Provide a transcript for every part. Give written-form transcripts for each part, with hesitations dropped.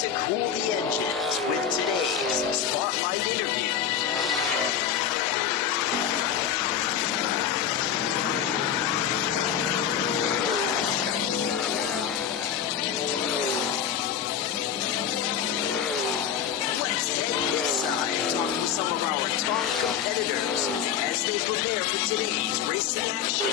to cool the engines with today's Spotlight interview. Let's head this side and talk with some of our top competitors as they prepare for today's racing action.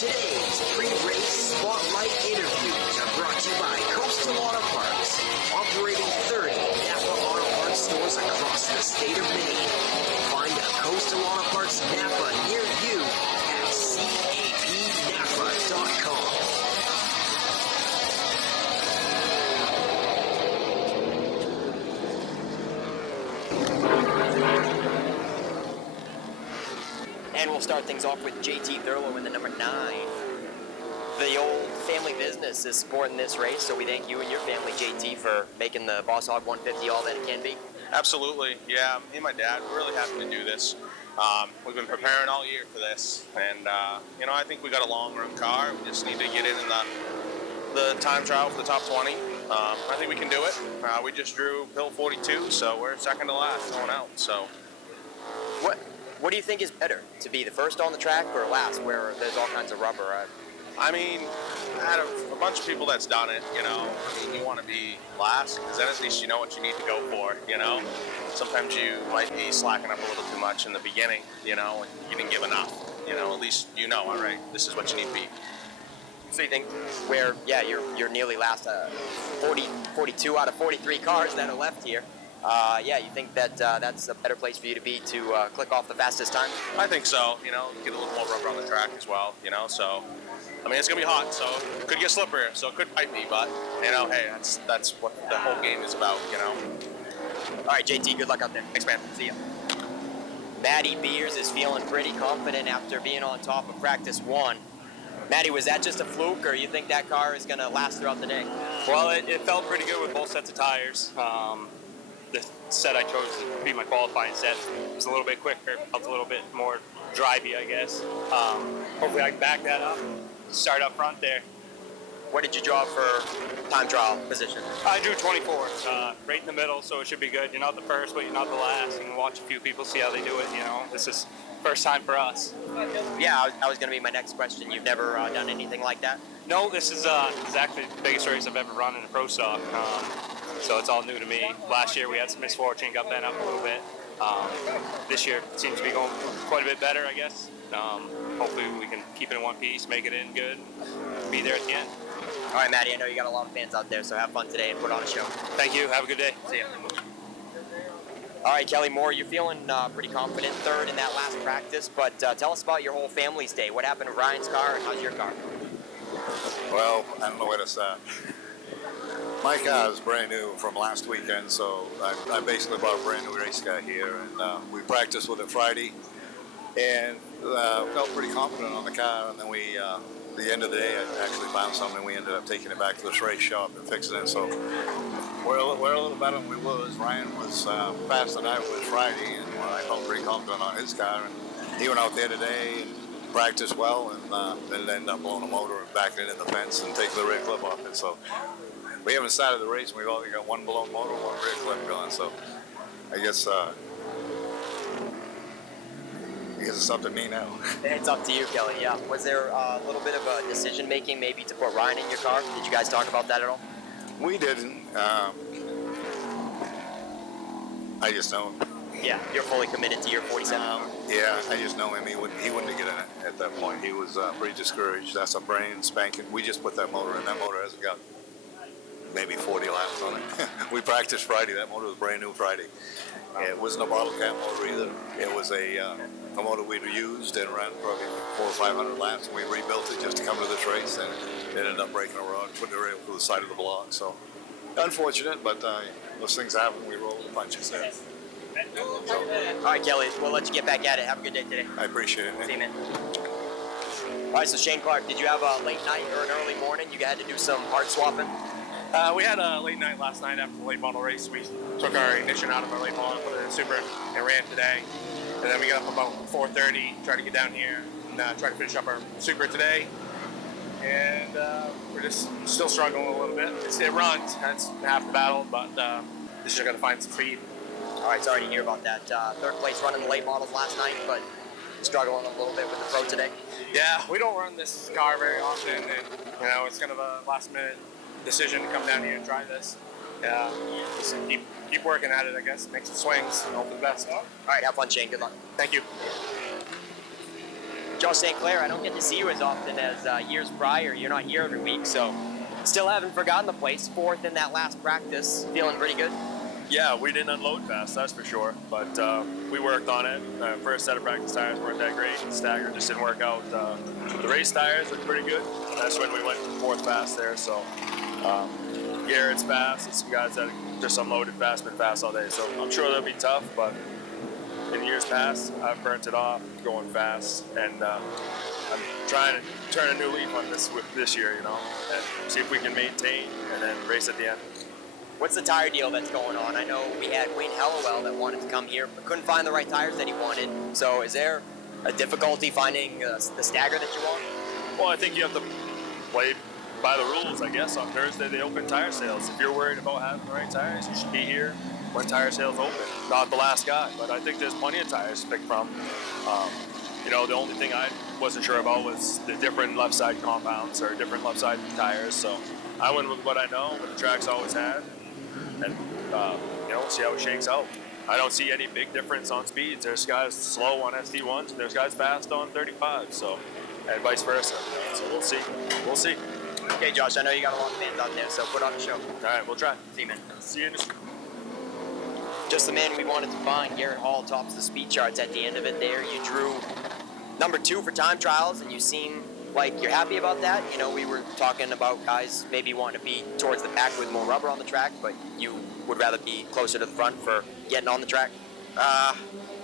Today's pre-race spotlight interviews are brought to you by Coastal Auto Parts, operating 30 NAPA Auto Parts stores across the state of Maine. Find a Coastal Auto Parts NAPA near you at capnapa.com. And we'll start things off with JT Thurlow in the number 9. The old family business is supporting this race, so we thank you and your family, JT, for making the Boss Hogg 150 all that it can be. Absolutely, yeah. Me and my dad, we're really happy to do this. We've been preparing all year for this, and I think we got a long-run car. We just need to get in the time trial for the top 20. I think we can do it. We just drew Pill 42, so we're second to last going out. So, What do you think is better, to be the first on the track or last, where there's all kinds of rubber? I mean, out of a bunch of people that's done it, you want to be last, because then at least you know what you need to go for, Sometimes you might be slacking up a little too much in the beginning, and you didn't give enough, at least all right, this is what you need to be. So you think where, you're nearly last, 42 out of 43 cars that are left here. You think that that's a better place for you to be to click off the fastest time? I think so, get a little more rubber on the track as well, so, it's going to be hot, so it could get slippery, so it could bite me, but, hey, that's what the whole game is about, All right, JT, good luck out there. Thanks, man. See ya. Matty Beers is feeling pretty confident after being on top of practice 1. Matty, was that just a fluke, or you think that car is going to last throughout the day? Well, it felt pretty good with both sets of tires. The set I chose to be my qualifying set was a little bit quicker, felt a little bit more drivey, I guess. Hopefully I can back that up, start up front there. What did you draw for time trial position? I drew 24, right in the middle, so it should be good. You're not the first, but you're not the last. You can watch a few people see how they do it, This is first time for us. Yeah, I was going to be my next question. You've never done anything like that? No, this is actually the biggest race I've ever run in a pro stock. So it's all new to me. Last year we had some misfortune, got bent up a little bit. This year it seems to be going quite a bit better, I guess. Hopefully we can keep it in one piece, make it in good, be there at the end. All right, Matty, I know you got a lot of fans out there, so have fun today and put on a show. Thank you. Have a good day. See ya. All right, Kelly Moore, you're feeling pretty confident, third in that last practice, but tell us about your whole family's day. What happened to Ryan's car, and how's your car? Well, I don't know where to start. My car is brand new from last weekend, so I basically bought a brand new race car here, and we practiced with it Friday, and felt pretty confident on the car, and then we, the end of the day, I actually found something. We ended up taking it back to this race shop and fixing it, so we're a little better than we was. Ryan was faster than I was Friday, and I felt pretty confident on his car, and he went out there today and practiced well, and then ended up blowing the motor and backing it in the fence and taking the rear clip off it, so we haven't started the race, and we've only got one blown motor, one rear clip going, so I guess it's up to me now. It's up to you, Kelly, yeah. Was there a little bit of a decision-making maybe to put Ryan in your car? Did you guys talk about that at all? We didn't. I just know him. Yeah, you're fully committed to your 47. Yeah, I just know him. He wouldn't get in it at that point. He was pretty discouraged. That's a brand spanking. We just put that motor in. That motor hasn't got maybe 40 laps on it. We practiced Friday. That motor was brand new Friday. It wasn't a bottle cap motor either. It was a motor we'd used and ran probably 400 or 500 laps, and we rebuilt it just to come to this race, and it ended up breaking a rod, putting it right up to the side of the block. So unfortunate, but those things happen. We roll with the punches there. All right, Kelly, we'll let you get back at it. Have a good day today. I appreciate it. See you, man. All right, so Shane Clark, did you have a late night or an early morning? You had to do some hard swapping? We had a late night last night after the late model race. We took our ignition out of our late model and put it in super and ran today. And then we got up about 4:30, tried to get down here and try to finish up our super today. And we're just still struggling a little bit. It runs, that's half the battle, but just got to find some speed. All right, sorry to hear about that. Third place running the late models last night, but struggling a little bit with the pro today. Yeah, we don't run this car very often, and it's kind of a last-minute decision to come down here and try this. Yeah, just keep working at it, I guess. Make some swings, and hope for the best. All right, have fun, Shane. Good luck. Thank you. Joe St. Clair, I don't get to see you as often as years prior. You're not here every week, so still haven't forgotten the place. Fourth in that last practice. Feeling pretty good? Yeah, we didn't unload fast, that's for sure. But we worked on it. First set of practice tires weren't that great. Stagger just didn't work out. The race tires looked pretty good. That's when we went fourth fast there. So Garrett's fast. It's some guys that just unloaded fast, been fast all day. So I'm sure they'll be tough, but in years past, I've burnt it off going fast. And I'm trying to turn a new leaf on this year, and see if we can maintain and then race at the end. What's the tire deal that's going on? I know we had Wayne Hallowell that wanted to come here, but couldn't find the right tires that he wanted. So is there a difficulty finding the stagger that you want? Well, I think you have to play by the rules, I guess. On Thursday, they open tire sales. If you're worried about having the right tires, you should be here when tire sales open. Not the last guy, but I think there's plenty of tires to pick from. The only thing I wasn't sure about was the different left side compounds or different left side tires. So I went with what I know, what the track's always had. And see how it shakes out. I don't see any big difference on speeds. There's guys slow on SD1s, and there's guys fast on 35. So, and vice versa. So we'll see. We'll see. Okay, Josh. I know you got a lot of fans out there, so put on a show. All right, we'll try. See you, man. See you in the. Just the man we wanted to find. Garrett Hall tops the speed charts at the end of it. There, you drew number 2 for time trials, and you seem like you're happy about that. We were talking about guys maybe wanting to be towards the back with more rubber on the track, but you would rather be closer to the front for getting on the track?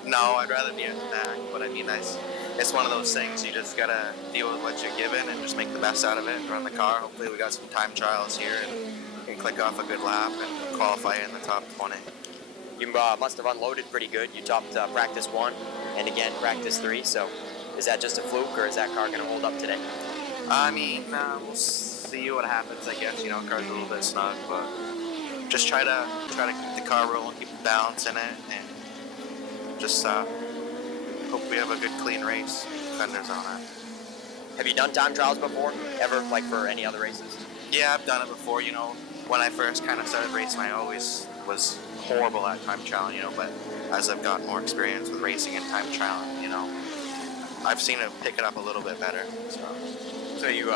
No, I'd rather be at the back, but I mean, it's one of those things. You just gotta deal with what you're given and just make the best out of it and run the car. Hopefully we got some time trials here and can click off a good lap and qualify in the top 20. You must have unloaded pretty good. You topped practice 1 and again practice 3, so is that just a fluke, or is that car going to hold up today? I mean, we'll see what happens, I guess. Car's a little bit snug, but just try to keep the car rolling, keep the balance in it, and just hope we have a good, clean race. Fenders on it. Have you done time trials before, ever, like for any other races? Yeah, I've done it before. When I first kind of started racing, I always was horrible at time trialing, but as I've gotten more experience with racing and time trialing, I've seen it pick it up a little bit better. So you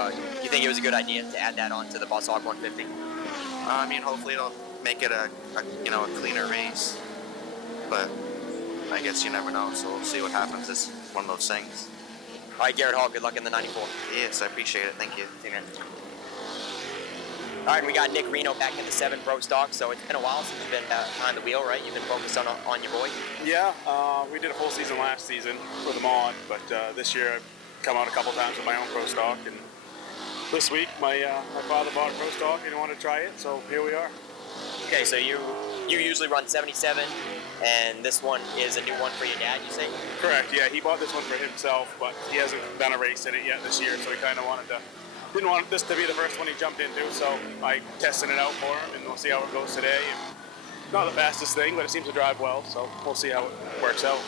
think it was a good idea to add that on to the Boss Hogg 150? I mean, hopefully it'll make it a cleaner race. But I guess you never know, so we'll see what happens. It's one of those things. All right, Garrett Hall, good luck in the 94. Yes, I appreciate it. Thank you. See you, man. All right, we got Nick Reno back in the 7 Pro Stock, so it's been a while since you've been behind the wheel, right? You've been focused on your boy? Yeah, we did a full season last season with a mod, but this year I've come out a couple times with my own Pro Stock, and this week my father bought a Pro Stock and he wanted to try it, so here we are. Okay, so you usually run 77, and this one is a new one for your dad, you say? Correct, yeah, he bought this one for himself, but he hasn't done a race in it yet this year, so he kind of didn't want this to be the first one he jumped into, so I tested it out for him, and we'll see how it goes today. And not the fastest thing, but it seems to drive well, so we'll see how it works out.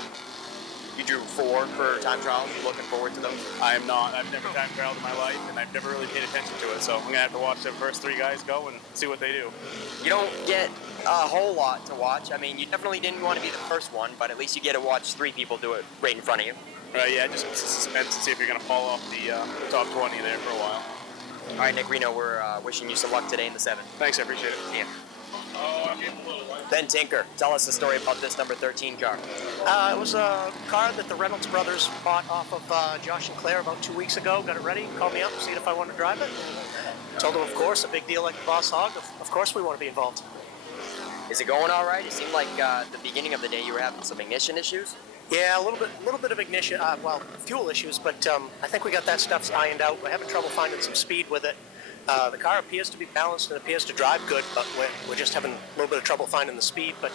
You drew 4 for time trials. You looking forward to those? I am not. I've never time trialed in my life, and I've never really paid attention to it, so I'm going to have to watch the first 3 guys go and see what they do. You don't get a whole lot to watch. I mean, you definitely didn't want to be the first one, but at least you get to watch 3 people do it right in front of you. Yeah, just suspense to see if you're going to fall off the top 20 there for a while. All right, Nick Reno, we're wishing you some luck today in the 7. Thanks, I appreciate it. Yeah. Ben Tinker, tell us the story about this number 13 car. It was a car that the Reynolds brothers bought off of Josh and Claire about 2 weeks ago. Got it ready, called me up, see if I wanted to drive it. Told them, of course, a big deal like the Boss Hogg, of course we want to be involved. Is it going all right? It seemed like the beginning of the day you were having some ignition issues. Yeah, a little bit of ignition, fuel issues, but I think we got that stuff ironed out. We're having trouble finding some speed with it. The car appears to be balanced and appears to drive good, but we're just having a little bit of trouble finding the speed. But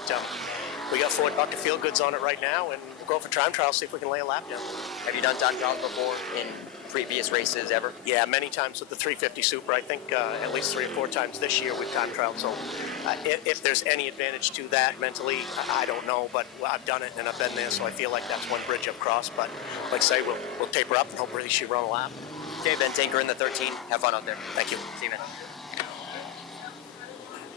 we got Ford Dr. Feelgoods on it right now, and we'll go for time trials, see if we can lay a lap down. Have you done time trials before in previous races ever? Yeah, many times with the 350 Super. I think at least 3 or 4 times this year we've time trialed. So if there's any advantage to that mentally, I don't know, but I've done it and I've been there, so I feel like that's one bridge I've crossed. But like I say, we'll taper up and hopefully she run a lap. Okay, Ben Tinker in the 13. Have fun out there. Thank you. See you, man.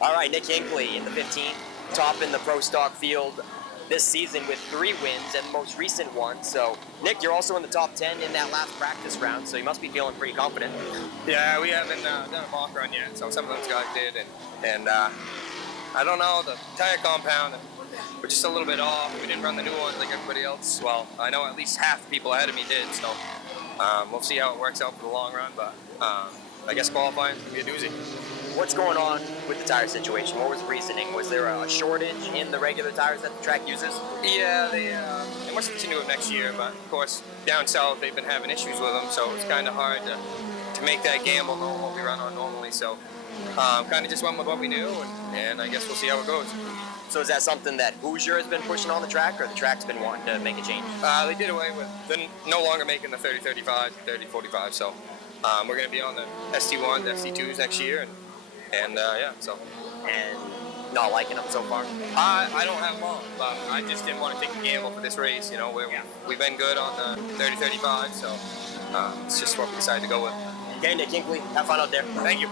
All right, Nick Hinckley in the 15, top in the Pro Stock field this season with 3 wins and the most recent one. So, Nick, you're also in the top 10 in that last practice round, so you must be feeling pretty confident. Yeah, we haven't done a mock run yet, so some of those guys did, and I don't know, the tire compound, we're just a little bit off. We didn't run the new ones like everybody else. Well, I know at least half the people ahead of me did, so we'll see how it works out for the long run, but I guess qualifying is going to be a doozy. What's going on with the tire situation? What was the reasoning? Was there a shortage in the regular tires that the track uses? Yeah, they must continue it next year, but of course down south they've been having issues with them, so it's kind of hard to make that gamble knowing what we run on normally. So kind of just went with what we knew, and I guess we'll see how it goes. So is that something that Hoosier has been pushing on the track, or the track's been wanting to make a change? They did away with, they're no longer making the 30-35, 30-45, so we're going to be on the ST1s, ST2s next year, and yeah, so. And not liking them so far? I don't have long, but I just didn't want to take a gamble for this race, you know, we've been good on the 30-35, so it's just what we decided to go with. Okay, Nick Hinckley, have fun out there. Thank you.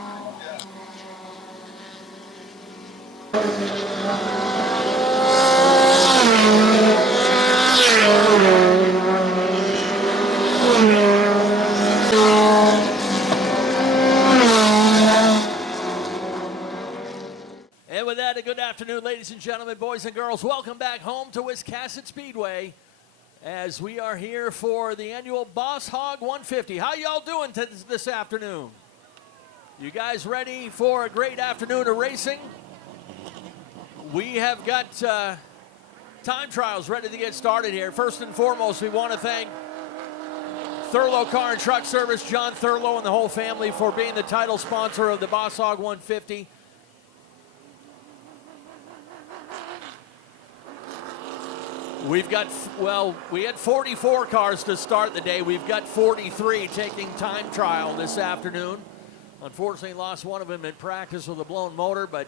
And with that, a good afternoon, ladies and gentlemen, boys and girls. Welcome back home to Wiscasset Speedway as we are here for the annual Boss Hogg 150. How y'all doing this afternoon? You guys ready for a great afternoon of racing? We have got time trials ready to get started here. First and foremost, we want to thank Thurlow Car and Truck Service, John Thurlow and the whole family for being the title sponsor of the Boss Hogg 150. We've got, well, we had 44 cars to start the day. We've got 43 taking time trial this afternoon. Unfortunately, lost one of them in practice with a blown motor, but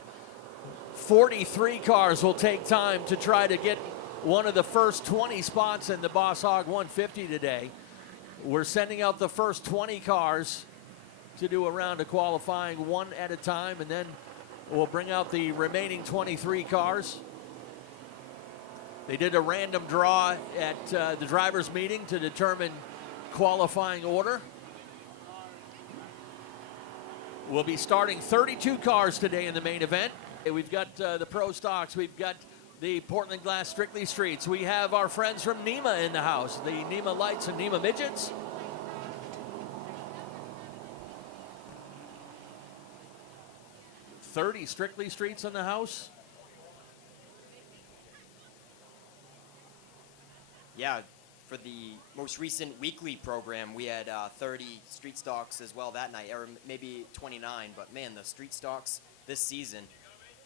43 cars will take time to try to get one of the first 20 spots in the Boss Hogg 150 today. We're sending out the first 20 cars to do a round of qualifying one at a time, and then we'll bring out the remaining 23 cars. They did a random draw at the drivers' meeting to determine qualifying order. We'll be starting 32 cars today in the main event. We've got the Pro Stocks. We've got the Portland Glass Strictly Streets. We have our friends from Nema in the house, the Nema Lites and Nema Midgets. $30 Strictly Streets in the house. Yeah, for the most recent weekly program, we had 30 street stocks as well that night, or maybe 29. But man, the street stocks this season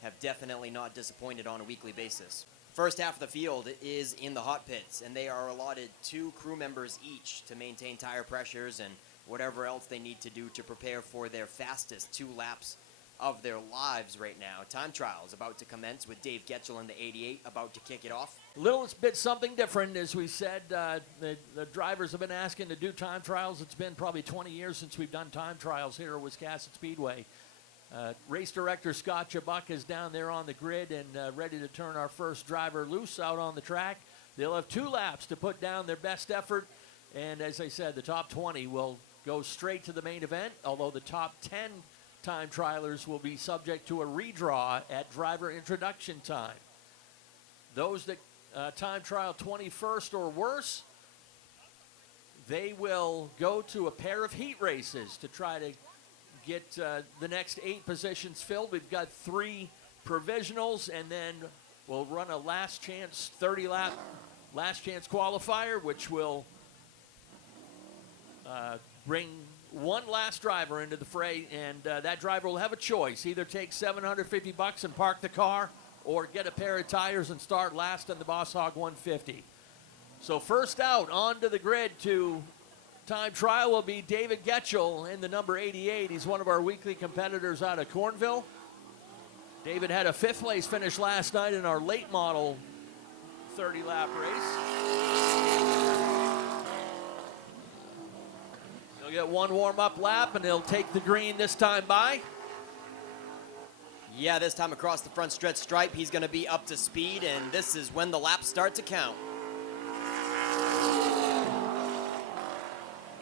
have definitely not disappointed on a weekly basis. First half of the field is in the hot pits, and they are allotted 2 crew members each to maintain tire pressures and whatever else they need to do to prepare for their fastest 2 laps of their lives right now. Time trials about to commence with Dave Getchell in the 88 about to kick it off. A little bit something different, as we said. The drivers have been asking to do time trials. It's been probably 20 years since we've done time trials here at Wiscasset Speedway. Race director Scott Chabuk is down there on the grid and ready to turn our first driver loose out on the track. They'll have 2 laps to put down their best effort. And as I said, the top 20 will go straight to the main event, although the top 10 time trialers will be subject to a redraw at driver introduction time. Those that time trial 21st or worse, they will go to a pair of heat races to try to get the next 8 positions filled. We've got 3 provisionals, and then we'll run a last chance 30-lap last chance qualifier, which will bring one last driver into the fray, and that driver will have a choice: either take $750 and park the car, or get a pair of tires and start last in the Boss Hogg 150. So first out onto the grid to time trial will be David Getchell in the number 88. He's one of our weekly competitors out of Cornville. David had a 5th place finish last night in our late model 30-lap race. He'll get one warm-up lap, and he'll take the green this time by. Yeah, this time across the front stretch stripe, he's going to be up to speed, and this is when the laps start to count.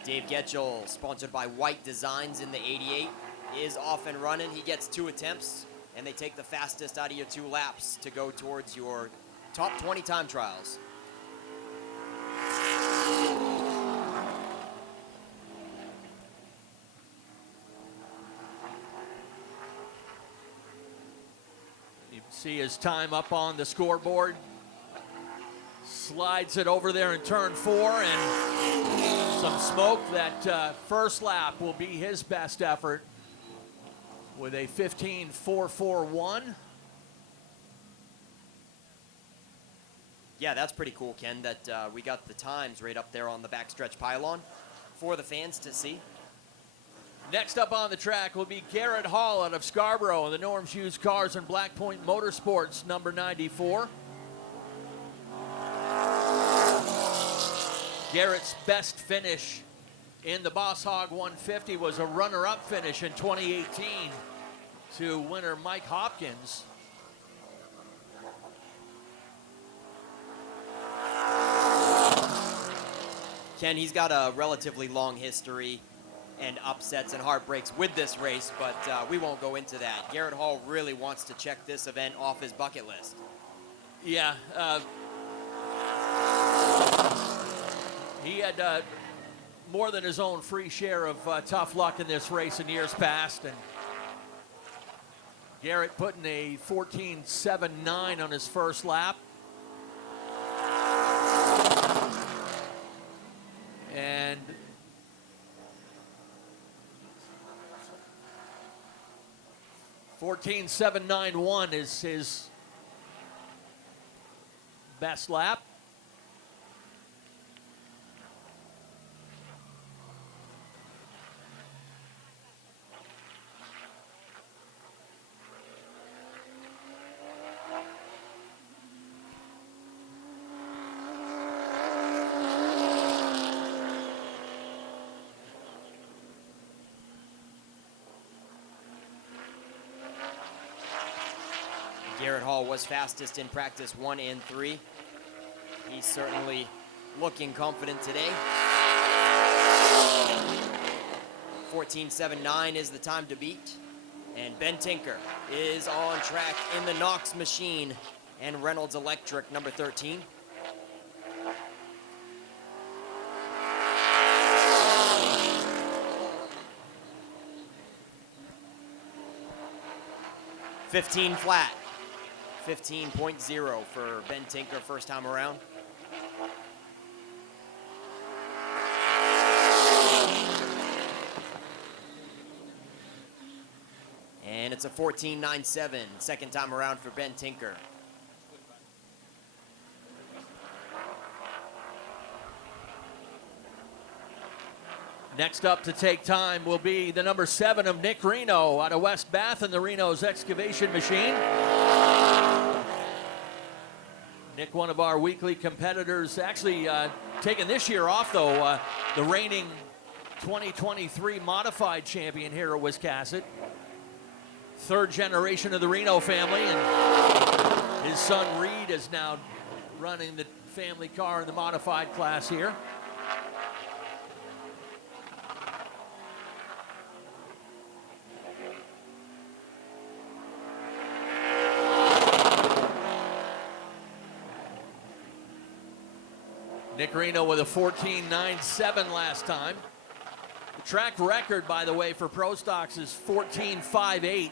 Dave Getchell, sponsored by White Designs in the 88, is off and running. He gets 2 attempts, and they take the fastest out of your 2 laps to go towards your top 20 time trials. You see his time up on the scoreboard. Slides it over there in turn 4, and some smoke. That first lap will be his best effort with a 15.441. Yeah, that's pretty cool, Ken, that we got the times right up there on the backstretch pylon for the fans to see. Next up on the track will be Garrett Hall out of Scarborough, the Norm's Used Cars and Black Point Motorsports, number 94. Garrett's best finish in the Boss Hogg 150 was a runner-up finish in 2018 to winner Mike Hopkins. Ken, he's got a relatively long history and upsets and heartbreaks with this race, but we won't go into that. Garrett Hall really wants to check this event off his bucket list. Yeah, he had more than his own free share of tough luck in this race in years past, and Garrett putting a 14.79 on his first lap. And $14.791 is his best lap. Garrett Hall was fastest in practice 1 and 3. He's certainly looking confident today. 14.79 is the time to beat. And Ben Tinker is on track in the Knox machine and Reynolds Electric, number 13. $15 flat. 15.0 for Ben Tinker first time around. And it's a 14.97 second time around for Ben Tinker. Next up to take time will be the number 7 of Nick Reno out of West Bath in the Reno's excavation machine. Nick, one of our weekly competitors, actually taking this year off though, the reigning 2023 modified champion here at Wiscasset. 3rd generation of the Reno family, and his son Reed is now running the family car in the modified class here. Nick Reno with a 14.97 last time. The track record, by the way, for Pro Stocks is 14.58.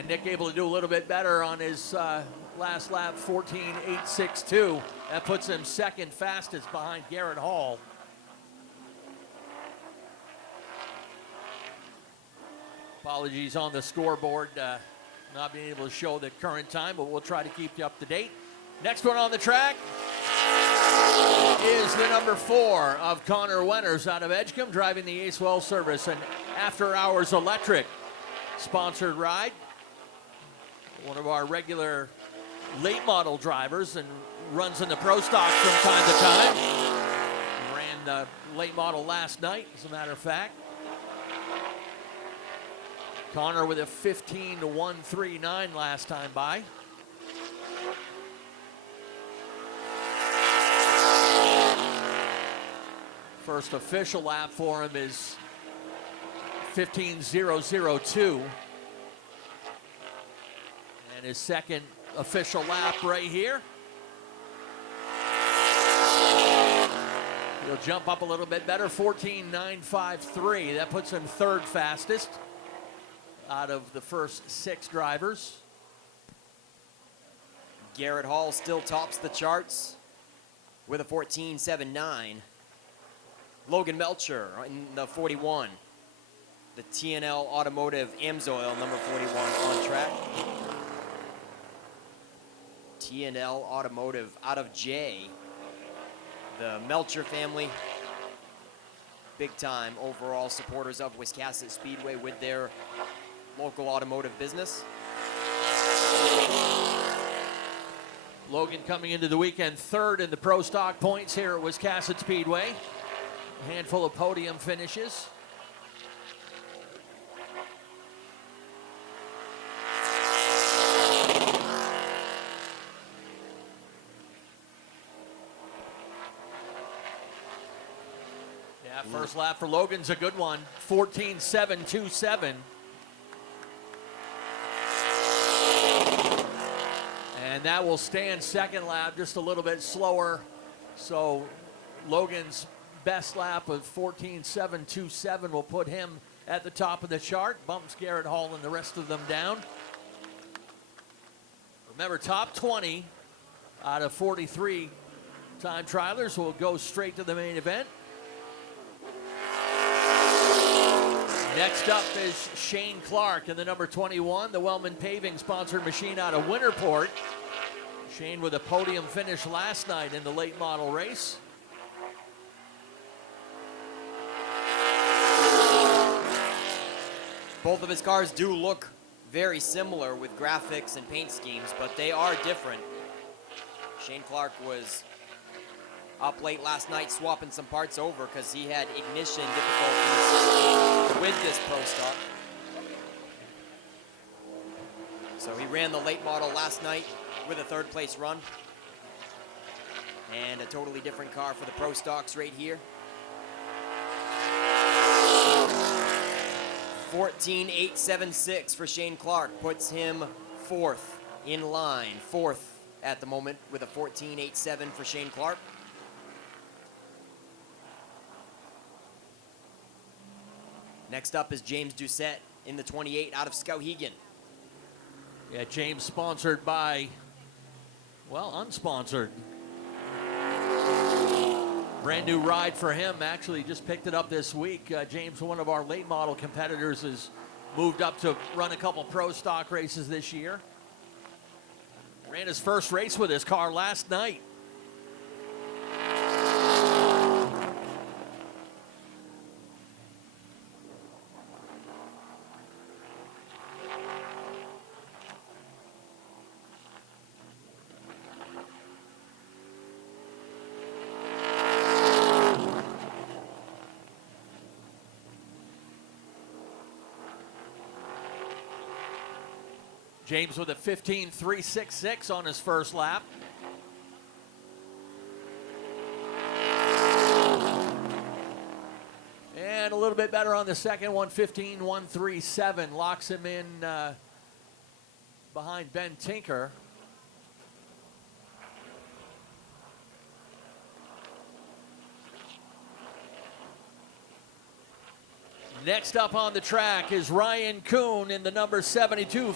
And Nick able to do a little bit better on his last lap, 14.862. That puts him second fastest behind Garrett Hall. Apologies on the scoreboard, not being able to show the current time, but we'll try to keep you up to date. Next one on the track is the number 4 of Connor Wenners out of Edgecombe, driving the Acewell Service, an after-hours electric sponsored ride. One of our regular late model drivers and runs in the Pro Stocks from time to time. Ran the late model last night, as a matter of fact. Connor with a 15.139 last time by. First official lap for him is 15.002. And his second official lap right here. He'll jump up a little bit better, 14.953. That puts him third fastest out of the first 6 drivers. Garrett Hall still tops the charts with a 14.79. Logan Melcher in the 41. The TNL Automotive Amsoil number 41 on track. TNL Automotive out of J. The Melcher family, big time overall supporters of Wiscasset Speedway with their local automotive business. Logan coming into the weekend third in the Pro Stock points here at Wiscasset Speedway. A handful of podium finishes. Yeah, first lap for Logan's a good one, 14.727. And that will stand second lap just a little bit slower. So Logan's best lap of 14.727 will put him at the top of the chart, bumps Garrett Hall and the rest of them down. Remember, top 20 out of 43 time trialers will go straight to the main event. Next up is Shane Clark in the number 21, the Wellman Paving sponsored machine out of Winterport. Shane with a podium finish last night in the late model race. Both of his cars do look very similar with graphics and paint schemes, but they are different. Shane Clark was up late last night swapping some parts over because he had ignition difficulties with this Pro Stock. So he ran the late model last night with a third place run. And a totally different car for the Pro Stocks right here. 14.876 for Shane Clark puts him fourth in line. Fourth at the moment with a 14.87 for Shane Clark. Next up is James Doucette in the 28 out of Skowhegan. Yeah, James sponsored by, well, unsponsored. Brand new ride for him. Actually just picked it up this week. James, one of our late model competitors, has moved up to run a couple Pro Stock races this year. Ran his first race with his car last night. James with a 15.366 on his first lap. And a little bit better on the second one, 15.137. Locks him in behind Ben Tinker. Next up on the track is Ryan Kuhn in the number 72.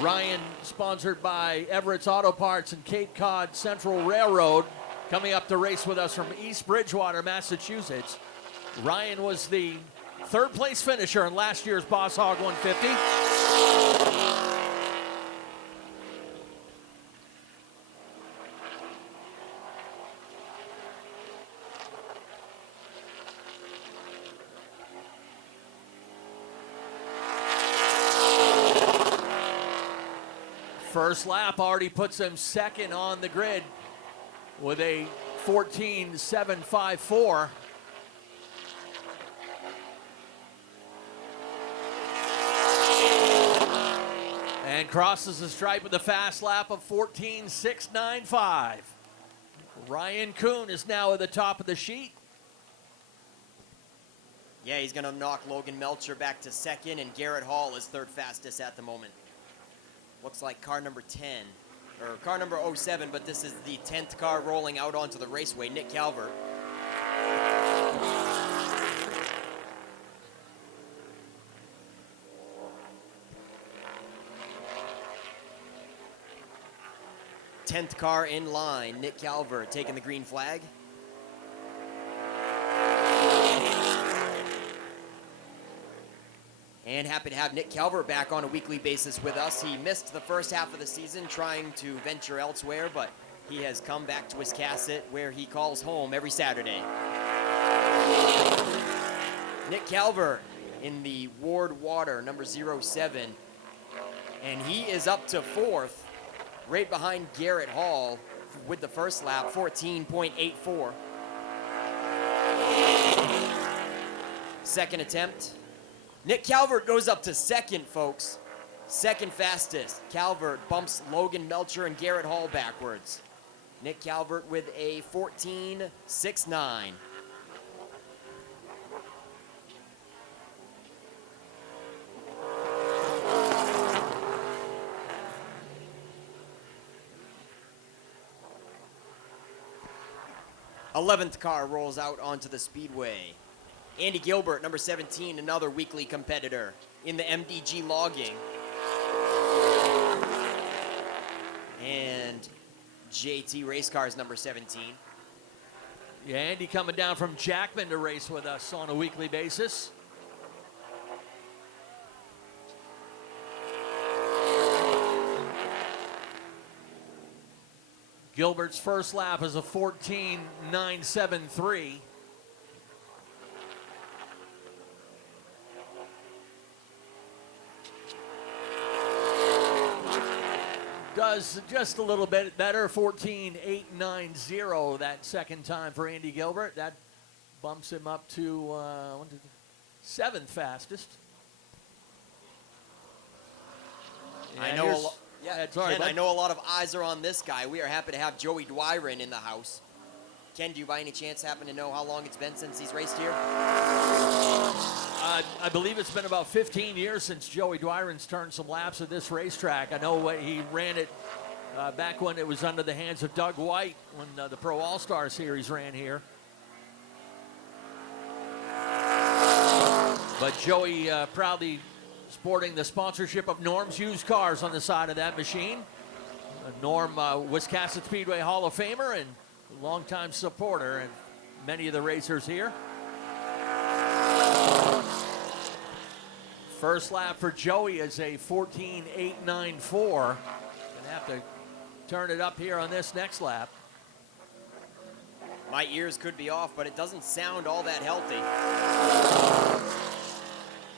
Ryan, sponsored by Everett's Auto Parts and Cape Cod Central Railroad, coming up to race with us from East Bridgewater, Massachusetts. Ryan was the third place finisher in last year's Boss Hogg 150. First lap already puts him second on the grid with a 14.754. And crosses the stripe with a fast lap of 14.695. Ryan Kuhn is now at the top of the sheet. Yeah, he's going to knock Logan Melcher back to second, and Garrett Hall is third fastest at the moment. Looks like car number 10, or car number 07, but this is the 10th car rolling out onto the raceway, Nick Calvert. Tenth car in line, Nick Calvert taking the green flag. And happy to have Nick Calvert back on a weekly basis with us. He missed the first half of the season trying to venture elsewhere, but he has come back to Wiscasset, where he calls home every Saturday. Nick Calvert in the Ward Water, number 07. And he is up to fourth, right behind Garrett Hall with the first lap, 14.84. Second attempt. Nick Calvert goes up to second, folks. Second fastest. Calvert bumps Logan Melcher and Garrett Hall backwards. Nick Calvert with a 14.69. Eleventh car rolls out onto the speedway. Andy Gilbert, number 17, another weekly competitor in the MDG logging. And JT Race Cars, number 17. Yeah, Andy coming down from Jackman to race with us on a weekly basis. Gilbert's first lap is a 14.973. Does just a little bit better, 14.890 that second time for Andy Gilbert. That bumps him up to seventh fastest. I know I know a lot of eyes are on this guy. We are happy to have Joey Dwyron in the house. Ken, do you by any chance happen to know how long it's been since he's raced here? I believe it's been about 15 years since Joey Dwyron's turned some laps at this racetrack. I know he ran it back when it was under the hands of Doug White when the Pro All-Star Series ran here. But Joey proudly sporting the sponsorship of Norm's Used Cars on the side of that machine. Norm, Wiscasset Speedway Hall of Famer and longtime supporter and many of the racers here. First lap for Joey is a 14.894. Gonna have to turn it up here on this next lap. My ears could be off, but it doesn't sound all that healthy.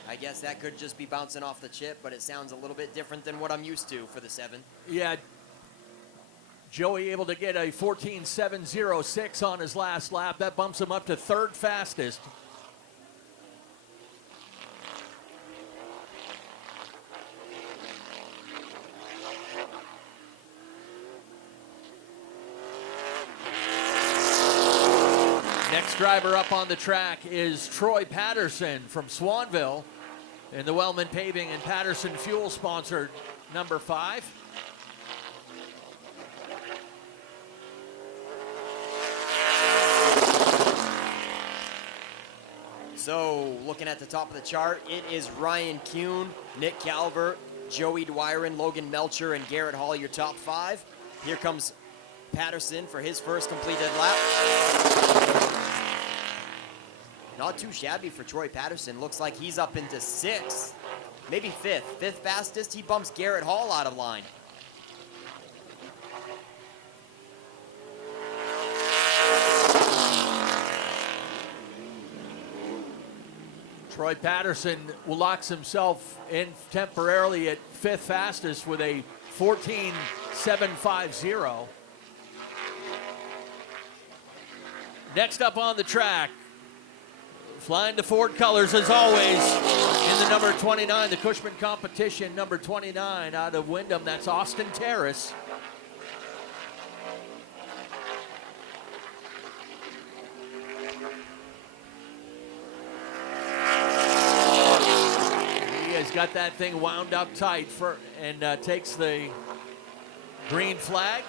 I guess that could just be bouncing off the chip, but it sounds a little bit different than what I'm used to for the 7. Yeah, Joey able to get a 14.706 on his last lap. That bumps him up to third fastest. Next driver up on the track is Troy Patterson from Swanville in the Wellman Paving and Patterson Fuel sponsored number 5. So, looking at the top of the chart, it is Ryan Kuhn, Nick Calvert, Joey Dwyron, Logan Melcher, and Garrett Hall, your top 5. Here comes Patterson for his first completed lap. Not too shabby for Troy Patterson. Looks like he's up into 6th, maybe 5th. 5th fastest. He bumps Garrett Hall out of line. Troy Patterson locks himself in temporarily at 5th fastest with a 14.750. Next up on the track, flying the Ford colors as always, in the number 29, the Cushman competition, number 29 out of Wyndham, that's Austin Teras. He has got that thing wound up tight and takes the green flag.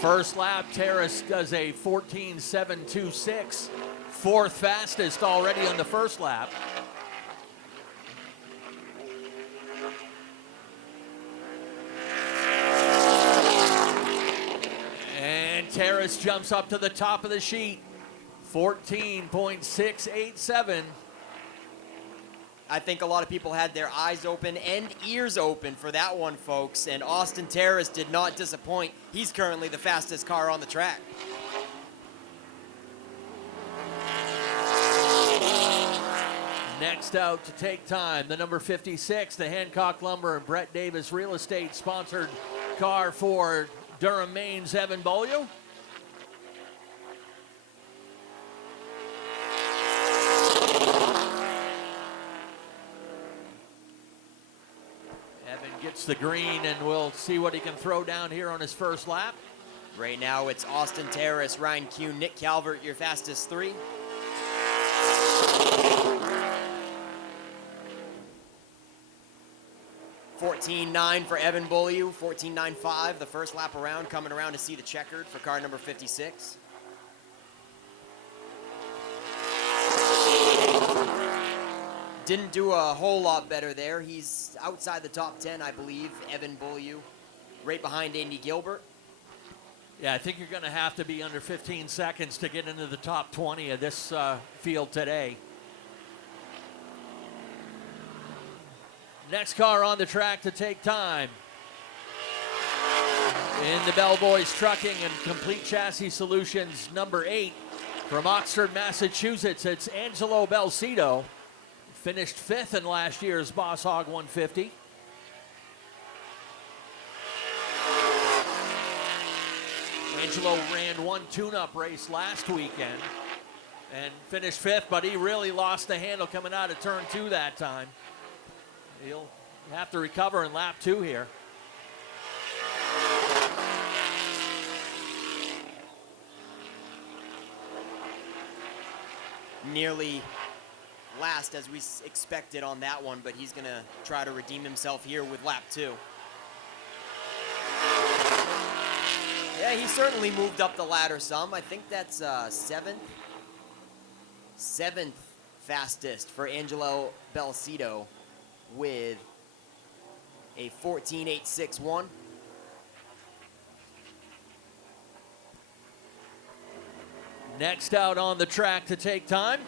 First lap, Teras does a 14.726, 4th fastest already on the first lap. And Teras jumps up to the top of the sheet, 14.687. I think a lot of people had their eyes open and ears open for that one, folks, and Austin Teras did not disappoint. He's currently the fastest car on the track. Next out to take time, the number 56, the Hancock Lumber and Brett Davis Real Estate sponsored car for Durham, Maine's Evan Beaulieu. Gets the green, and we'll see what he can throw down here on his first lap. Right now, it's Austin Teras, Ryan Kuhn, Nick Calvert, your fastest 3. $14.9 for Evan Beaulieu, $14.95 the first lap around, coming around to see the checkered for car number 56. Didn't do a whole lot better there. He's outside the top 10, I believe, Evan Beaulieu, right behind Andy Gilbert. Yeah, I think you're going to have to be under 15 seconds to get into the top 20 of this field today. Next car on the track to take time. In the Bellboys Trucking and Complete Chassis Solutions, number 8, from Oxford, Massachusetts, it's Angelo Belcito. Finished 5th in last year's Boss Hogg 150. Angelo ran one tune-up race last weekend and finished 5th, but he really lost the handle coming out of turn 2 that time. He'll have to recover in lap 2 here. Nearly last as we expected on that one, but he's going to try to redeem himself here with lap 2. Yeah, he certainly moved up the ladder some. I think that's 7th fastest for Angelo Belcito with a 14.861. Next out on the track to take time.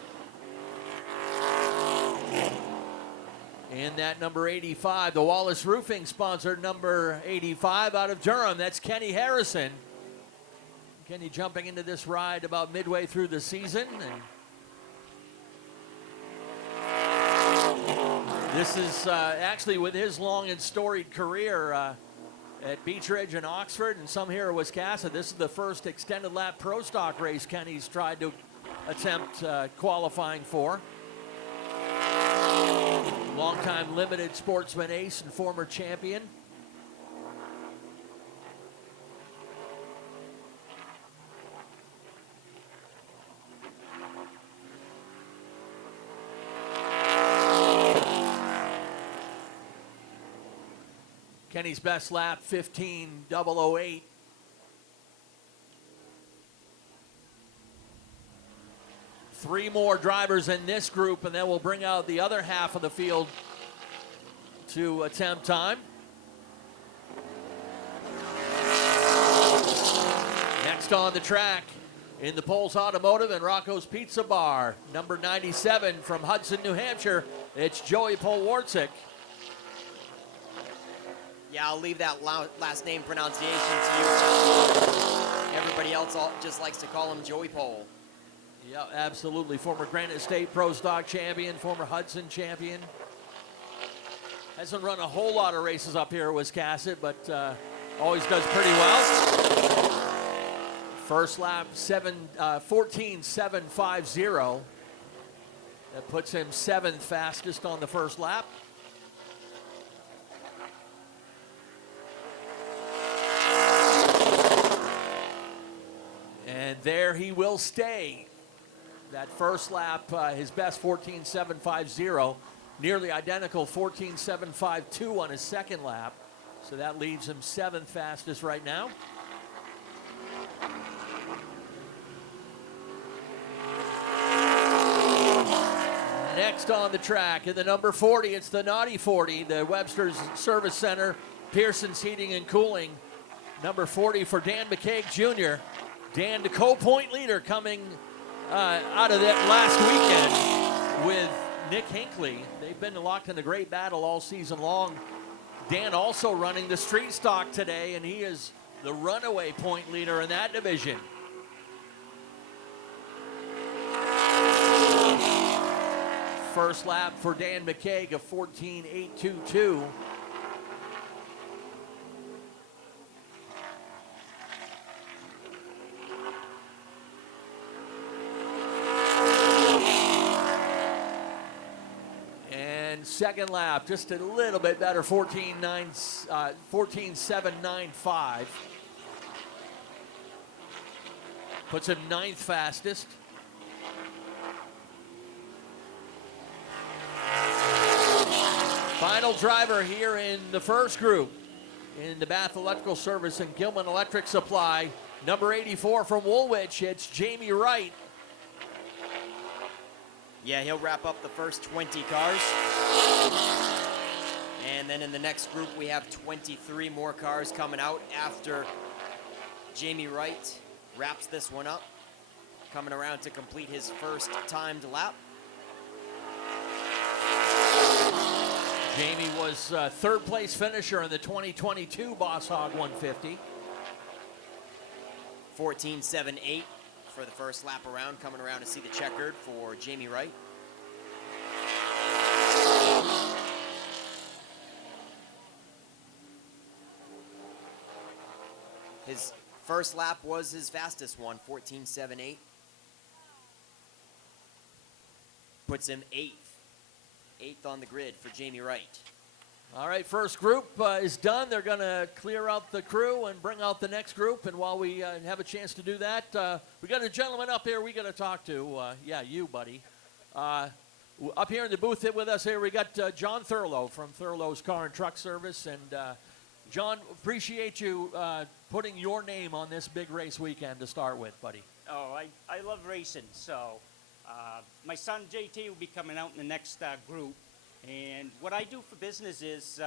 And that number 85, the Wallace Roofing sponsored number 85 out of Durham. That's Kenny Harrison. Kenny jumping into this ride about midway through the season. And this is actually with his long and storied career at Beach Ridge and Oxford and some here at Wiscasset. This is the first extended lap pro stock race Kenny's tried to attempt qualifying for. Longtime limited sportsman ace and former champion. Kenny's best lap, 15:008. Three more drivers in this group, and then we'll bring out the other half of the field to attempt time. Next on the track, in the Poles Automotive and Rocco's Pizza Bar, number 97 from Hudson, New Hampshire, it's Joey Polwarczyk. Yeah, I'll leave that last name pronunciation to you. Everybody else just likes to call him Joey Pole. Yeah, absolutely. Former Granite State Pro Stock champion, former Hudson champion. Hasn't run a whole lot of races up here at Wiscasset, but always does pretty well. First lap, 14.750. That puts him 7th fastest on the first lap. And there he will stay. That first lap, his best 14.750, nearly identical 14.752 on his second lap. So that leaves him 7th fastest right now. Next on the track, in the number 40, it's the Naughty 40, the Webster's Service Center, Pearson's Heating and Cooling. Number 40 for Dan McCaig Jr. Dan, the co-point leader, coming out of that last weekend with Nick Hinckley. They've been locked in a great battle all season long. Dan also running the street stock today, and he is the runaway point leader in that division. First lap for Dan McCaig of 14.822. Second lap, just a little bit better, 14.795. Puts him 9th fastest. Final driver here in the first group in the Bath Electrical Service and Gilman Electric Supply. Number 84 from Woolwich, it's Jamie Wright. Yeah, he'll wrap up the first 20 cars. And then in the next group, we have 23 more cars coming out after Jamie Wright wraps this one up, coming around to complete his first timed lap. Jamie was third place finisher in the 2022 Boss Hogg 150. 14.78 for the first lap around, coming around to see the checkered for Jamie Wright. His first lap was his fastest one, 14.78. Puts him 8th on the grid for Jamie Wright. All right, first group is done. They're going to clear out the crew and bring out the next group. And while we have a chance to do that, we got a gentleman up here we got to talk to. Yeah, you, buddy. Up here in the booth with us here, we got John Thurlow from Thurlow's Car and Truck Service. And John, appreciate you putting your name on this big race weekend to start with, buddy. Oh, I love racing. So my son JT will be coming out in the next group. And what I do for business is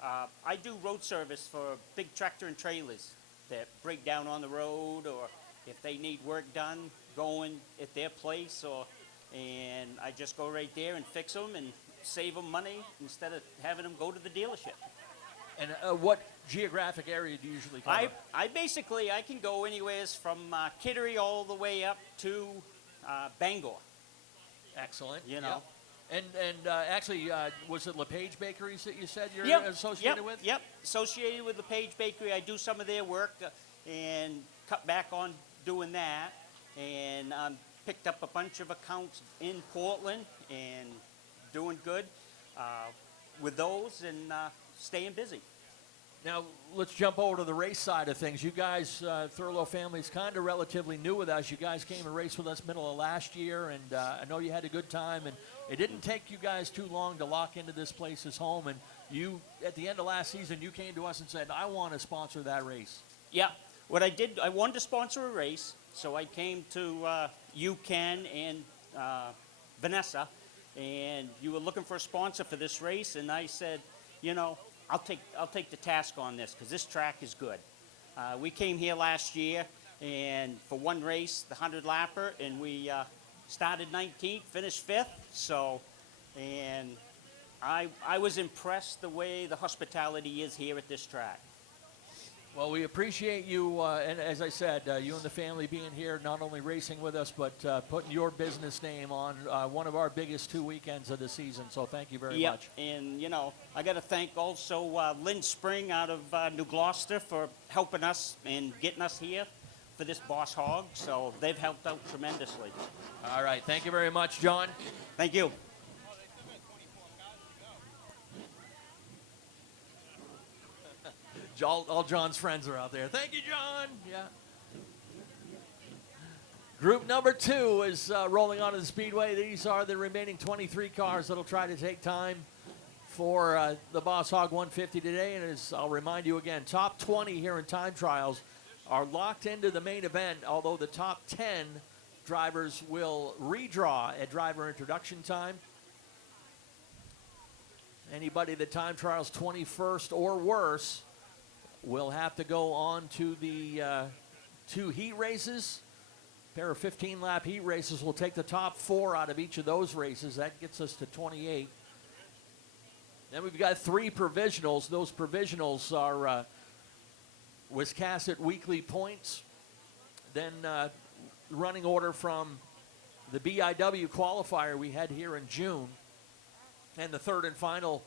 I do road service for big tractor and trailers that break down on the road, or if they need work done going at their place, and I just go right there and fix them and save them money instead of having them go to the dealership. And what geographic area do you usually cover? I can go anywheres from Kittery all the way up to Bangor. Excellent. You know. Yep. And actually, was it LePage Bakeries that you said you're associated with? Yep, associated with LePage Bakery. I do some of their work and cut back on doing that. And picked up a bunch of accounts in Portland and doing good with those and staying busy. Now, let's jump over to the race side of things. You guys, Thurlow family's kind of relatively new with us. You guys came and raced with us middle of last year, and I know you had a good time. And it didn't take you guys too long to lock into this place as home. And you at the end of last season, you came to us and said, I want to sponsor that race. Yeah, what I did, I wanted to sponsor a race, so I came to you, Ken, and Vanessa, and you were looking for a sponsor for this race, and I said, you know, I'll take the task on this because this track is good. We came here last year, and for one race, the 100 lapper, and we started 19th, finished 5th. So, and I was impressed the way the hospitality is here at this track. Well, we appreciate you, and as I said, you and the family being here, not only racing with us, but putting your business name on one of our biggest 2 weekends of the season. So thank you very much. And, you know, I got to thank also Lynn Spring out of New Gloucester for helping us and getting us here for this Boss Hogg. So they've helped out tremendously. All right. Thank you very much, John. Thank you. All John's friends are out there. Thank you, John. Yeah. Group number 2 is rolling onto the Speedway. These are the remaining 23 cars that'll try to take time for the Boss Hogg 150 today. And as I'll remind you again, top 20 here in time trials are locked into the main event, although the top 10 drivers will redraw at driver introduction time. Anybody that time trials 21st or worse will have to go on to the 2 heat races. A pair of 15-lap heat races will take the top 4 out of each of those races. That gets us to 28. Then we've got 3 provisionals. Those provisionals are Wiscasset weekly points. Then running order from the BIW qualifier we had here in June. And the third and final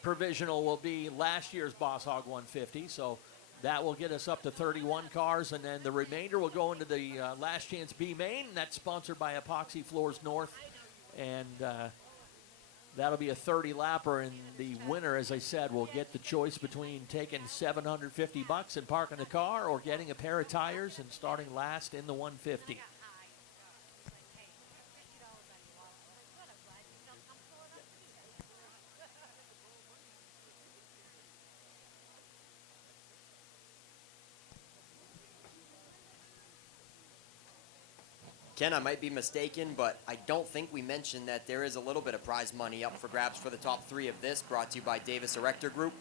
provisional will be last year's Boss Hogg 150, so that will get us up to 31 cars, and then the remainder will go into the Last Chance B Maine. That's sponsored by Epoxy Floors North, and that'll be a 30-lapper, and the winner, as I said, will get the choice between taking $750 and parking the car or getting a pair of tires and starting last in the 150. Ken, I might be mistaken, but I don't think we mentioned that there is a little bit of prize money up for grabs for the top 3 of this, brought to you by Davis Erector Group.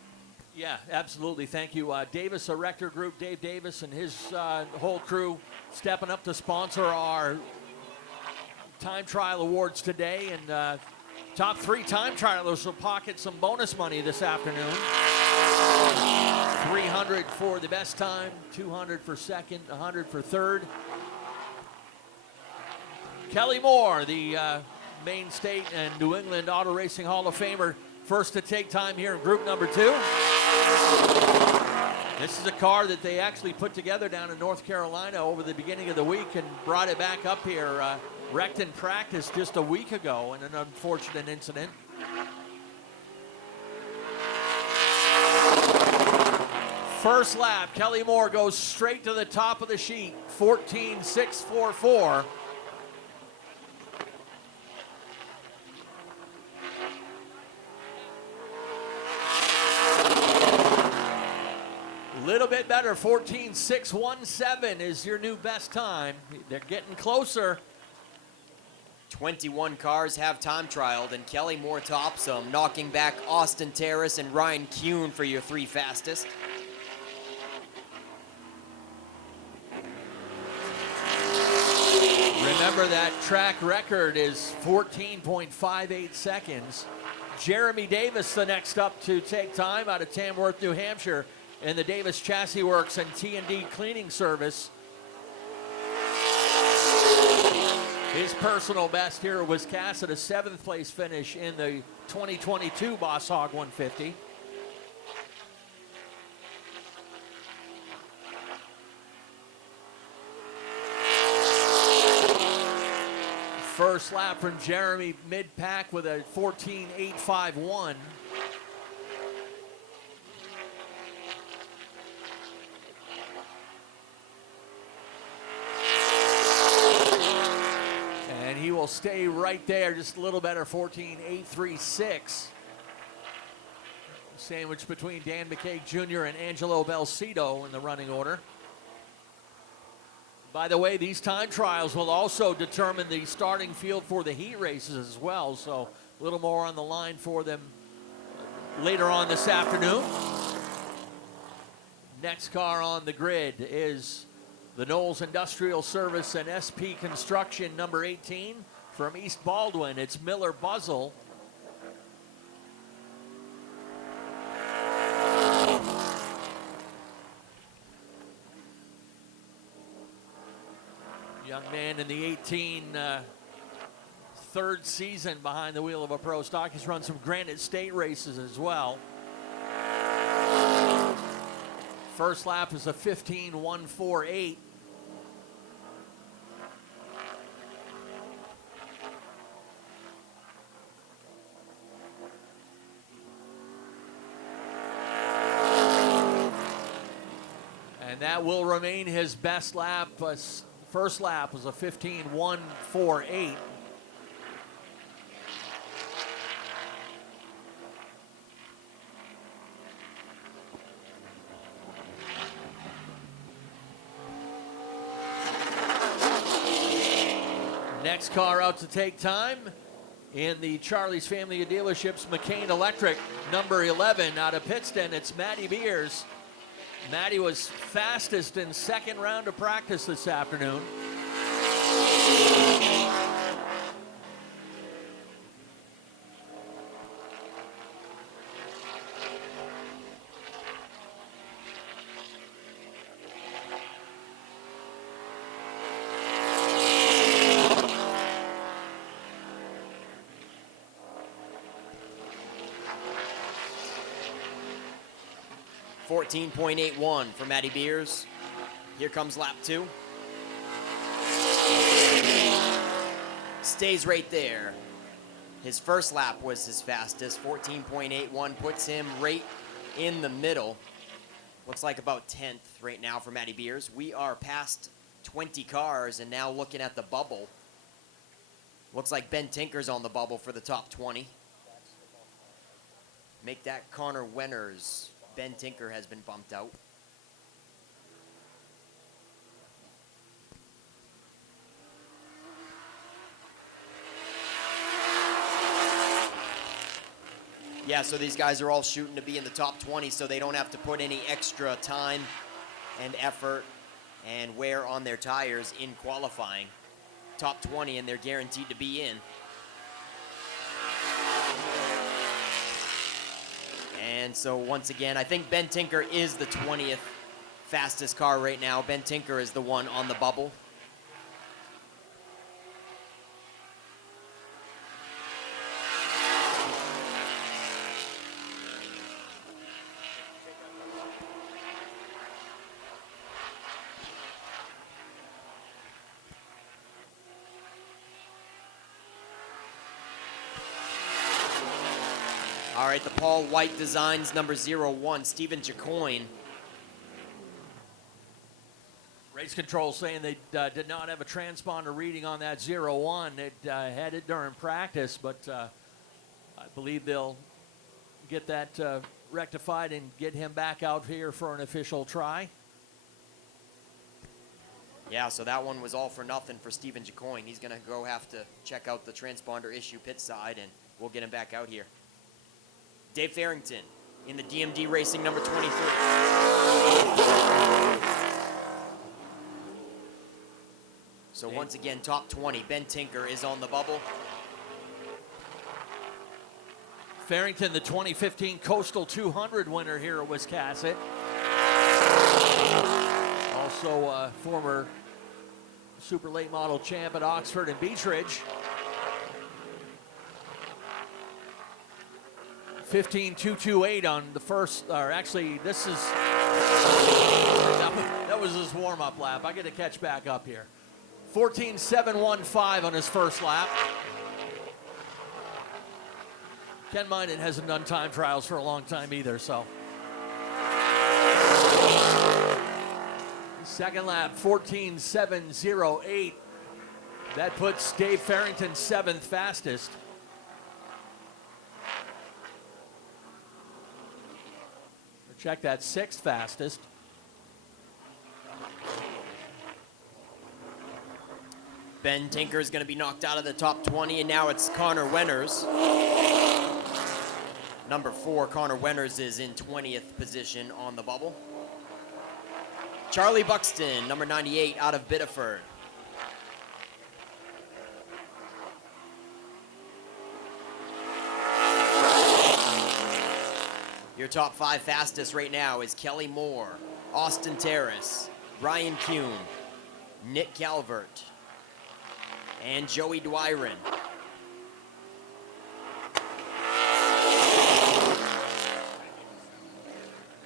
Yeah, absolutely. Thank you. Davis Erector Group, Dave Davis and his whole crew stepping up to sponsor our time trial awards today. And top 3 time trialers will pocket some bonus money this afternoon. $300 for the best time, $200 for second, $100 for third. Kelly Moore, the Maine State and New England Auto Racing Hall of Famer, first to take time here in group number 2. This is a car that they actually put together down in North Carolina over the beginning of the week and brought it back up here. Wrecked in practice just a week ago in an unfortunate incident. First lap, Kelly Moore goes straight to the top of the sheet, 14.644. Little bit better, 14.617 is your new best time. They're getting closer. 21 cars have time trialed, and Kelly Moore tops them, knocking back Austin Teras and Ryan Kuhn for your 3 fastest. Remember that track record is 14.58 seconds. Jeremy Davis the next up to take time out of Tamworth, New Hampshire, in the Davis Chassis Works and T&D Cleaning Service. His personal best here was cast at a 7th place finish in the 2022 Boss Hogg 150. First lap from Jeremy mid-pack with a 14.851. And he will stay right there, just a little better, 14.836. Sandwiched between Dan McKay Jr. and Angelo Belcito in the running order. By the way, these time trials will also determine the starting field for the heat races as well, so a little more on the line for them later on this afternoon. Next car on the grid is the Knowles Industrial Service and SP Construction number 18 from East Baldwin. It's Miller Buzzell. Young man in the 18, third season behind the wheel of a pro stock. He's run some Granite State races as well. First lap is a 15.148. And that will remain his best lap. First lap was a 15.148. Next car out to take time in the Charlie's Family of Dealerships McCain Electric, number 11 out of Pittston. It's Matty Beers. Matty was fastest in second round of practice this afternoon. .81 for Matty Beers. Here comes lap 2. Stays right there. His first lap was his fastest. 14.81 puts him right in the middle. Looks like about 10th right now for Matty Beers. We are past 20 cars and now looking at the bubble. Looks like Ben Tinker's on the bubble for the top 20. Make that Connor Wenners. Ben Tinker has been bumped out. Yeah, so these guys are all shooting to be in the top 20, so they don't have to put any extra time and effort and wear on their tires in qualifying. Top 20, and they're guaranteed to be in. And so once again, I think Ben Tinker is the 20th fastest car right now. Ben Tinker is the one on the bubble. All right, the Paul White Designs number 01, Stephen Jacoin. Race control saying they did not have a transponder reading on that 01. It had it during practice, but I believe they'll get that rectified and get him back out here for an official try. Yeah, so that one was all for nothing for Stephen Jacoin. He's going to go have to check out the transponder issue pit side, and we'll get him back out here. Dave Farrington in the DMD Racing number 23. So once again, top 20. Ben Tinker is on the bubble. Farrington, the 2015 Coastal 200 winner here at Wiscasset. Also a former super late model champ at Oxford and Beechridge. 15.228 on the first, or actually this is, that was his warm-up lap. I get to catch back up here. 14.715 on his first lap. Ken Minot hasn't done time trials for a long time either, so. Second lap, 14.708. That puts Dave Farrington 7th fastest. check that, 6th fastest. Ben Tinker is going to be knocked out of the top 20, and now it's Connor Wenners. Number 4, Connor Wenners, is in 20th position on the bubble. Charlie Buxton, number 98, out of Biddeford. Your top 5 fastest right now is Kelly Moore, Austin Terrace, Ryan Kuhn, Nick Calvert, and Joey Dwyron.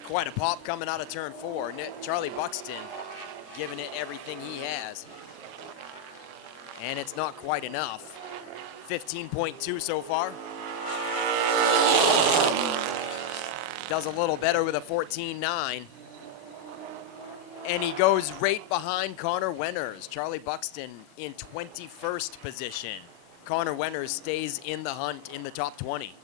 Quite a pop coming out of turn 4. Charlie Buxton giving it everything he has. And it's not quite enough. 15.2 so far. Does a little better with a 14.9. And he goes right behind Connor Wenners. Charlie Buxton in 21st position. Connor Wenners stays in the hunt in the top 20.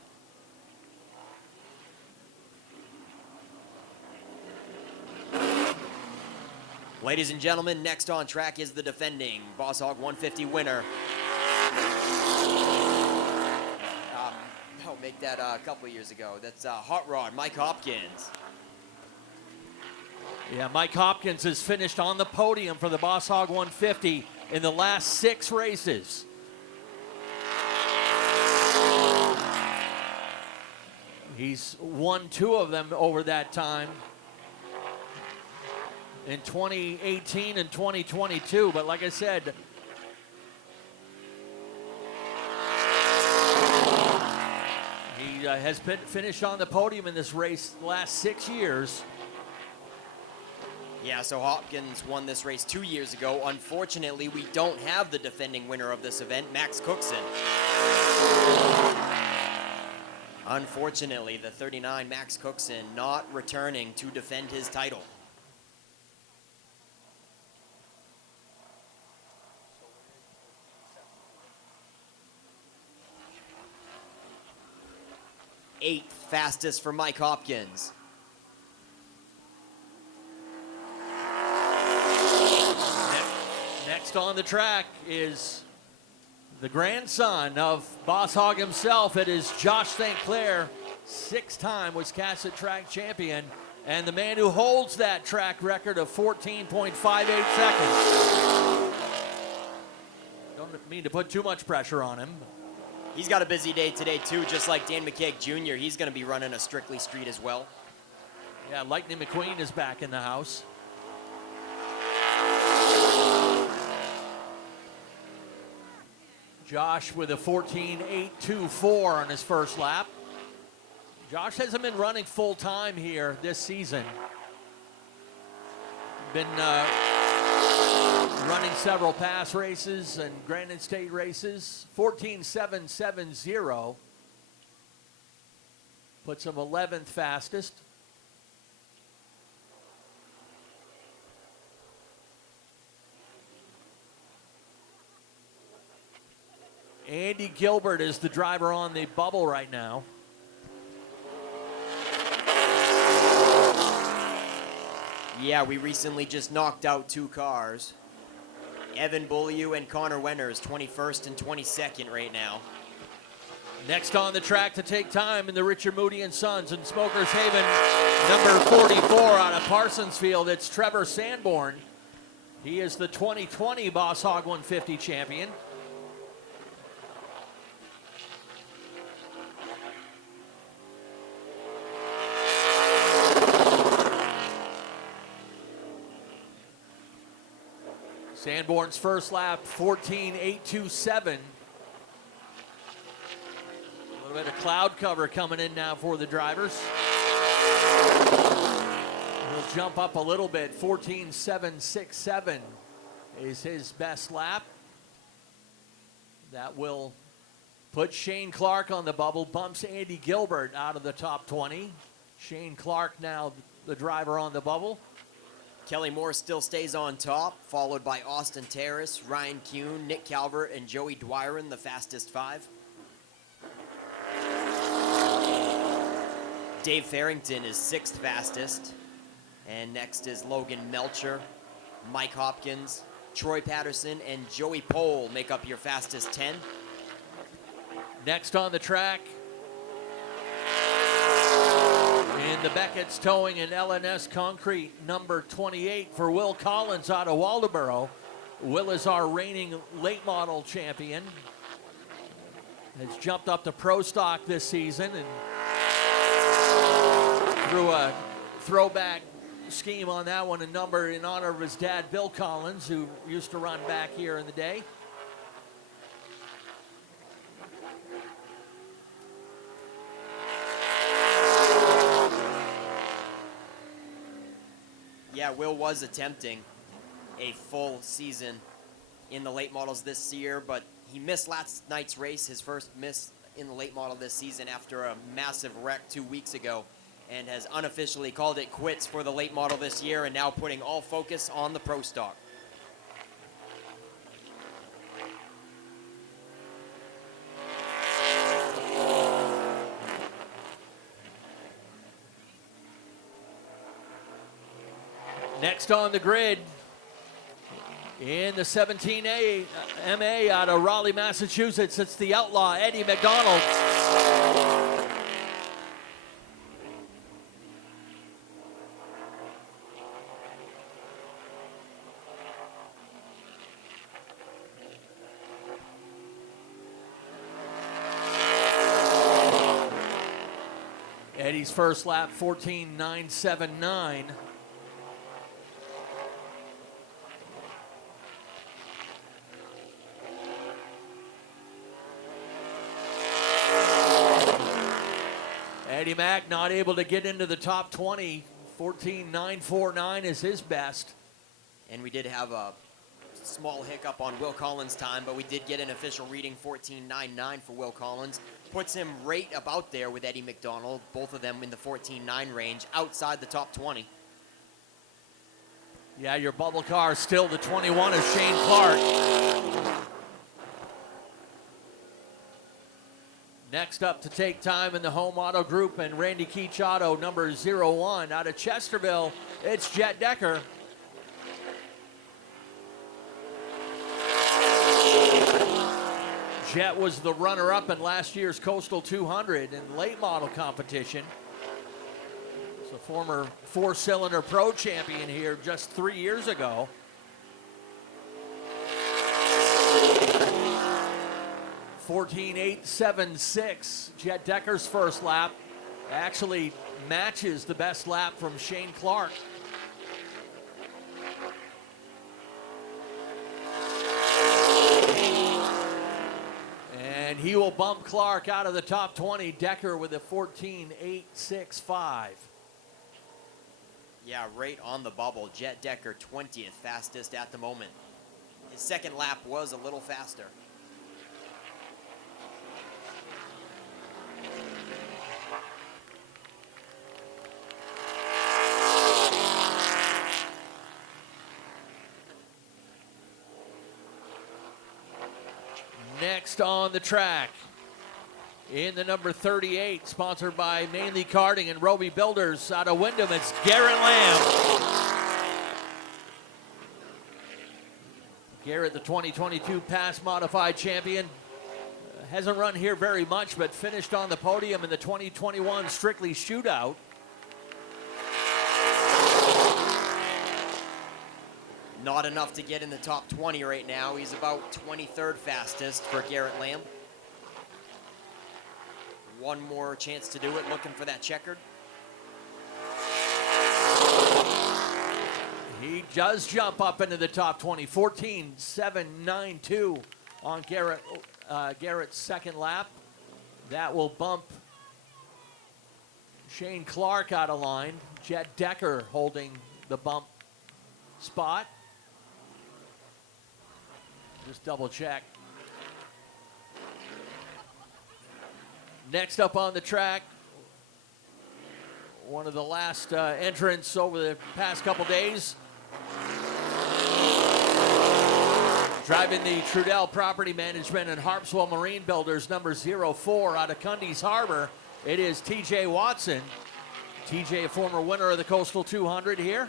Ladies and gentlemen, next on track is the defending Boss Hogg 150 winner. I'll make that a couple years ago. That's Hot Rod, Mike Hopkins. Yeah, Mike Hopkins has finished on the podium for the Boss Hogg 150 in the last 6 races. He's won 2 of them over that time in 2018 and 2022, but like I said, he has finished on the podium in this race the last 6 years. Yeah, so Hopkins won this race 2 years ago. Unfortunately, we don't have the defending winner of this event, Max Cookson. Unfortunately, the 39 Max Cookson not returning to defend his title. Eighth fastest for Mike Hopkins. Next on the track is the grandson of Boss Hogg himself. It is Josh St. Clair, 6-time Wiscasset track champion, and the man who holds that track record of 14.58 seconds. Don't mean to put too much pressure on him. He's got a busy day today, too, just like Dan McKeag Jr. He's going to be running a Strictly Street as well. Yeah, Lightning McQueen is back in the house. Josh with a 14.824 on his first lap. Josh hasn't been running full time here this season. Been running several pass races and Granite State races. 14.770 puts him 11th fastest. Andy Gilbert is the driver on the bubble right now. Yeah, we recently just knocked out 2 cars. Evan Beaulieu and Connor Wenners, 21st and 22nd right now. Next on the track to take time in the Richard Moody and Sons in Smokers Haven, number 44 out of Parsonsfield, it's Trevor Sanborn. He is the 2020 Boss Hogg 150 champion. Sanborn's first lap, 14.827. A little bit of cloud cover coming in now for the drivers. He'll jump up a little bit. 14.767 is his best lap. That will put Shane Clark on the bubble, bumps Andy Gilbert out of the top 20. Shane Clark now the driver on the bubble. Kelly Moore still stays on top, followed by Austin Terrace, Ryan Kuhn, Nick Calvert, and Joey Dwyron, the fastest 5. Dave Farrington is 6th fastest. And next is Logan Melcher, Mike Hopkins, Troy Patterson, and Joey Pohl make up your fastest 10. Next on the track, in the Beckett's Towing and LNS Concrete, number 28 for Will Collins out of Waldoboro. Will is our reigning late model champion. Has jumped up to Pro Stock this season and threw a throwback scheme on that one, a number in honor of his dad, Bill Collins, who used to run back here in the day. Yeah, Will was attempting a full season in the late models this year, but he missed last night's race, his first miss in the late model this season after a massive wreck 2 weeks ago, and has unofficially called it quits for the late model this year and now putting all focus on the Pro Stock. Next on the grid, in the 17A MA out of Raleigh, Massachusetts, it's the outlaw, Eddie McDonald. Eddie's first lap, 14.979. Eddie Mack not able to get into the top 20. 14.949 is his best. And we did have a small hiccup on Will Collins' time, but we did get an official reading, 14.99 for Will Collins. Puts him right about there with Eddie McDonald, both of them in the 14.9 range, outside the top 20. Yeah, your bubble car still the 21 of Shane Clark. Next up to take time in the home auto group and Randy Keach Auto, number 01 out of Chesterville, it's Jet Decker. Jet was the runner-up in last year's Coastal 200 in late model competition. He's a former four-cylinder pro champion here just 3 years ago. $14.876, Jet Decker's first lap actually matches the best lap from Shane Clark. And he will bump Clark out of the top 20. Decker with a 14.865. Yeah, right on the bubble. Jet Decker, 20th fastest at the moment. His second lap was a little faster. Next on the track, in the number 38, sponsored by Mainly Karting and Roby Builders out of Wyndham, it's Garrett Lamb. Garrett, the 2022 Pass Modified champion, hasn't run here very much, but finished on the podium in the 2021 Strictly Shootout. Not enough to get in the top 20 right now. He's about 23rd fastest for Garrett Lamb. One more chance to do it, looking for that checkered. He does jump up into the top 20, 14.792 on Garrett's second lap. That will bump Shane Clark out of line. Jet Decker holding the bump spot. Just double check. Next up on the track, one of the last entrants over the past couple days. Driving the Trudell Property Management and Harpswell Marine Builders, number 04 out of Cundy's Harbor. It is TJ Watson. TJ, a former winner of the Coastal 200 here.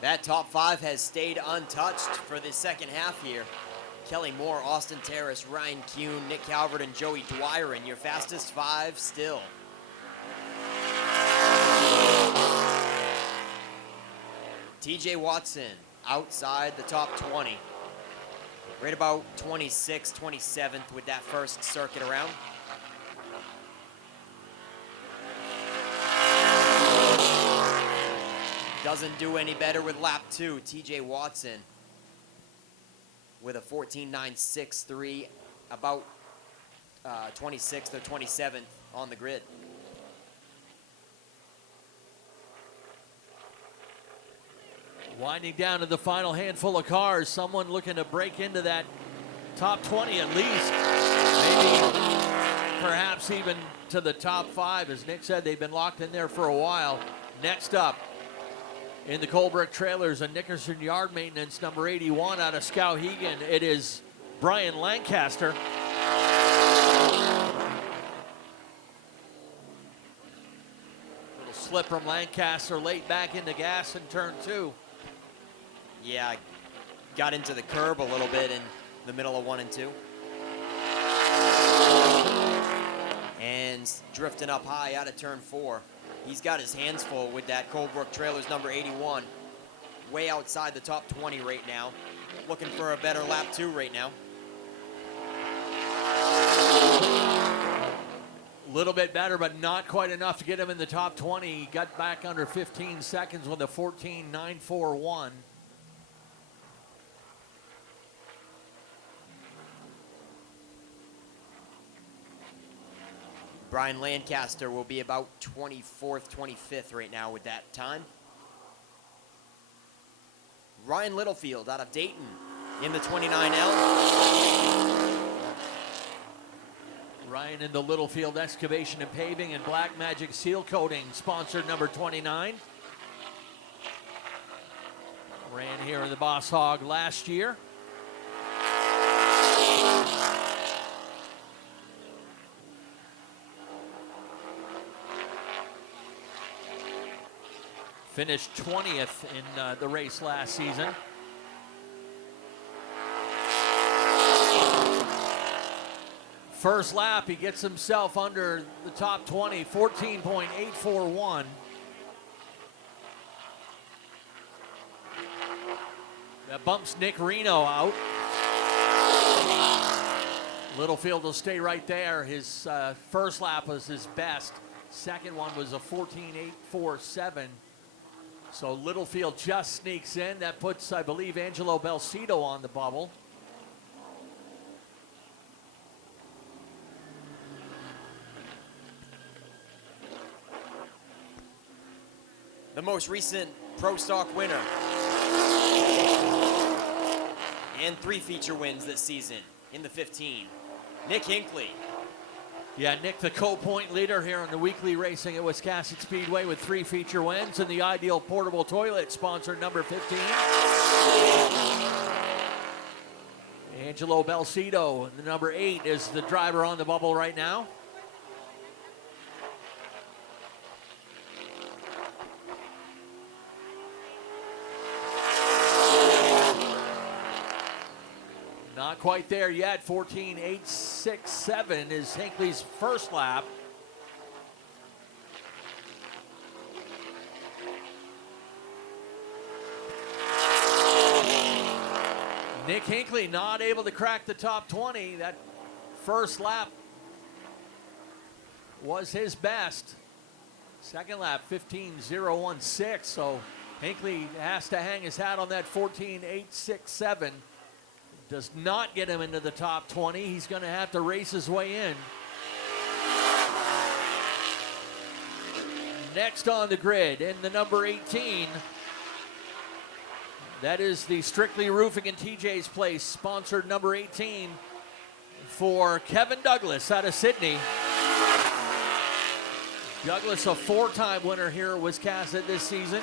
That top 5 has stayed untouched for the second half here. Kelly Moore, Austin Teras, Ryan Kuhn, Nick Calvert, and Joey Dwyer in your fastest 5 still. TJ Watson outside the top 20. Right about 26th, 27th with that first circuit around. Doesn't do any better with lap 2. TJ Watson with a 14.963, about 26th or 27th on the grid. Winding down to the final handful of cars, someone looking to break into that top 20 at least. Maybe perhaps even to the top 5. As Nick said, they've been locked in there for a while. Next up in the Colebrook Trailers and Nickerson Yard Maintenance, number 81 out of Skowhegan, it is Brian Lancaster. Little slip from Lancaster late back into gas in turn 2. Yeah, got into the curb a little bit in the middle of 1 and 2. And drifting up high out of turn 4. He's got his hands full with that Colebrook Trailers number 81. Way outside the top 20 right now. Looking for a better lap 2 right now. A little bit better, but not quite enough to get him in the top 20. He got back under 15 seconds with a 14.941. Brian Lancaster will be about 24th, 25th right now with that time. Ryan Littlefield out of Dayton in the 29L. Ryan in the Littlefield Excavation and Paving and Black Magic Seal Coating, sponsored number 29. Ran here in the Boss Hogg last year. Finished 20th in the race last season. First lap, he gets himself under the top 20, 14.841. That bumps Nick Reno out. Littlefield will stay right there. His first lap was his best. Second one was a 14.847. So Littlefield just sneaks in. That puts, I believe, Angelo Belcito on the bubble. The most recent Pro Stock winner. And 3 feature wins this season in the 15. Nick Hinckley. Yeah, Nick, the co-point leader here in the weekly racing at Wiscasset Speedway with 3 feature wins and the Ideal Portable Toilet, sponsor number 15. Angelo Belcito, the number 8, is the driver on the bubble right now. Not quite there yet. 14.867 is Hinckley's first lap. Nick Hinckley not able to crack the top 20. That first lap was his best. Second lap, 15.016. So Hinckley has to hang his hat on that 14.867. Does not get him into the top 20. He's going to have to race his way in. Next on the grid in the number 18. That is the Strictly Roofing and TJ's Place, sponsored number 18 for Kevin Douglas out of Sydney. Douglas, a 4-time winner here at Wiscasset this season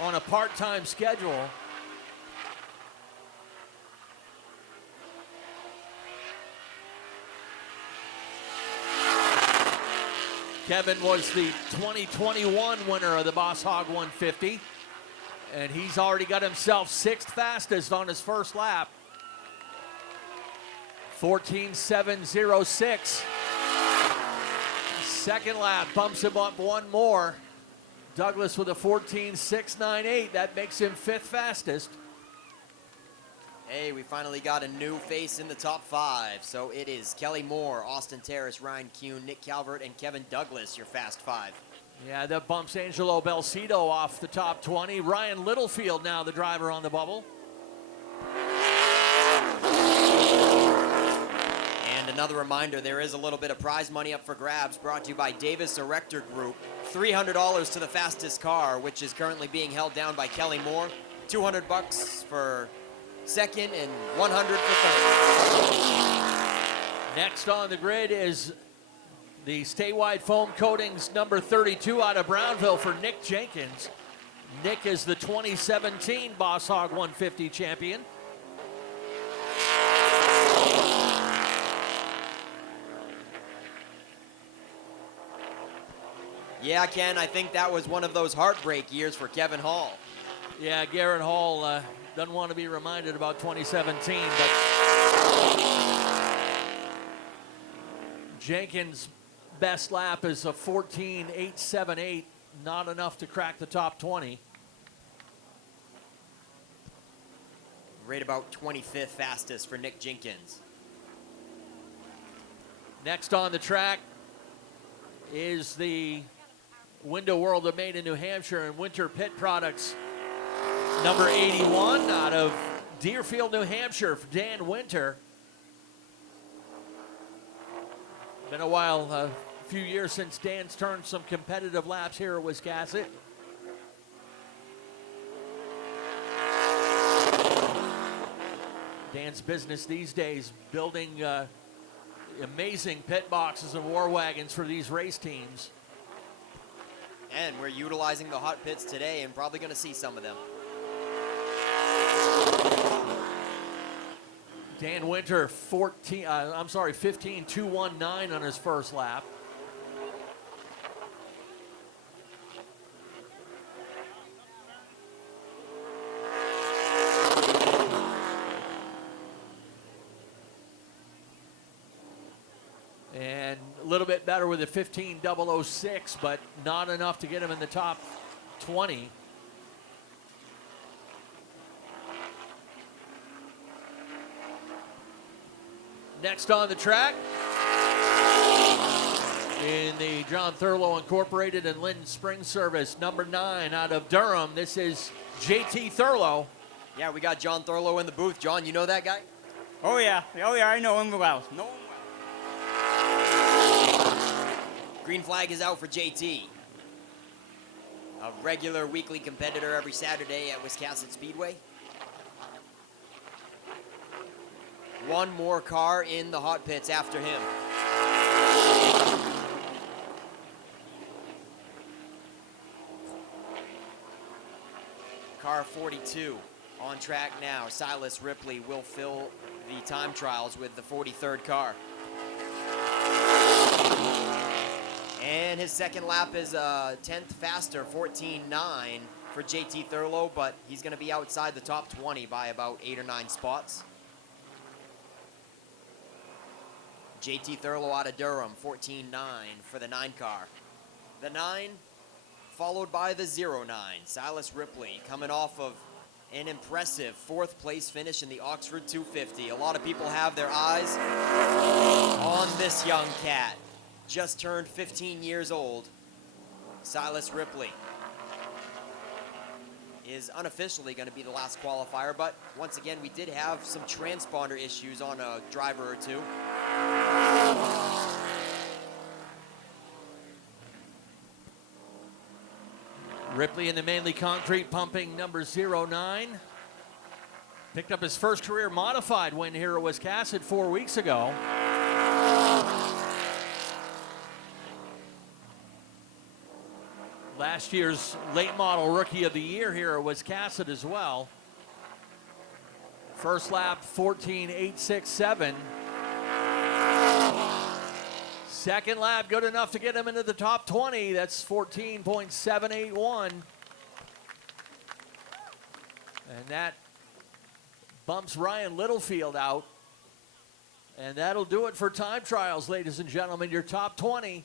on a part-time schedule. Kevin was the 2021 winner of the Boss Hogg 150, and he's already got himself 6th fastest on his first lap. 14.706. Second lap bumps him up one more. Douglas with a 14.698. That makes him 5th fastest. Hey, we finally got a new face in the top 5. So it is Kelly Moore, Austin Teras, Ryan Kuhn, Nick Calvert, and Kevin Douglas, your fast 5. Yeah, that bumps Angelo Belcito off the top 20. Ryan Littlefield now the driver on the bubble. And another reminder, there is a little bit of prize money up for grabs, brought to you by Davis Erector Group. $300 to the fastest car, which is currently being held down by Kelly Moore. $200 for second and $100 for third. Next on the grid is the statewide foam coatings number 32 out of Brownville for Nick Jenkins. Nick is the 2017 Boss Hogg 150 champion. Yeah, Ken, I think that was one of those heartbreak years for Kevin Hall. Yeah, Garrett Hall doesn't want to be reminded about 2017, but Jenkins' best lap is a 14.878, not enough to crack the top 20. Right about 25th fastest for Nick Jenkins. Next on the track is the Window World of Maine and New Hampshire and Winter Pit Products number 81 out of Deerfield, New Hampshire for Dan Winter. Been a while, a few years since Dan's turned some competitive laps here at Wiscasset. Dan's business these days, building amazing pit boxes and war wagons for these race teams. And we're utilizing the hot pits today and probably going to see some of them. Dan Winter, 15.219 on his first lap. And a little bit better with a 15.006, but not enough to get him in the top 20. Next on the track, in the John Thurlow Incorporated and Linden Spring Service, number 9 out of Durham, this is JT Thurlow. Yeah, we got John Thurlow in the booth. John, you know that guy? Oh yeah, I know him well. Green flag is out for JT. A regular weekly competitor every Saturday at Wiscasset Speedway. One more car in the hot pits after him. Car 42 on track now. Silas Ripley will fill the time trials with the 43rd car. And his second lap is a 10th faster, 14.9 for JT Thurlow, but he's going to be outside the top 20 by about 8 or 9 spots. JT Thurlow out of Durham, 14.9 for the 9 car. The 9 followed by the 09. Silas Ripley coming off of an impressive 4th place finish in the Oxford 250. A lot of people have their eyes on this young cat. Just turned 15 years old. Silas Ripley is unofficially going to be the last qualifier, but once again, we did have some transponder issues on a driver or two. Ripley in the Manly Concrete Pumping number 09. Picked up his first career modified win here at Wiscasset 4 weeks ago. Last year's late model rookie of the year here at Wiscasset as well. First lap 14.867. Second lap, good enough to get him into the top 20. That's 14.781. And that bumps Ryan Littlefield out. And that'll do it for time trials, ladies and gentlemen. Your top 20,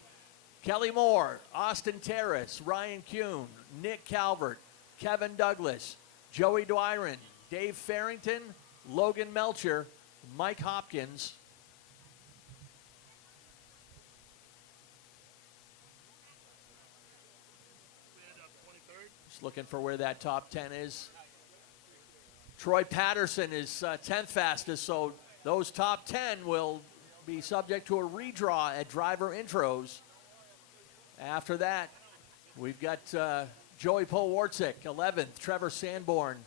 Kelly Moore, Austin Teras, Ryan Kuhn, Nick Calvert, Kevin Douglas, Joey Dwyron, Dave Farrington, Logan Melcher, Mike Hopkins. Just looking for where that top 10 is. Troy Patterson is 10th fastest, so those top 10 will be subject to a redraw at driver intros. After that, we've got Joey Powarczyk, 11th, Trevor Sanborn,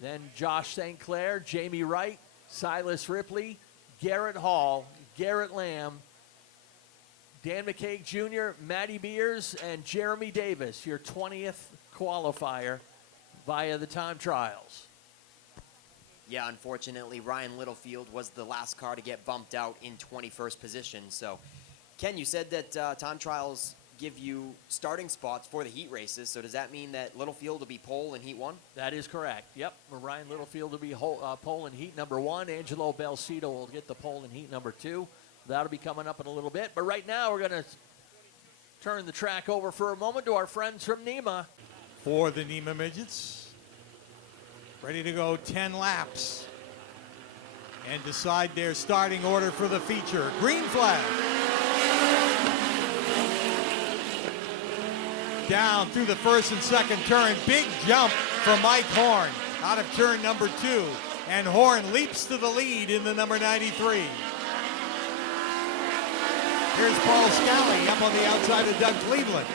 then Josh St. Clair, Jamie Wright, Silas Ripley, Garrett Hall, Garrett Lamb, Dan McCaig Jr., Matty Beers, and Jeremy Davis, your 20th qualifier via the time trials. Yeah, unfortunately, Ryan Littlefield was the last car to get bumped out in 21st position. So, Ken, you said that time trials give you starting spots for the heat races. So does that mean that Littlefield will be pole in heat 1? That is correct. Yep, Ryan Littlefield will be pole in heat number 1. Angelo Belcito will get the pole in heat number 2. That'll be coming up in a little bit. But right now, we're going to turn the track over for a moment to our friends from Nema. For the Nema Midgets. Ready to go 10 laps and decide their starting order for the feature. Green flag. Down through the first and second turn. Big jump from Mike Horn out of turn number 2. And Horn leaps to the lead in the number 93. Here's Paul Scally up on the outside of Doug Cleveland.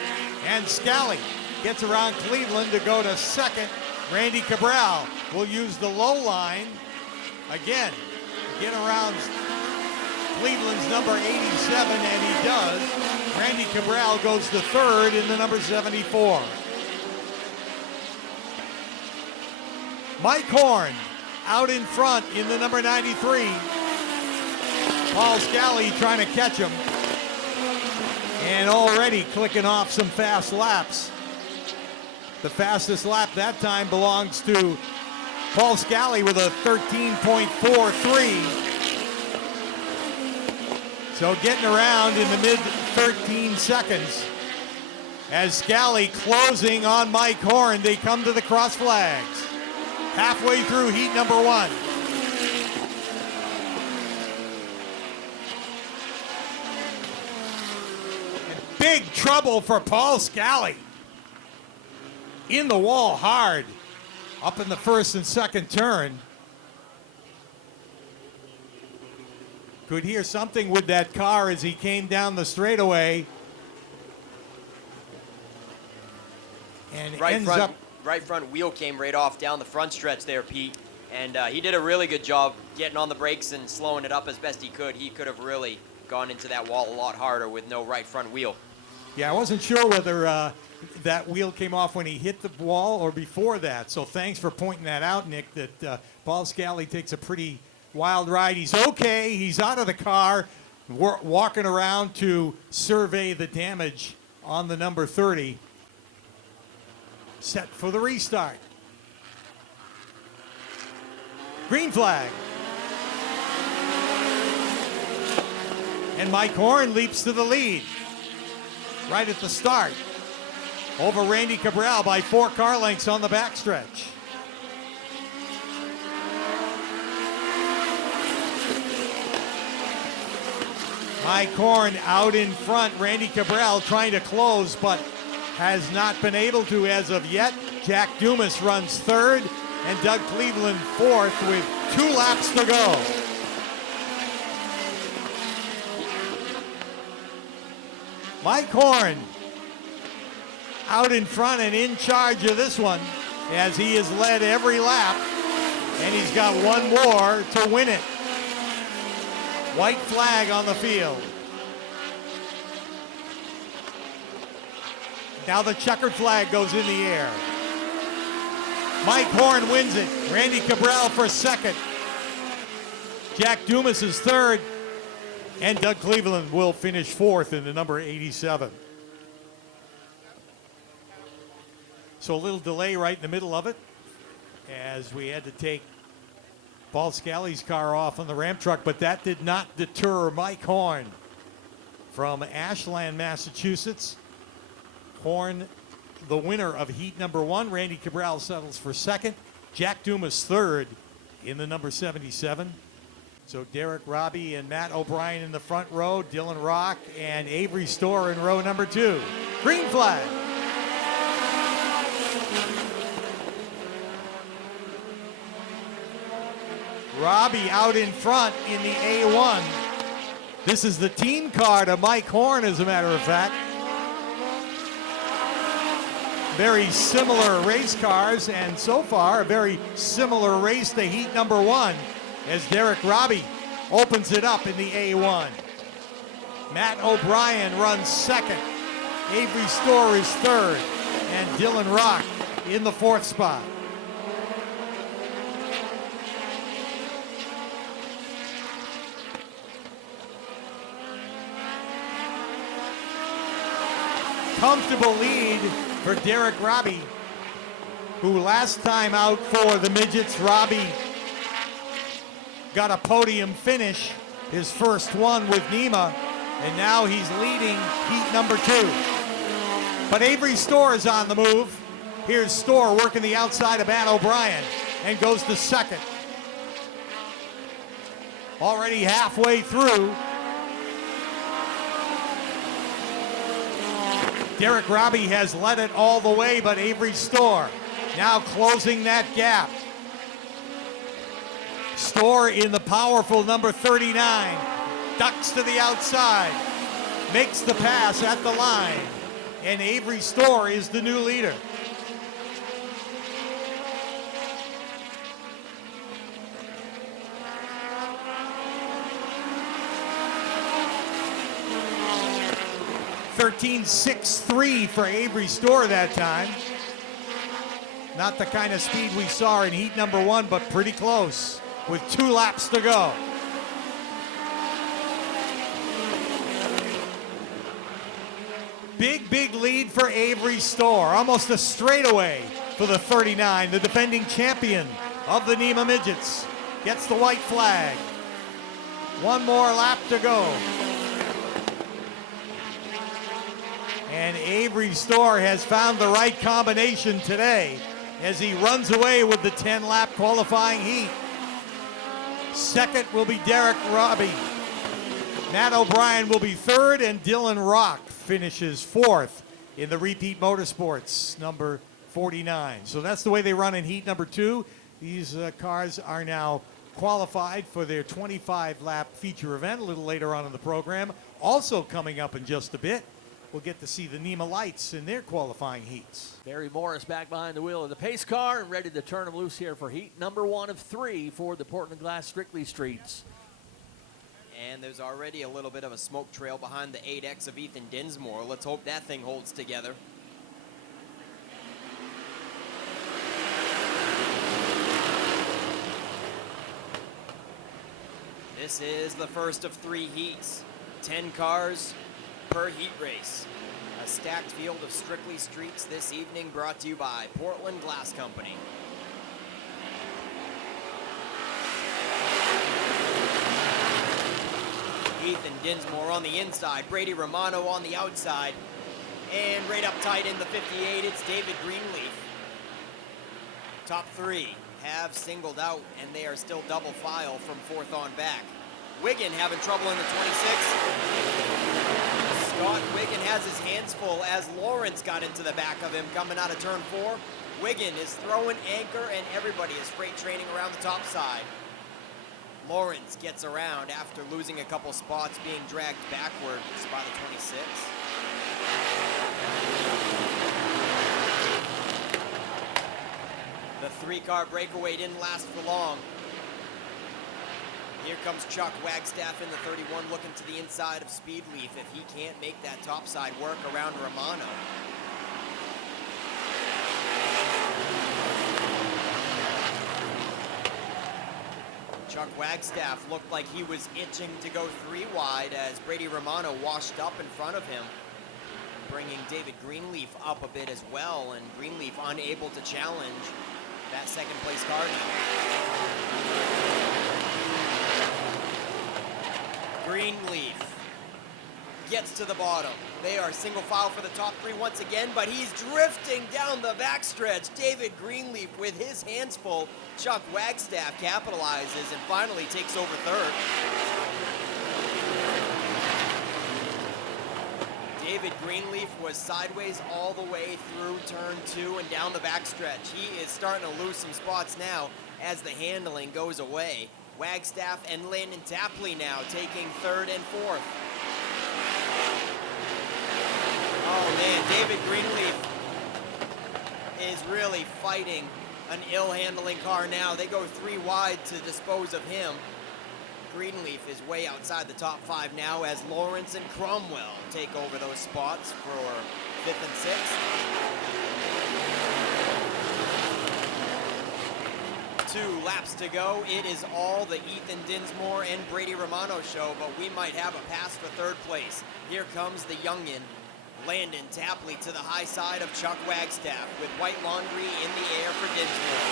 And Scally gets around Cleveland to go to second. Randy Cabral will use the low line again to get around Cleveland's number 87, and he does. Randy Cabral goes to third in the number 74. Mike Horn out in front in the number 93. Paul Scally trying to catch him. And already clicking off some fast laps. The fastest lap that time belongs to Paul Scally with a 13.43. So getting around in the mid 13 seconds. As Scally closing on Mike Horn, they come to the cross flags. Halfway through heat number 1. Big trouble for Paul Scally. In the wall hard up in the first and second turn. Could hear something with that car as he came down the straightaway. And ends up. Right front wheel came right off down the front stretch there, Pete. And he did a really good job getting on the brakes and slowing it up as best he could. He could have really gone into that wall a lot harder with no right front wheel. Yeah, I wasn't sure whether that wheel came off when he hit the wall or before that. So thanks for pointing that out, Nick, that Paul Scally takes a pretty wild ride. He's okay. He's out of the car, walking around to survey the damage on the number 30. Set for the restart. Green flag. And Mike Horn leaps to the lead right at the start over Randy Cabral by 4 car lengths on the backstretch. Mike Horn out in front. Randy Cabral trying to close, but has not been able to as of yet. Jack Dumas runs third, and Doug Cleveland fourth with 2 laps to go. Mike Horn out in front and in charge of this one as he has led every lap, and he's got one more to win it. White flag on the field. Now the checkered flag goes in the air. Mike Horn wins it. Randy Cabral for second. Jack Dumas is third. And Doug Cleveland will finish fourth in the number 87. So a little delay right in the middle of it as we had to take Paul Scally's car off on the ramp truck, but that did not deter Mike Horn from Ashland, Massachusetts. Horn, the winner of heat number 1. Randy Cabral settles for second. Jack Dumas third in the number 77. So Derek Robbie and Matt O'Brien in the front row, Dylan Rock and Avery Storr in row number 2. Green flag. Robbie out in front in the A1. This is the team car to Mike Horn, as a matter of fact. Very similar race cars, and so far a very similar race to heat number 1 as Derek Robbie opens it up in the A1. Matt O'Brien runs second. Avery Storr is third, and Dylan Rock in the 4th spot. Comfortable lead for Derek Robbie, who last time out for the Midgets, Robbie got a podium finish, his first one with Nema, and now he's leading heat number 2. But Avery Storr is on the move. Here's Storr working the outside of Matt O'Brien and goes to second. Already halfway through. Derek Robbie has led it all the way, but Avery Storr now closing that gap. Storr in the powerful number 39, ducks to the outside, makes the pass at the line, and Avery Storr is the new leader. .13.63 for Avery Storr that time. Not the kind of speed we saw in heat number 1, but pretty close with 2 laps to go. Big lead for Avery Storr. Almost a straightaway for the 39, the defending champion of the Nema Midgets. Gets the white flag. 1 more lap to go. And Avery Storr has found the right combination today as he runs away with the 10-lap qualifying heat. Second will be Derek Robbie. Matt O'Brien will be third, and Dylan Rock finishes fourth in the repeat motorsports number 49. So that's the way they run in heat number 2. These cars are now qualified for their 25-lap feature event a little later on in the program. Also coming up in just a bit, we'll get to see the Nema Lights in their qualifying heats. Barry Morris back behind the wheel of the pace car and ready to turn him loose here for heat number 1 of 3 for the Portland Glass Strictly Streets. And there's already a little bit of a smoke trail behind the 8X of Ethan Dinsmore. Let's hope that thing holds together. This is the first of 3 heats. 10 cars per heat race. A stacked field of Strictly Streets this evening, brought to you by Portland Glass Company. Ethan Dinsmore on the inside, Brady Romano on the outside, and right up tight in the 58, it's David Greenleaf. Top 3 have singled out, and they are still double file from 4th on back. Wiggin having trouble in the 26. Scott Wiggin has his hands full as Lawrence got into the back of him coming out of turn 4. Wiggin is throwing anchor, and everybody is freight training around the top side. Lawrence gets around after losing a couple spots, being dragged backwards by the 26. The 3-car breakaway didn't last for long. Here comes Chuck Wagstaff in the 31 looking to the inside of Speedleaf if he can't make that topside work around Romano. Chuck Chuck Wagstaff looked like he was itching to go 3 wide as Brady Romano washed up in front of him, bringing David Greenleaf up a bit as well, and Greenleaf unable to challenge that second place car now. Greenleaf gets to the bottom. They are single file for the top 3 once again, but he's drifting down the backstretch. David Greenleaf with his hands full. Chuck Wagstaff capitalizes and finally takes over third. David Greenleaf was sideways all the way through turn 2 and down the backstretch. He is starting to lose some spots now as the handling goes away. Wagstaff and Landon Tapley now taking 3rd and 4th. Oh man, David Greenleaf is really fighting an ill-handling car now. They go 3 wide to dispose of him. Greenleaf is way outside the top 5 now as Lawrence and Cromwell take over those spots for 5th and 6th. 2 laps to go. It is all the Ethan Dinsmore and Brady Romano show, but we might have a pass for 3rd place. Here comes the youngin', Landon Tapley, to the high side of Chuck Wagstaff with white laundry in the air for Dinsmore.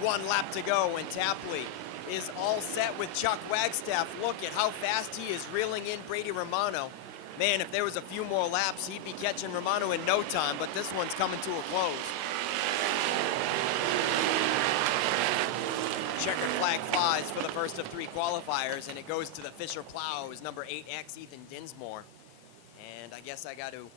One lap to go and Tapley is all set with Chuck Wagstaff. Look at how fast he is reeling in Brady Romano. Man, if there was a few more laps, he'd be catching Romano in no time, but this one's coming to a close. Checker flag flies for the first of 3 qualifiers, and it goes to the Fisher Plows, number 8X, Ethan Dinsmore. And I guess I got to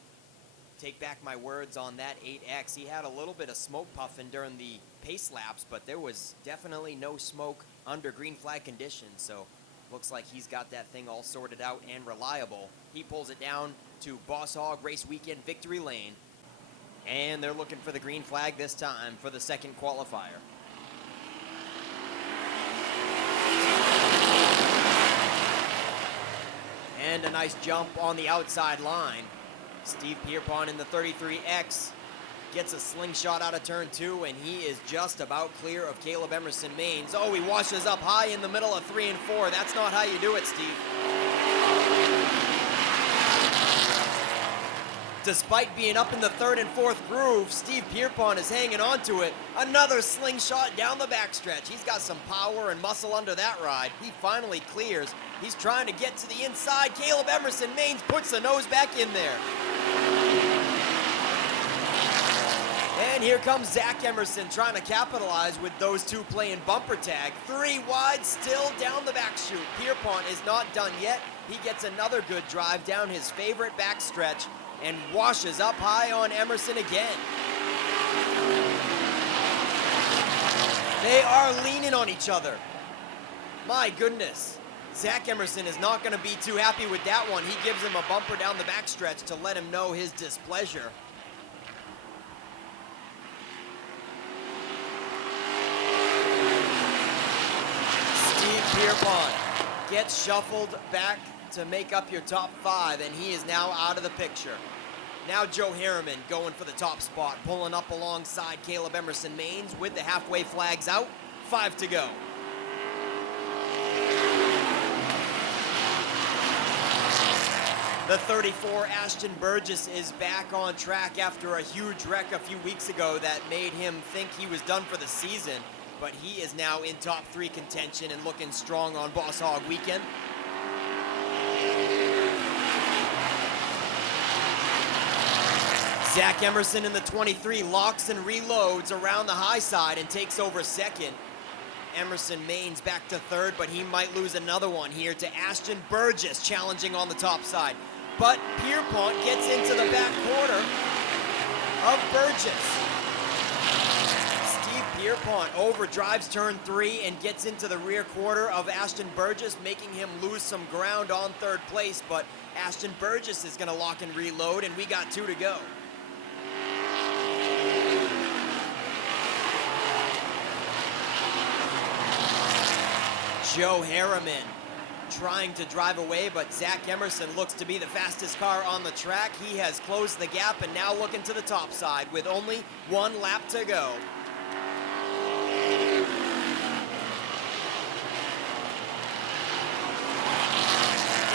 take back my words on that 8X. He had a little bit of smoke puffing during the pace laps, but there was definitely no smoke under green flag conditions, so looks like he's got that thing all sorted out and reliable. He pulls it down to Boss Hogg Race Weekend Victory Lane, and they're looking for the green flag this time for the second qualifier. And a nice jump on the outside line. Steve Pierpont in the 33X gets a slingshot out of turn 2, and he is just about clear of Caleb Emerson Maines. Oh, he washes up high in the middle of 3 and 4. That's not how you do it, Steve. Despite being up in the 3rd and 4th groove, Steve Pierpont is hanging on to it. Another slingshot down the backstretch. He's got some power and muscle under that ride. He finally clears. He's trying to get to the inside. Caleb Emerson Maines puts the nose back in there. And here comes Zach Emerson trying to capitalize with those 2 playing bumper tag. 3 wide, still down the back chute. Pierpont is not done yet. He gets another good drive down his favorite backstretch and washes up high on Emerson again. They are leaning on each other. My goodness. Zach Emerson is not going to be too happy with that one. He gives him a bumper down the backstretch to let him know his displeasure. Steve Pierpont gets shuffled back to make up your top 5, and he is now out of the picture. Now Joe Harriman going for the top spot, pulling up alongside Caleb Emerson Maines with the halfway flags out. 5 to go. The 34 Ashton Burgess is back on track after a huge wreck a few weeks ago that made him think he was done for the season, but he is now in top 3 contention and looking strong on Boss Hogg weekend. Zach Emerson in the 23 locks and reloads around the high side and takes over 2nd. Emerson Maines back to 3rd, but he might lose another one here to Ashton Burgess challenging on the top side. But Pierpont gets into the back corner of Burgess. Steve Pierpont overdrives turn 3 and gets into the rear quarter of Ashton Burgess, making him lose some ground on 3rd place, but Ashton Burgess is going to lock and reload, and we got 2 to go. Joe Harriman trying to drive away, but Zach Emerson looks to be the fastest car on the track. He has closed the gap and now looking to the top side with only 1 lap to go.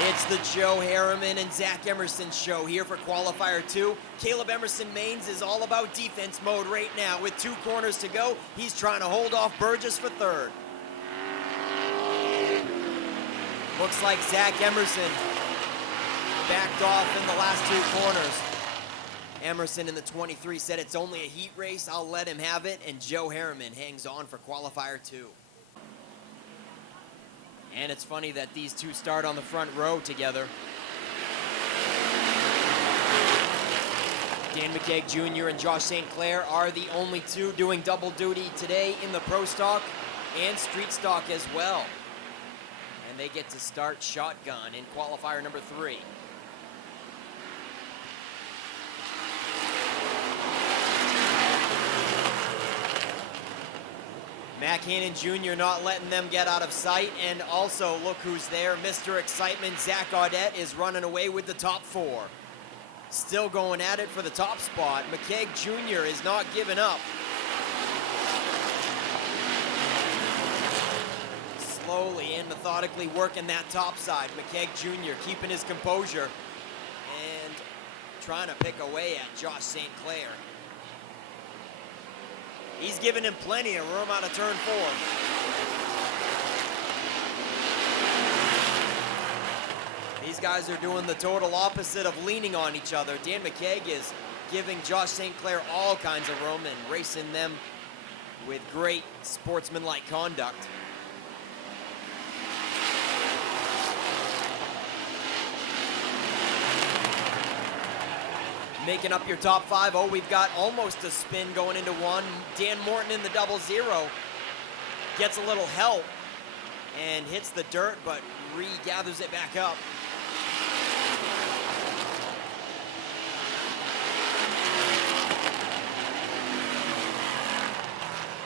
It's the Joe Harriman and Zach Emerson show here for qualifier 2. Caleb Emerson Maines is all about defense mode right now. With 2 corners to go, he's trying to hold off Burgess for 3rd. Looks like Zach Emerson backed off in the last 2 corners. Emerson in the 23 said it's only a heat race, I'll let him have it, and Joe Harriman hangs on for qualifier 2. And it's funny that these two start on the front row together. Dan McKeag Jr. and Josh St. Clair are the only 2 doing double duty today in the Pro Stock and Street Stock as well. And they get to start shotgun in qualifier number 3. Mac Hannon Jr. not letting them get out of sight, and also look who's there, Mr. Excitement, Zach Audette is running away with the top 4. Still going at it for the top spot. McKeag Jr. is not giving up. Slowly and methodically working that top side. McKeag Jr. keeping his composure and trying to pick away at Josh St. Clair. He's giving him plenty of room out of turn 4. These guys are doing the total opposite of leaning on each other. Dan McKeag is giving Josh St. Clair all kinds of room and racing them with great sportsmanlike conduct. Making up your top 5. Oh, we've got almost a spin going into 1. Dan Morton in the 0-0. Gets a little help and hits the dirt, but regathers it back up.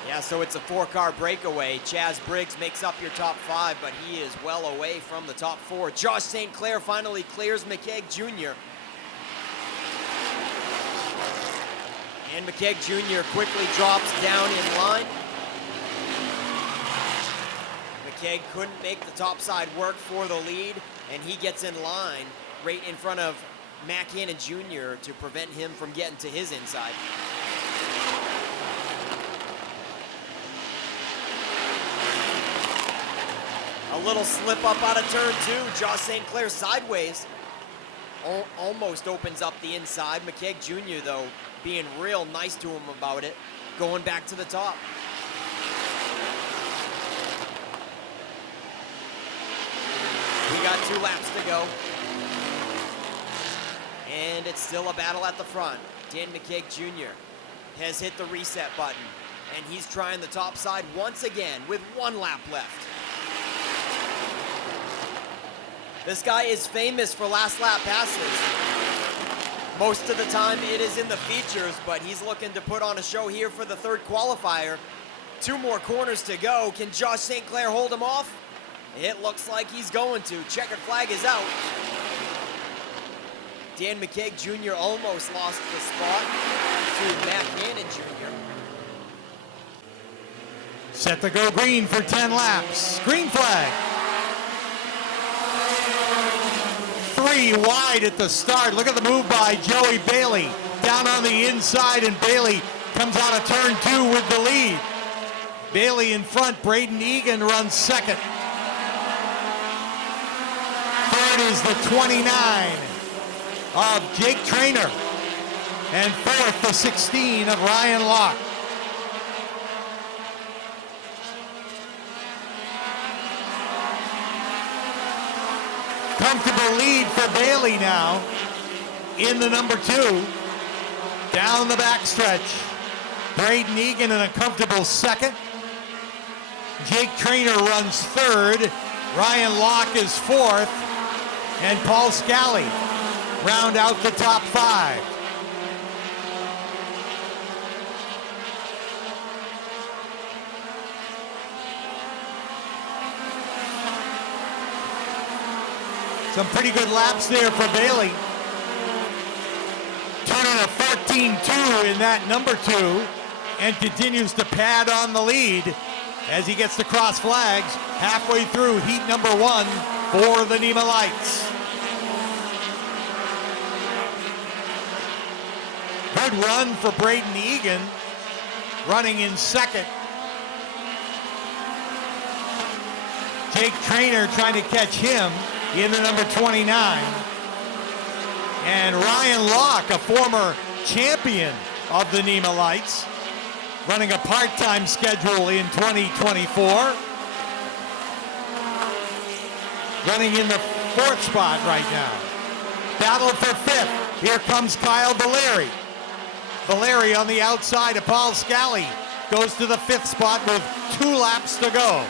Yeah, so it's a 4-car breakaway. Chaz Briggs makes up your top 5, but he is well away from the top 4. Josh St. Clair finally clears McKeag Jr. And McKeag Jr. quickly drops down in line. McKeag couldn't make the top side work for the lead, and he gets in line right in front of Mac Hannon Jr. to prevent him from getting to his inside. A little slip up out of turn 2. Josh St. Clair sideways. Almost opens up the inside. McKeag Jr., though, being real nice to him about it, going back to the top. We got 2 laps to go. And it's still a battle at the front. Dan McKeag Jr. has hit the reset button, and he's trying the top side once again with 1 lap left. This guy is famous for last lap passes. Most of the time it is in the features, but he's looking to put on a show here for the 3rd qualifier. 2 more corners to go. Can Josh St. Clair hold him off? It looks like he's going to. Checkered flag is out. Dan McKeag Jr. almost lost the spot to Matt Hannon Jr. Set to go green for 10 laps. Green flag. 3 wide at the start. Look at the move by Joey Bailey. Down on the inside, and Bailey comes out of turn 2 with the lead. Bailey in front. Braden Egan runs 2nd. 3rd is the 29 of Jake Traynor. And 4th, the 16 of Ryan Locke. Comfortable lead for Bailey now in the number 2. Down the backstretch. Braden Egan in a comfortable 2nd. Jake Traynor runs 3rd. Ryan Locke is 4th. And Paul Scally round out the top 5. Some pretty good laps there for Bailey. Turning a 14-2 in that number 2 and continues to pad on the lead as he gets to cross flags halfway through heat number 1 for the Nema Lights. Good run for Braden Egan, running in second. Jake Traynor trying to catch him in the number 29. And Ryan Locke, a former champion of the Nema Lights, running a part-time schedule in 2024. Running in the 4th spot right now. Battle for 5th. Here comes Kyle Valeri. Valeri on the outside of Paul Scally goes to the 5th spot with 2 laps to go.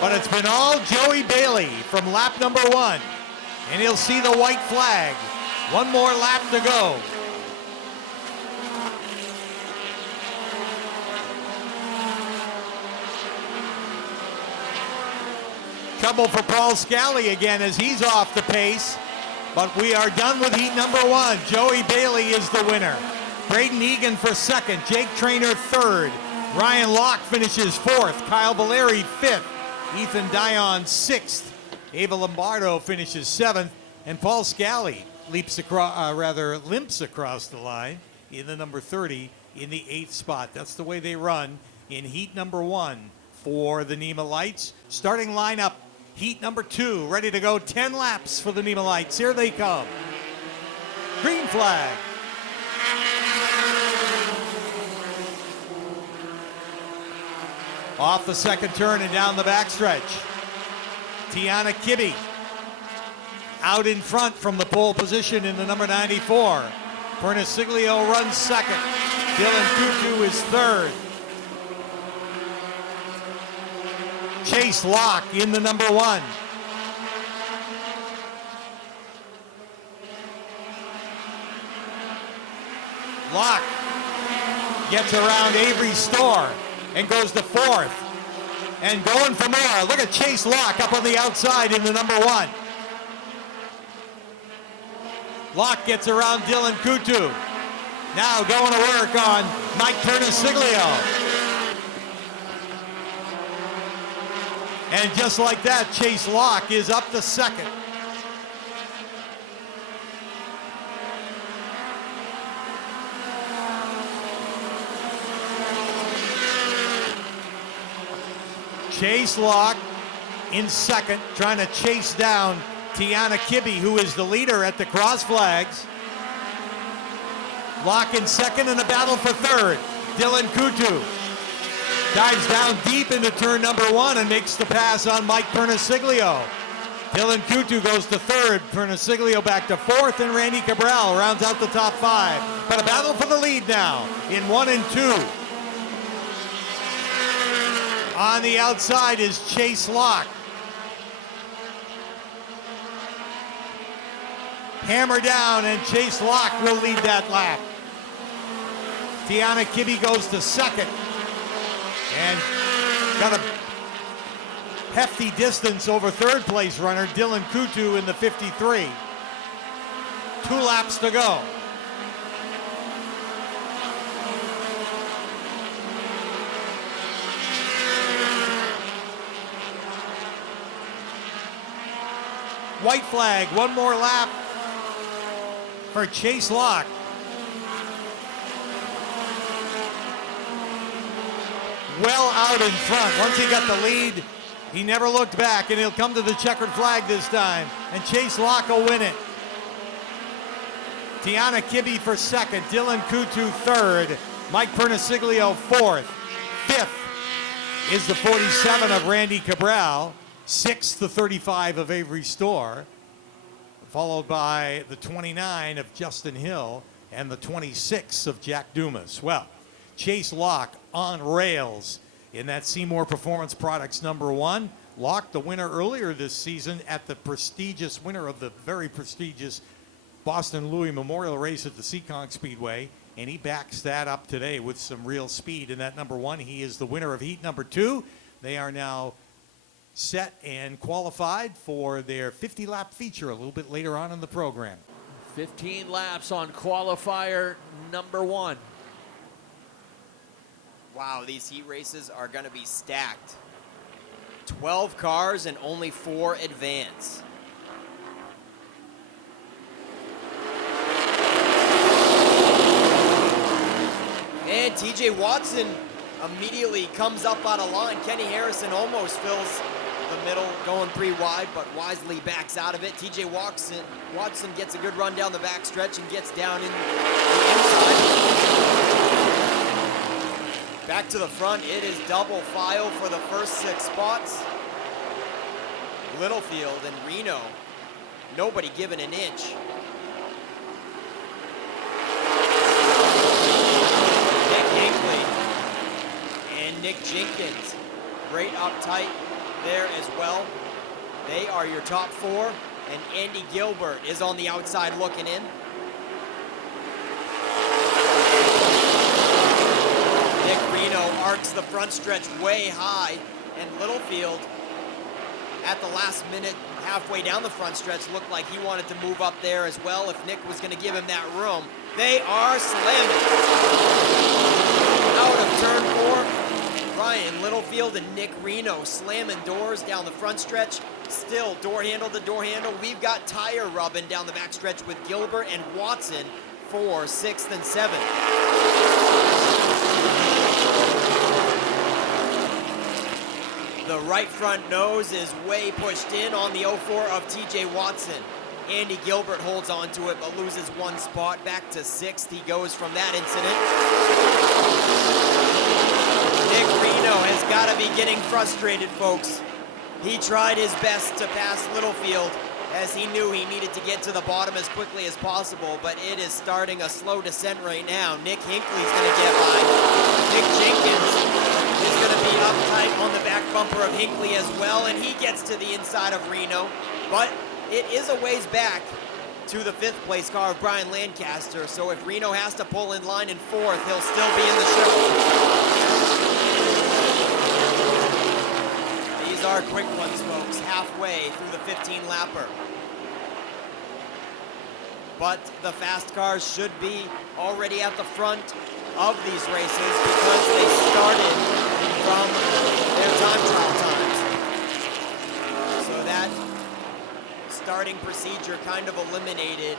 But it's been all Joey Bailey from lap number 1. And he'll see the white flag. 1 more lap to go. Trouble for Paul Scally again as he's off the pace. But we are done with heat number 1. Joey Bailey is the winner. Braden Egan for 2nd. Jake Traynor 3rd. Ryan Locke finishes 4th. Kyle Valeri 5th. Ethan Dion 6th. Ava Lombardo finishes 7th. And Paul Scally limps across the line in the number 30 in the 8th spot. That's the way they run in heat number 1 for the Nema Lights. Starting lineup. Heat number 2, ready to go. 10 laps for the Nema Lights. Here they come. Green flag. Off the 2nd turn and down the backstretch. Tiana Kibbe out in front from the pole position in the number 94. Perniciglio runs 2nd. Dylan Kutu is 3rd. Chase Locke in the number 1. Locke gets around Avery Storr and goes to 4th. And going for more. Look at Chase Locke up on the outside in the number 1. Locke gets around Dylan Kutu. Now going to work on Mike Perniciglio. And just like that, Chase Locke is up to 2nd. Chase Locke in 2nd, trying to chase down Tiana Kibbe, who is the leader at the cross flags. Locke in 2nd in a battle for 3rd. Dylan Kutu dives down deep into turn number 1 and makes the pass on Mike Perniciglio. Dylan Kutu goes to 3rd, Perniciglio back to 4th, and Randy Cabral rounds out the top 5. But a battle for the lead now in 1 and 2. On the outside is Chase Locke. Hammer down, and Chase Locke will lead that lap. Tiana Kibbe goes to 2nd. And got a hefty distance over 3rd place runner Dylan Kutu in the 53. 2 laps to go. White flag, 1 more lap for Chase Locke. Well out in front. Once he got the lead, he never looked back, and he'll come to the checkered flag this time. And Chase Locke will win it. Tiana Kibbe for 2nd, Dylan Kutu 3rd, Mike Perniciglio 4th. 5th is the 47 of Randy Cabral. 6th, the 35 of Avery Storr, followed by the 29 of Justin Hill and the 26 of Jack Dumas. Well, Chase Locke on rails in that Seymour Performance Products number 1. Locke, the winner earlier this season at the prestigious winner of the very prestigious Boston Louis Memorial Race at the Seekonk Speedway and he backs that up today with some real speed. In that number 1, he is the winner of heat number 2. They are now set and qualified for their 50-lap feature a little bit later on in the program. 15 laps on qualifier number 1. Wow, these heat races are going to be stacked. 12 cars and only 4 advance. And TJ Watson immediately comes up out of line. Kenny Harrison almost fills the middle, going 3 wide, but wisely backs out of it. TJ Watson gets a good run down the back stretch and gets down in the inside. Back to the front, it is double file for the first 6 spots. Littlefield and Reno, nobody giving an inch. Nick Hinckley and Nick Jenkins, great uptight there as well. They are your top 4, and Andy Gilbert is on the outside looking in. Nick Reno arcs the front stretch way high, and Littlefield at the last minute, halfway down the front stretch, looked like he wanted to move up there as well if Nick was going to give him that room. They are slamming. Out of turn 4, Ryan Littlefield and Nick Reno slamming doors down the front stretch. Still door handle to door handle. We've got tire rubbing down the back stretch with Gilbert and Watson for 6th and 7th. The right front nose is way pushed in on the 04 of TJ Watson. Andy Gilbert holds on to it but loses 1 spot. Back to 6th he goes from that incident. Nick Reno has got to be getting frustrated, folks. He tried his best to pass Littlefield as he knew he needed to get to the bottom as quickly as possible, but it is starting a slow descent right now. Nick Hinckley's going to get by. Nick Jenkins is going to be uptight on the back bumper of Hinckley as well, and he gets to the inside of Reno, but it is a ways back to the 5th place car of Brian Lancaster, so if Reno has to pull in line in 4th, he'll still be in the show. These are quick ones, folks, halfway through the 15-lapper. But the fast cars should be already at the front of these races because they started from their time trial times. So that starting procedure kind of eliminated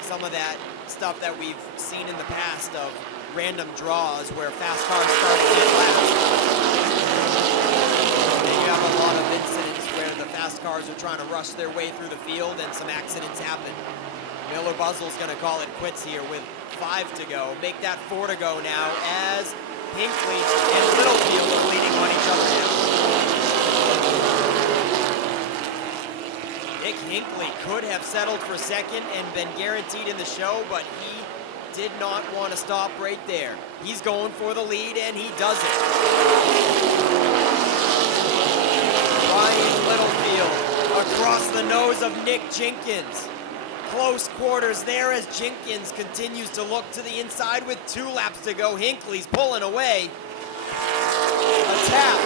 some of that stuff that we've seen in the past of random draws where fast cars started dead last. You have a lot of incidents where the fast cars are trying to rush their way through the field and some accidents happen. Miller Buzzell's going to call it quits here with 5 to go. Make that 4 to go now as Hinckley and Littlefield are leading on each other now. Nick Hinckley could have settled for 2nd and been guaranteed in the show, but he did not want to stop right there. He's going for the lead, and he does it. Ryan Littlefield across the nose of Nick Jenkins. Close quarters there as Jenkins continues to look to the inside with 2 laps to go. Hinckley's pulling away. A tap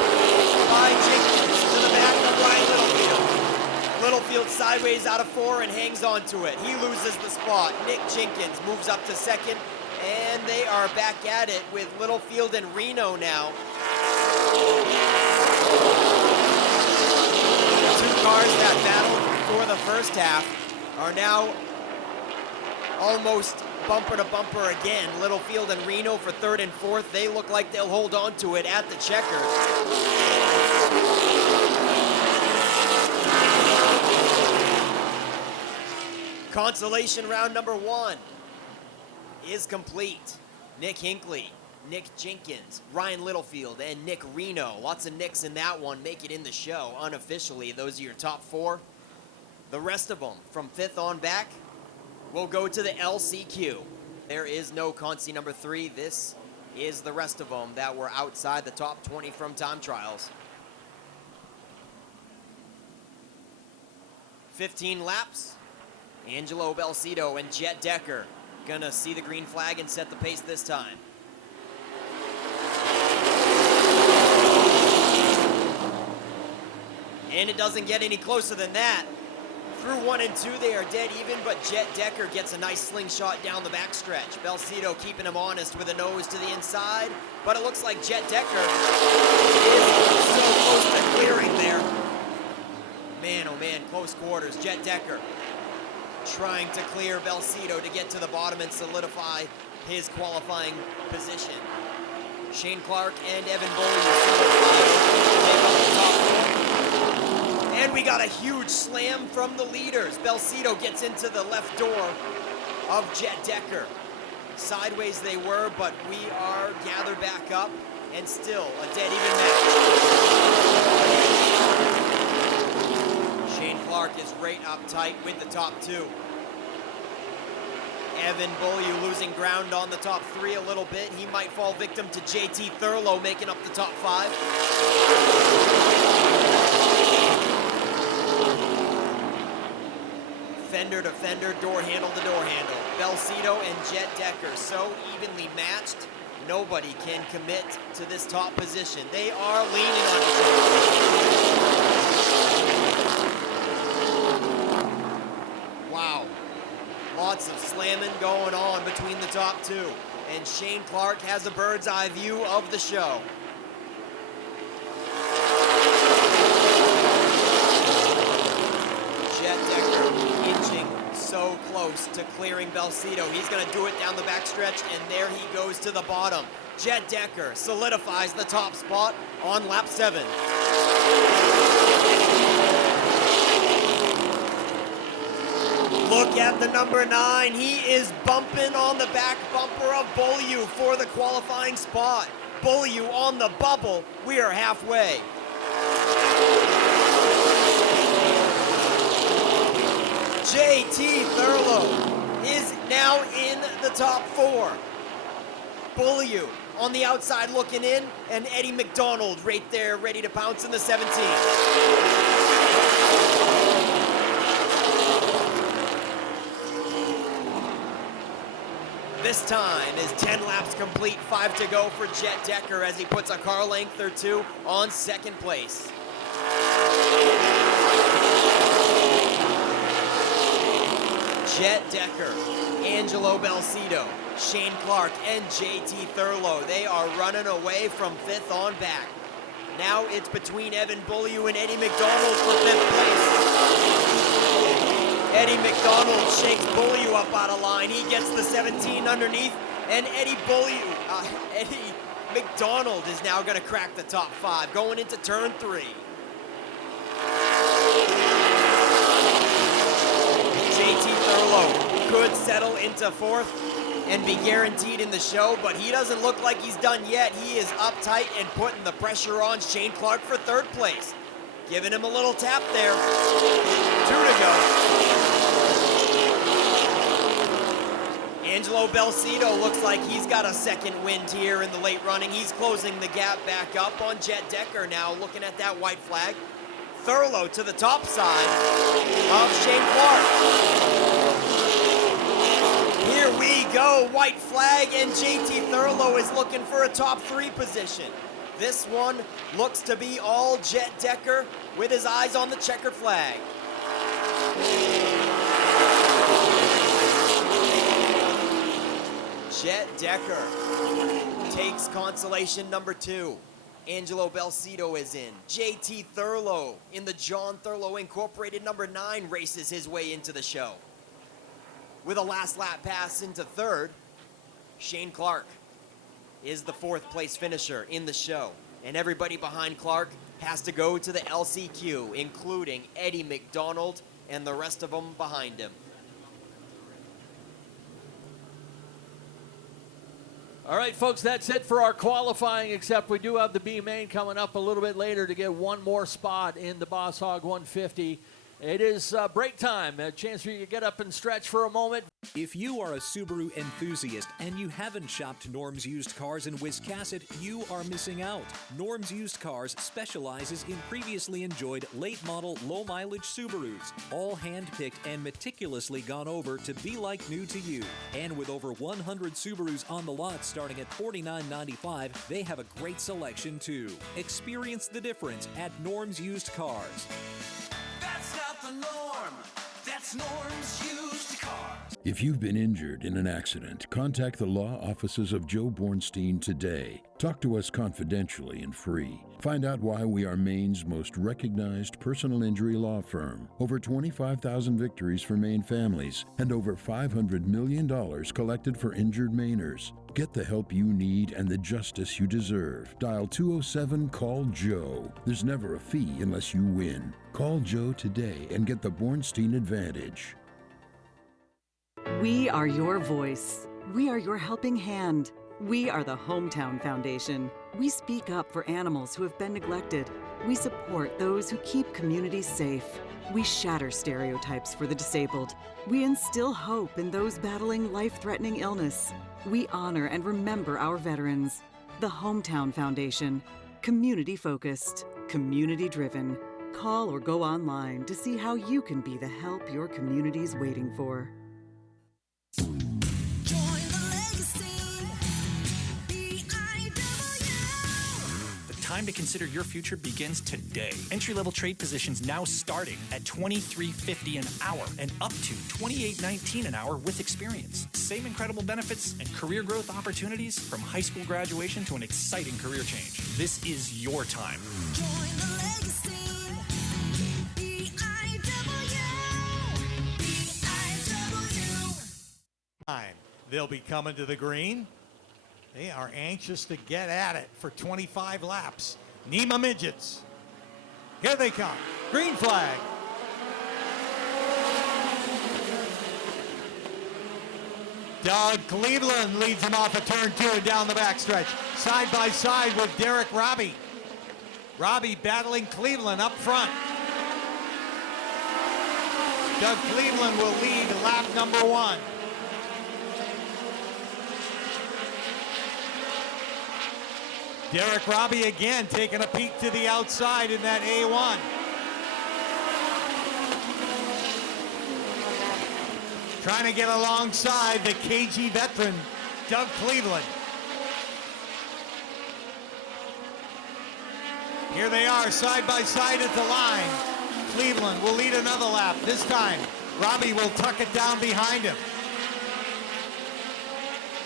by Jenkins to the back of Ryan Littlefield. Littlefield sideways out of 4 and hangs on to it. He loses the spot. Nick Jenkins moves up to 2nd, and they are back at it with Littlefield and Reno now. 2 cars that battled for the first half are now almost bumper to bumper again. Littlefield and Reno for 3rd and 4th. They look like they'll hold on to it at the checkers. Consolation round number 1 is complete. Nick Hinckley, Nick Jenkins, Ryan Littlefield, and Nick Reno. Lots of Nicks in that one make it in the show unofficially. Those are your top 4. The rest of them, from 5th on back, will go to the LCQ. There is no Consi number 3. This is the rest of them that were outside the top 20 from time trials. 15 laps. Angelo Belcito and Jet Decker gonna see the green flag and set the pace this time. And it doesn't get any closer than that. Through 1 and 2, they are dead even, but Jet Decker gets a nice slingshot down the backstretch. Belcito keeping him honest with a nose to the inside, but it looks like Jet Decker is so close to clearing there. Man, oh man, close quarters. Jet Decker trying to clear Belcito to get to the bottom and solidify his qualifying position. Shane Clark and Evan And we got a huge slam from the leaders. Belcito gets into the left door of Jet Decker. Sideways they were, but we are gathered back up and still a dead even match. Shane Clark is right up tight with the top 2. Evan Beaulieu losing ground on the top 3 a little bit. He might fall victim to JT Thurlow making up the top 5. Fender to fender, door handle to door handle. Belcito and Jet Decker so evenly matched, nobody can commit to this top position. They are leaning on each other. Wow. Lots of slamming going on between the top 2. And Shane Clark has a bird's eye view of the show. Jet Decker inching so close to clearing Belcito. He's going to do it down the backstretch, and there he goes to the bottom. Jet Decker solidifies the top spot on lap 7. Look at the number 9. He is bumping on the back bumper of Beaulieu for the qualifying spot. Beaulieu on the bubble. We are halfway. JT Thurlow is now in the top 4. Beaulieu on the outside looking in, and Eddie McDonald right there ready to pounce in the 17. This time is 10 laps complete, 5 to go for Jet Decker as he puts a car length or 2 on second place. Jet Decker, Angelo Belcito, Shane Clark, and JT Thurlow. They are running away from 5th on back. Now it's between Evan Beaulieu and Eddie McDonald for 5th place. Eddie McDonald shakes Beaulieu up out of line. He gets the 17 underneath, and Eddie McDonald is now going to crack the top 5 going into turn 3. JT Thurlow could settle into 4th and be guaranteed in the show, but he doesn't look like he's done yet. He is uptight and putting the pressure on Shane Clark for 3rd place. Giving him a little tap there. 2 to go. Angelo Belcito looks like he's got a second wind here in the late running. He's closing the gap back up on Jet Decker now, looking at that white flag. Thurlow to the top side of Shane Clark. Here we go, white flag, and JT Thurlow is looking for a top 3 position. This one looks to be all Jet Decker with his eyes on the checkered flag. Jet Decker takes consolation number 2. Angelo Belcito is in. JT Thurlow in the John Thurlow Incorporated number 9 races his way into the show. With a last lap pass into 3rd, Shane Clark is the 4th place finisher in the show. And everybody behind Clark has to go to the LCQ, including Eddie McDonald and the rest of them behind him. All right, folks, that's it for our qualifying, except we do have the B Main coming up a little bit later to get one more spot in the Boss Hogg 150. It is break time, a chance for you to get up and stretch for a moment. If you are a Subaru enthusiast and you haven't shopped Norm's Used Cars in Wiscasset, you are missing out. Norm's Used Cars specializes in previously enjoyed late-model, low-mileage Subarus, all hand-picked and meticulously gone over to be like new to you. And with over 100 Subarus on the lot starting at $49.95, they have a great selection too. Experience the difference at Norm's Used Cars. That's not the norm. That's Norm's Used Cars. If you've been injured in an accident, contact the law offices of Joe Bornstein today. Talk to us confidentially and free. Find out why we are Maine's most recognized personal injury law firm. Over 25,000 victories for Maine families and over $500 million collected for injured Mainers. Get the help you need and the justice you deserve. Dial 207-CALL-JOE. There's never a fee unless you win. Call Joe today and get the Bornstein advantage. We are your voice. We are your helping hand. We are the Hometown Foundation. We speak up for animals who have been neglected. We support those who keep communities safe. We shatter stereotypes for the disabled. We instill hope in those battling life-threatening illness. We honor and remember our veterans. The Hometown Foundation. Community-focused. Community-driven. Call or go online to see how you can be the help your community's waiting for. Time to consider your future begins today. Entry-level trade positions now starting at $23.50 an hour and up to $28.19 an hour with experience. Same incredible benefits and career growth opportunities from high school graduation to an exciting career change. This is your time. Join the legacy. Time. They'll be coming to the green. They are anxious to get at it for 25 laps. Nema Midgets. Here they come. Green flag. Doug Cleveland leads him off of turn 2 and down the backstretch. Side by side with Derek Robbie. Robbie battling Cleveland up front. Doug Cleveland will lead lap number 1. Derek Robbie again taking a peek to the outside in that A1. Trying to get alongside the KG veteran, Doug Cleveland. Here they are side by side at the line. Cleveland will lead another lap. This time, Robbie will tuck it down behind him.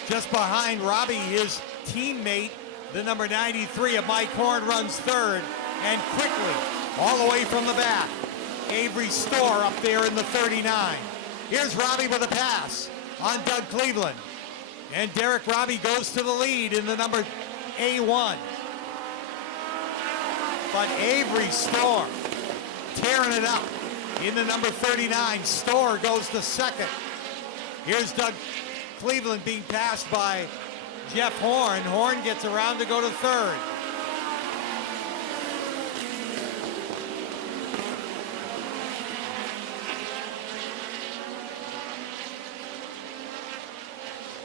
Just behind Robbie, his teammate, the number 93 of Mike Horn, runs third, and quickly, all the way from the back, Avery Storr up there in the 39. Here's Robbie with a pass on Doug Cleveland. And Derek Robbie goes to the lead in the number A1. But Avery Storr tearing it up in the number 39. Storr goes to second. Here's Doug Cleveland being passed by Jeff Horn. Horn gets around to go to third.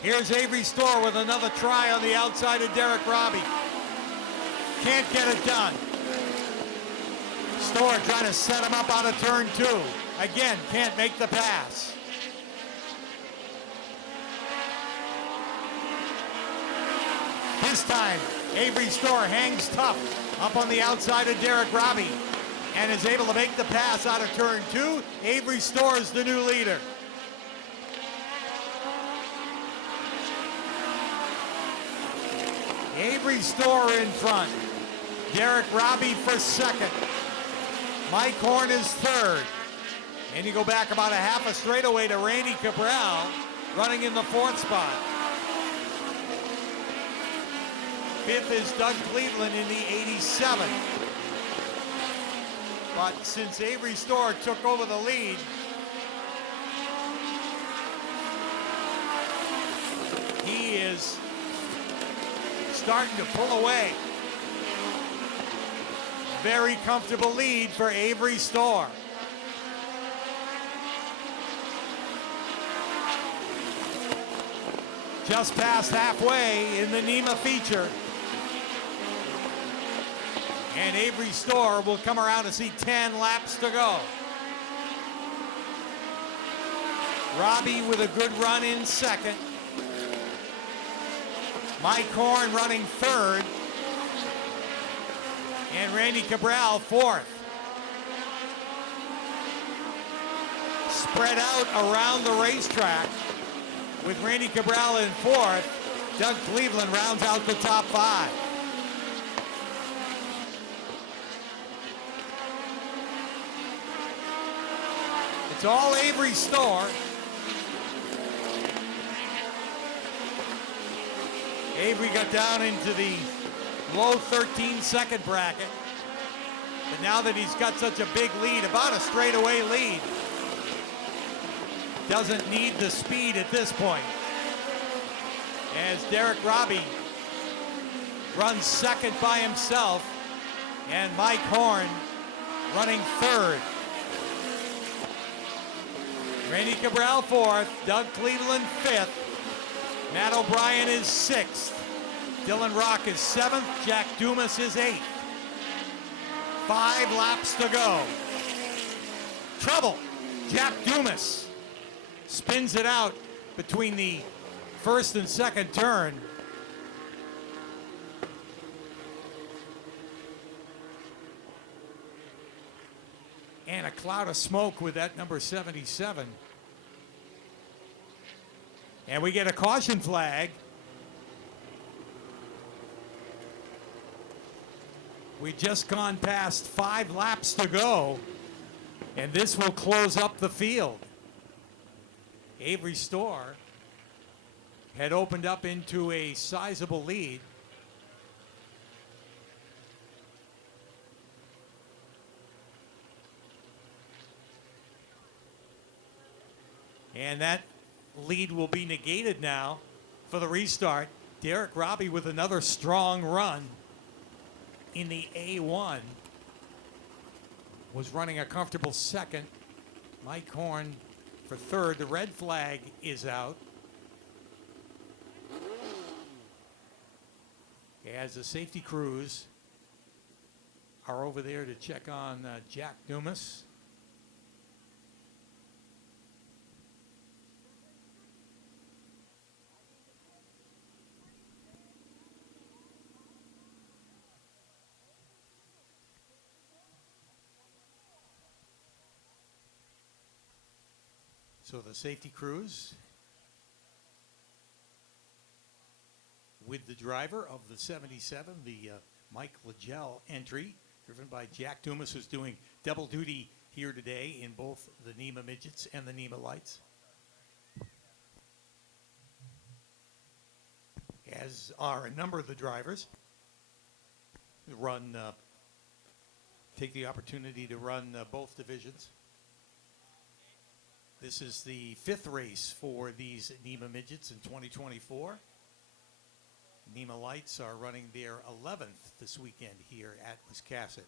Here's Avery Storr with another try on the outside of Derek Robbie. Can't get it done. Storr trying to set him up out of turn 2. Again, can't make the pass. This time, Avery Storr hangs tough up on the outside of Derek Robbie and is able to make the pass out of turn 2. Avery Storr is the new leader. Avery Storr in front. Derek Robbie for second. Mike Horn is third. And you go back about a half a straightaway to Randy Cabral running in the 4th spot. 5th is Doug Cleveland in the 87. But since Avery Storr took over the lead, he is starting to pull away. Very comfortable lead for Avery Storr. just past halfway in the Nema feature. And Avery Storr will come around to see 10 laps to go. Robbie with a good run in second. Mike Horn running third. And Randy Cabral fourth. Spread out around the racetrack with Randy Cabral in fourth. Doug Cleveland rounds out the top five. It's all Avery Storr. Avery got down into the low 13-second bracket. But now that he's got such a big lead, about a straightaway lead, doesn't need the speed at this point. As Derek Robbie runs second by himself, and Mike Horn running third. Randy Cabral fourth, Doug Cleveland fifth, Matt O'Brien is sixth, Dylan Rock is seventh, Jack Dumas is eighth. 5 laps to go. Trouble. Jack Dumas spins it out between the first and second turn. And a cloud of smoke with that number 77. And we get a caution flag. We just gone past 5 laps to go, and this will close up the field. Avery Storr had opened up into a sizable lead. And that lead will be negated now for the restart. Derek Robbie with another strong run in the A1 was running a comfortable second. Mike Horn for third. The red flag is out. As the safety crews are over there to check on Jack Dumas. So the safety crews with the driver of the 77, the Mike Legel entry, driven by Jack Dumas, who's doing double duty here today in both the Nema Midgets and the Nema Lites. As are a number of the drivers who run, take the opportunity to run both divisions. This is the 5th race for these Nema Midgets in 2024. Nema Lites are running their 11th this weekend here at Wiscasset.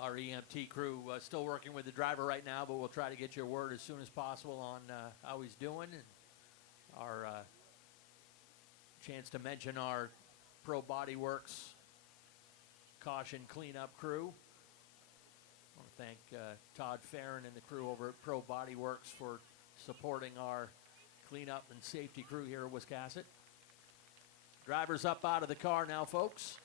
Our EMT crew still working with the driver right now, but we'll try to get you a word as soon as possible on how he's doing. And our chance to mention our Pro Body Works caution cleanup crew. I want to thank Todd Farron and the crew over at Pro Body Works for supporting our cleanup and safety crew here at Wiscasset. Drivers up out of the car now, folks.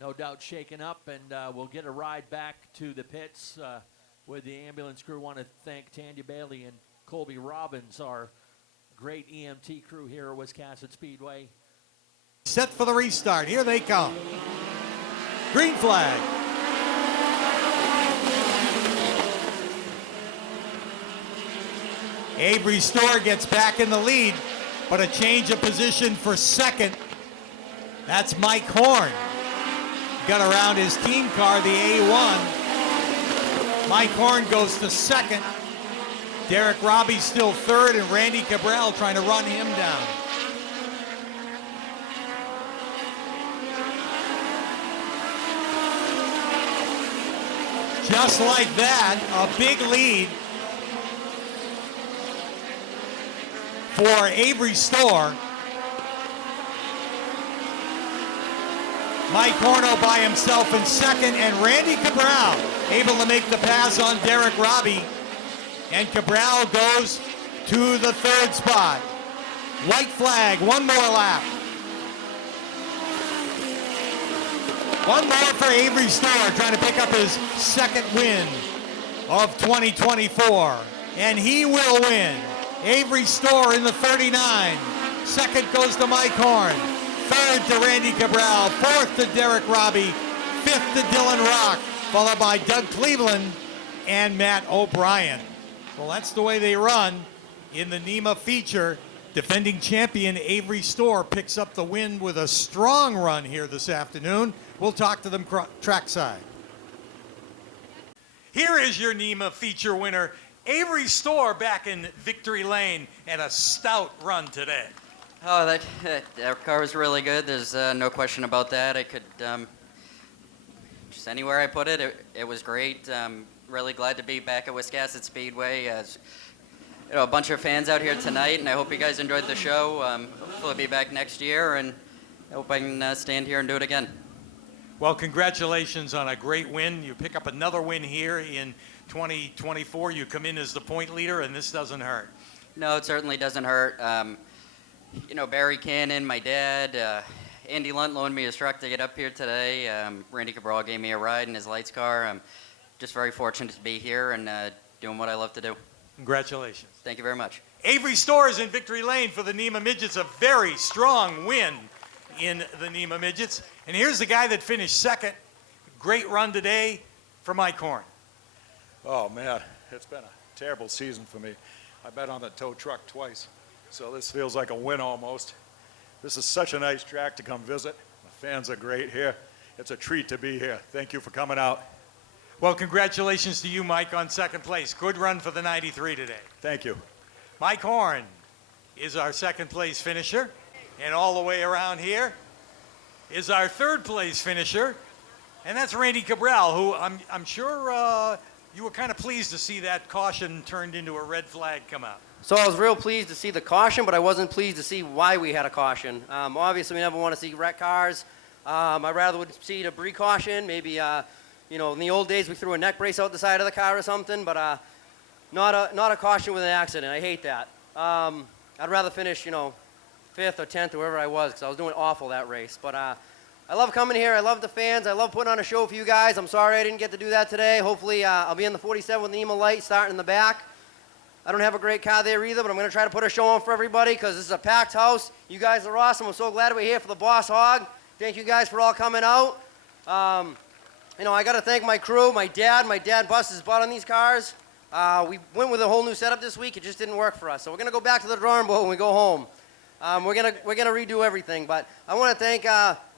No doubt shaken up, and we'll get a ride back to the pits with the ambulance crew. Want to thank Tanya Bailey and Colby Robbins, our great EMT crew here at Wiscasset Speedway. Set for the restart. Here they come. Green flag. Avery Storr gets back in the lead, but a change of position for second That's Mike Horn. Got around his team car, the A1. Mike Horn goes to second. Derek Robbie still third, and Randy Cabral trying to run him down. Just like that, a big lead for Avery Storr. Mike Horno by himself in second, and Randy Cabral able to make the pass on Derek Robbie. And Cabral goes to the third spot. White flag, one more lap. One more for Avery Storr, trying to pick up his second win of 2024. And he will win. Avery Storr in the 39. Second goes to Mike Horn. Third to Randy Cabral. Fourth to Derek Robbie. Fifth to Dylan Rock, followed by Doug Cleveland and Matt O'Brien. Well, that's the way they run in the NEMA feature. Defending champion Avery Storr picks up the win with a strong run here this afternoon. We'll talk to them trackside. Here is your NEMA feature winner, Avery Storr, back in victory lane, and a stout run today. Oh, that car was really good. There's no question about that. I could, just anywhere I put it, it was great. Really glad to be back at Wiscasset Speedway. You know, a bunch of fans out here tonight, and I hope you guys enjoyed the show. Hopefully I'll be back next year, and I hope I can stand here and do it again. Well, congratulations on a great win. You pick up another win here in 2024. You come in as the point leader, and this doesn't hurt. No, it certainly doesn't hurt. You know, Barry Cannon, my dad, Andy Lunt loaned me his truck to get up here today. Randy Cabral gave me a ride in his Lights car. I'm just very fortunate to be here and doing what I love to do. Congratulations. Thank you very much. Avery Storr is in victory lane for the NEMA Midgets. A very strong win in the NEMA Midgets. And here's the guy that finished second. Great run today for Mike Horn. Oh, man, it's been a terrible season for me. I bet on the tow truck twice, so this feels like a win almost. This is such a nice track to come visit. The fans are great here. It's a treat to be here. Thank you for coming out. Well, congratulations to you, Mike, on second place. Good run for the 93 today. Thank you. Mike Horn is our second place finisher. And all the way around here is our third place finisher. And that's Randy Cabral, who I'm sure you were kind of pleased to see that caution turned into a red flag come out. So I was real pleased to see the caution, but I wasn't pleased to see why we had a caution. Obviously, we never want to see wrecked cars. I rather would see a precaution. Maybe, you know, in the old days we threw a neck brace out the side of the car or something, but not a caution with an accident. I hate that. I'd rather finish, you know, 5th or 10th or wherever I was, because I was doing awful that race. But I love coming here. I love the fans. I love putting on a show for you guys. I'm sorry I didn't get to do that today. Hopefully I'll be in the 47 with Nema Lite starting in the back. I don't have a great car there either, but I'm going to try to put a show on for everybody because this is a packed house. You guys are awesome. I'm so glad we're here for the Boss Hogg. Thank you guys for all coming out. You know, I got to thank my crew, my dad. My dad busts his butt on these cars. We went with a whole new setup this week. It just didn't work for us. So we're going to go back to the drawing board when we go home. We're gonna redo everything. But I want to thank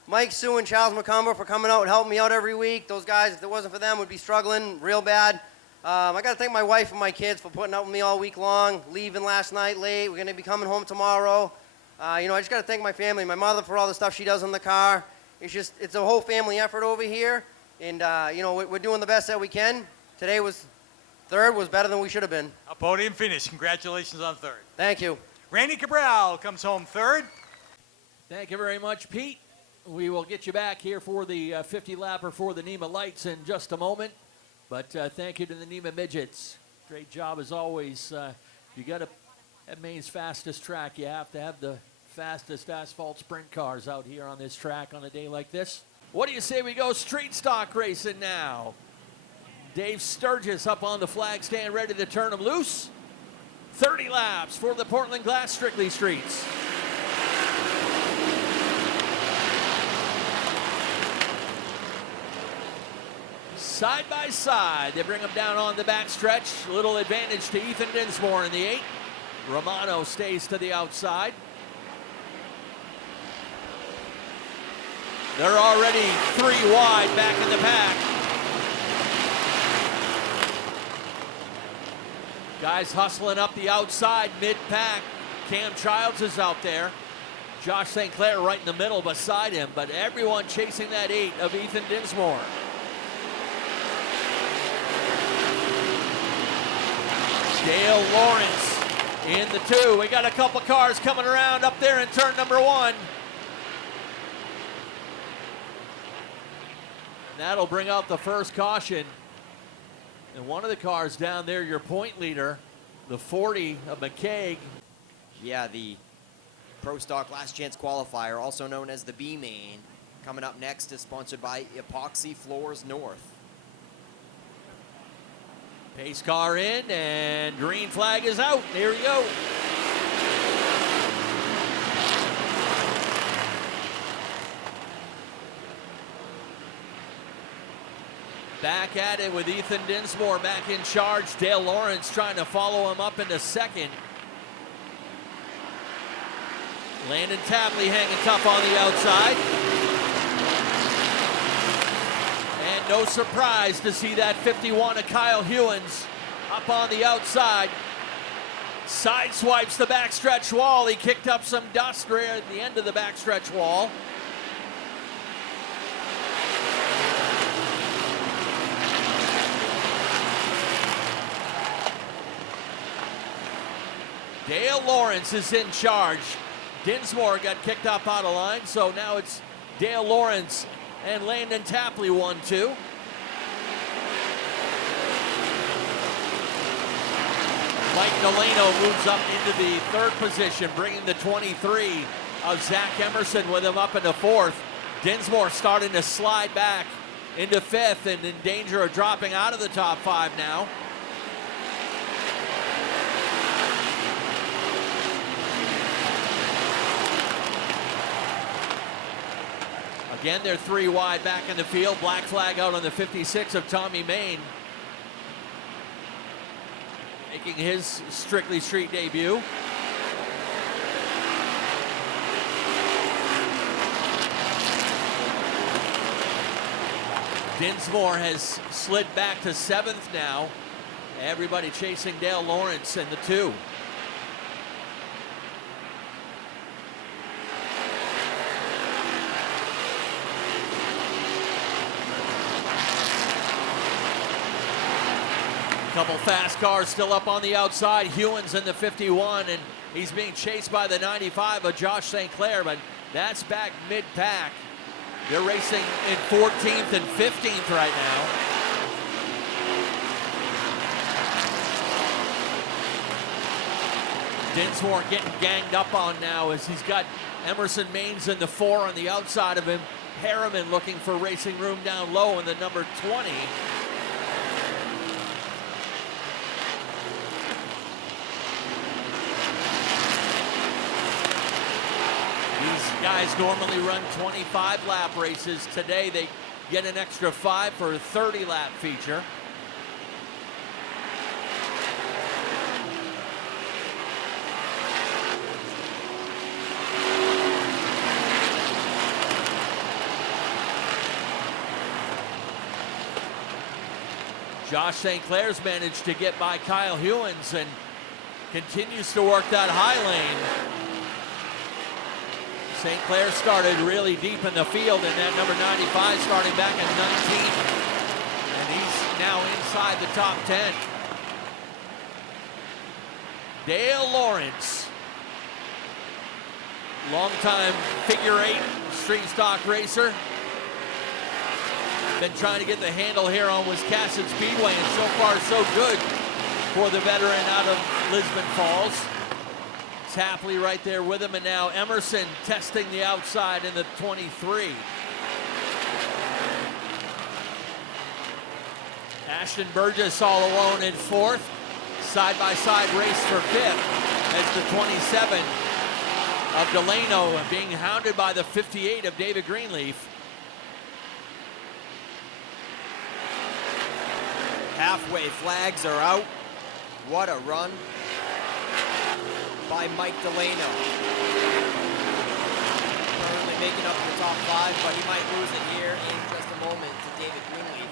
Mike, Sue, and Charles McCumber for coming out and helping me out every week. Those guys, if it wasn't for them, would be struggling real bad. I got to thank my wife and my kids for putting up with me all week long, leaving last night late. We're going to be coming home tomorrow. You know, I just got to thank my family, my mother for all the stuff she does in the car. It's a whole family effort over here. And, you know, we're doing the best that we can. Today third was better than we should have been. A podium finish. Congratulations on third. Thank you. Randy Cabral comes home third. Thank you very much, Pete. We will get you back here for the 50-lapper for the NEMA Lights in just a moment. But thank you to the NEMA Midgets. Great job as always. You got to have Maine's fastest track. You have to have the fastest asphalt sprint cars out here on this track on a day like this. What do you say we go street stock racing now? Dave Sturgis up on the flag stand ready to turn them loose. 30 laps for the Portland Glass Strictly Streets. Side by side, they bring them down on the back stretch. A little advantage to Ethan Dinsmore in the 8. Romano stays to the outside. They're already 3 wide back in the pack. Guys hustling up the outside mid-pack. Cam Childs is out there. Josh St. Clair right in the middle beside him, but everyone chasing that 8 of Ethan Dinsmore. Dale Lawrence in the 2. We got a couple cars coming around up there in turn number 1. That'll bring out the first caution. And one of the cars down there, your point leader, the 40 of McCaig. Yeah, the Pro Stock Last Chance Qualifier, also known as the B-Main. Coming up next is sponsored by Epoxy Floors North. Pace car in, and green flag is out. Here we go. Back at it with Ethan Dinsmore back in charge. Dale Lawrence trying to follow him up into second. Landon Tapley hanging tough on the outside. And no surprise to see that 51 of Kyle Hewins up on the outside. Sideswipes the backstretch wall. He kicked up some dust right at the end of the backstretch wall. Dale Lawrence is in charge. Dinsmore got kicked up out of line, so now it's Dale Lawrence and Landon Tapley 1-2. Mike Delano moves up into the 3rd position, bringing the 23 of Zach Emerson with him up into 4th. Dinsmore starting to slide back into 5th and in danger of dropping out of the top 5 now. Again, they're 3 wide back in the field. Black flag out on the 56 of Tommy Maine, making his Strictly Street debut. Dinsmore has slid back to 7th now. Everybody chasing Dale Lawrence in the 2. Couple fast cars still up on the outside. Hewins in the 51, and he's being chased by the 95 of Josh St. Clair, but that's back mid-pack. They're racing in 14th and 15th right now. Dinsmore getting ganged up on now as he's got Emerson Maines in the 4 on the outside of him. Harriman looking for racing room down low in the number 20. These guys normally run 25 lap races. Today they get an extra 5 for a 30 lap feature. Josh St. Clair's managed to get by Kyle Hewins and continues to work that high lane. St. Clair started really deep in the field, and that number 95 starting back at 19th. And he's now inside the top 10. Dale Lawrence, longtime figure 8 street stock racer. Been trying to get the handle here on Wiscasset Speedway, and so far so good for the veteran out of Lisbon Falls. Tapley right there with him, and now Emerson testing the outside in the 23. Ashton Burgess all alone in 4th. Side-by-side race for 5th as the 27 of Delano being hounded by the 58 of David Greenleaf. Halfway flags are out. What a run by Mike Delano. currently making up the top 5, but he might lose it here in just a moment to David Greenleaf.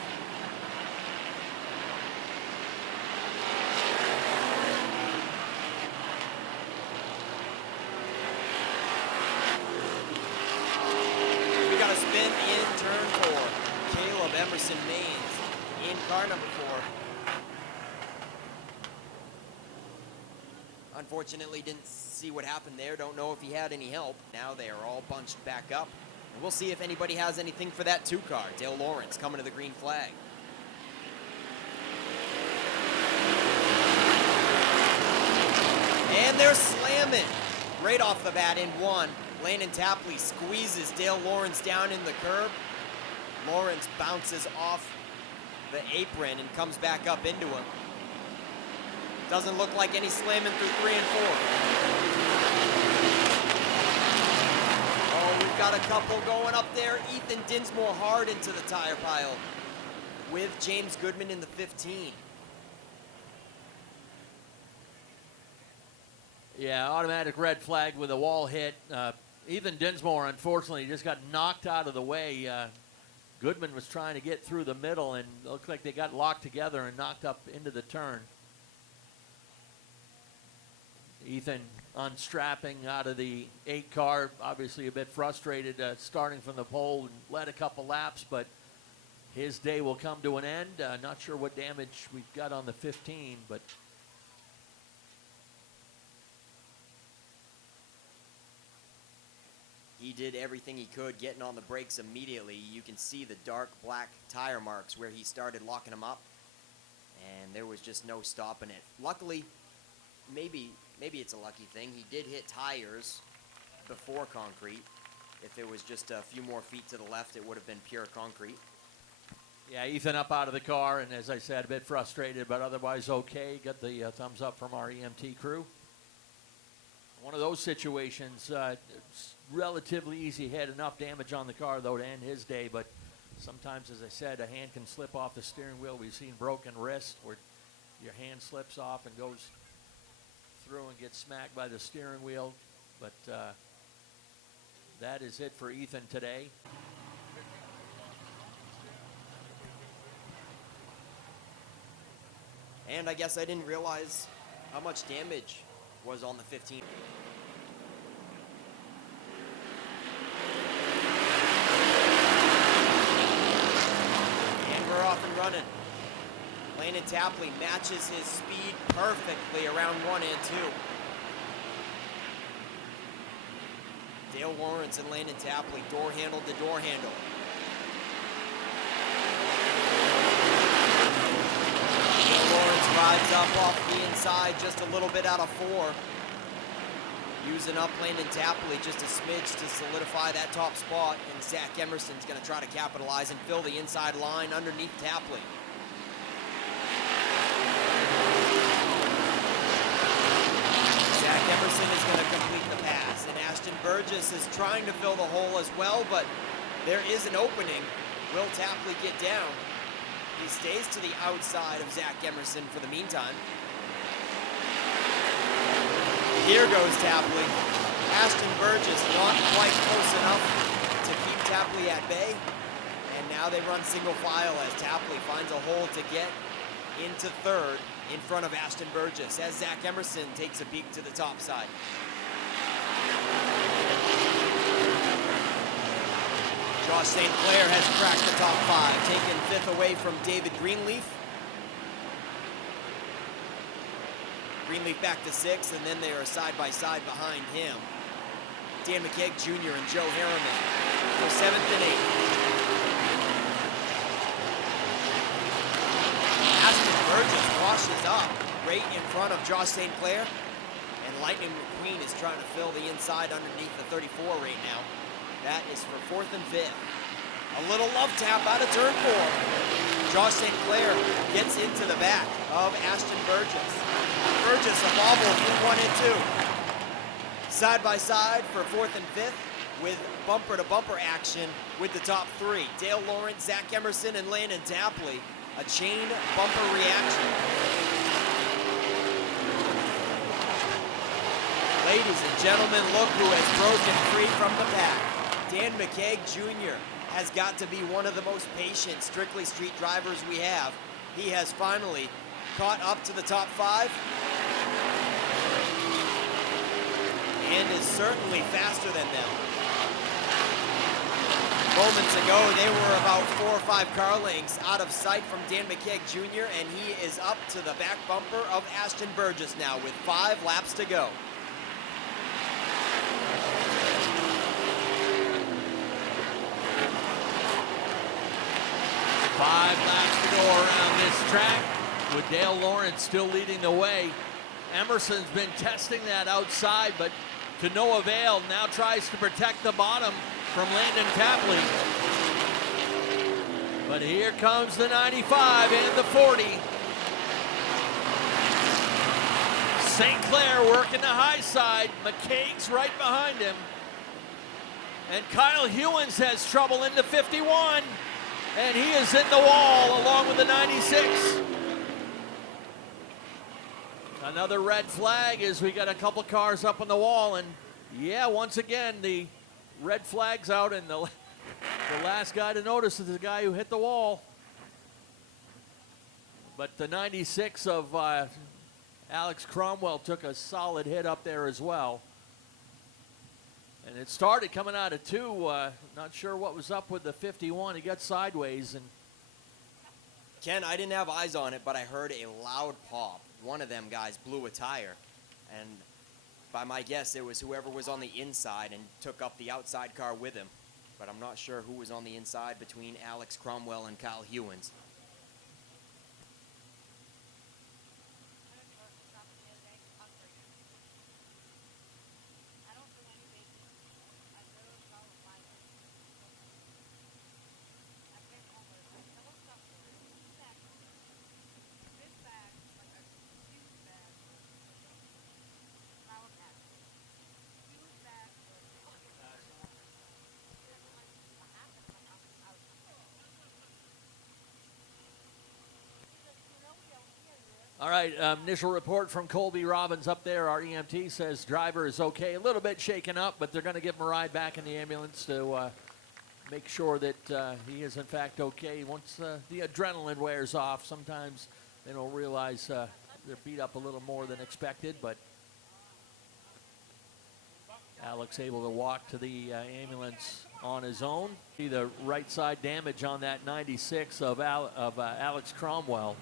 We got a spin in turn 4. Caleb Emerson Maines in car number 4. Unfortunately, didn't see what happened there. Don't know if he had any help. Now they are all bunched back up. And we'll see if anybody has anything for that 2 car. Dale Lawrence coming to the green flag. And they're slamming right off the bat in 1. Landon Tapley squeezes Dale Lawrence down in the curb. Lawrence bounces off the apron and comes back up into him. Doesn't look like any slamming through 3 and 4. Oh, we've got a couple going up there. Ethan Dinsmore hard into the tire pile with James Goodman in the 15. Yeah, automatic red flag with a wall hit. Ethan Dinsmore, unfortunately, just got knocked out of the way. Goodman was trying to get through the middle, and it looked like they got locked together and knocked up into the turn. Ethan unstrapping out of the 8 car, obviously a bit frustrated starting from the pole and led a couple laps, but his day will come to an end. Not sure what damage we've got on the 15, but He did everything he could, getting on the brakes immediately. You can see the dark black tire marks where he started locking them up, and there was just no stopping it. Luckily, maybe it's a lucky thing, he did hit tires before concrete. If it was just a few more feet to the left, it would have been pure concrete. yeah, Ethan up out of the car, and as I said, a bit frustrated, but otherwise okay. Got the thumbs up from our EMT crew. One of those situations, it's relatively easy. Had enough damage on the car, though, to end his day, but sometimes, as I said, a hand can slip off the steering wheel. We've seen broken wrist where your hand slips off and goes through and gets smacked by the steering wheel, but that is it for Ethan today. And I guess I didn't realize how much damage was on the 15. And we're off and running. Landon Tapley matches his speed perfectly around 1 and 2. Dale Lawrence and Landon Tapley door handle to door handle. Dale Lawrence rides up off the inside just a little bit out of 4. Using up Landon Tapley just a smidge to solidify that top spot, and Zach Emerson's going to try to capitalize and fill the inside line underneath Tapley. Zach Emerson is going to complete the pass, and Ashton Burgess is trying to fill the hole as well, but there is an opening. Will Tapley get down? He stays to the outside of Zach Emerson for the meantime. Here goes Tapley. Ashton Burgess not quite close enough to keep Tapley at bay. And now they run single file as Tapley finds a hole to get into 3rd in front of Ashton Burgess as Zach Emerson takes a peek to the top side. Josh St. Clair has cracked the top 5, taking 5th away from David Greenleaf. Greenleaf back to 6th, and then they are side by side behind him. Dan McKeag Jr. and Joe Harriman for 7th and 8th. Ashton Burgess washes up right in front of Josh St. Clair, and Lightning McQueen is trying to fill the inside underneath the 34 right now. That is for 4th and 5th. A little love tap out of turn 4. Josh St. Clair gets into the back of Ashton Burgess. Burgess a bobble through 1 and 2. Side by side for 4th and 5th with bumper to bumper action with the top 3. Dale Lawrence, Zach Emerson, and Landon Tapley. A chain bumper reaction. Ladies and gentlemen, look who has broken free from the pack. Dan McKeag Jr. has got to be one of the most patient Strictly Street drivers we have. He has finally caught up to the top 5 and is certainly faster than them. Moments ago, they were about 4 or 5 car lengths out of sight from Dan McKeag Jr., and he is up to the back bumper of Ashton Burgess now with 5 laps to go. Five laps to go around this track with Dale Lawrence still leading the way. Emerson's been testing that outside, but to no avail. Now tries to protect the bottom from Landon Tapley. But here comes the 95 and the 40. St. Clair working the high side. McKeag's right behind him. And Kyle Hewins has trouble in the 51. And he is in the wall along with the 96. Another red flag as we got a couple cars up on the wall. And yeah, once again, the red flag's out, and the last guy to notice is the guy who hit the wall. But the 96 of Alex Cromwell took a solid hit up there as well. And it started coming out of 2. Not sure what was up with the 51. He got sideways. And Ken, I didn't have eyes on it, but I heard a loud pop. One of them guys blew a tire. And by my guess, it was whoever was on the inside and took up the outside car with him. But I'm not sure who was on the inside between Alex Cromwell and Kyle Hewins. all right, initial report from Colby Robbins up there. Our EMT says driver is okay. A little bit shaken up, but they're going to give him a ride back in the ambulance to make sure that he is in fact okay. Once the adrenaline wears off, sometimes they don't realize they're beat up a little more than expected, but Alex able to walk to the ambulance on his own. See the right side damage on that 96 of Alex Cromwell.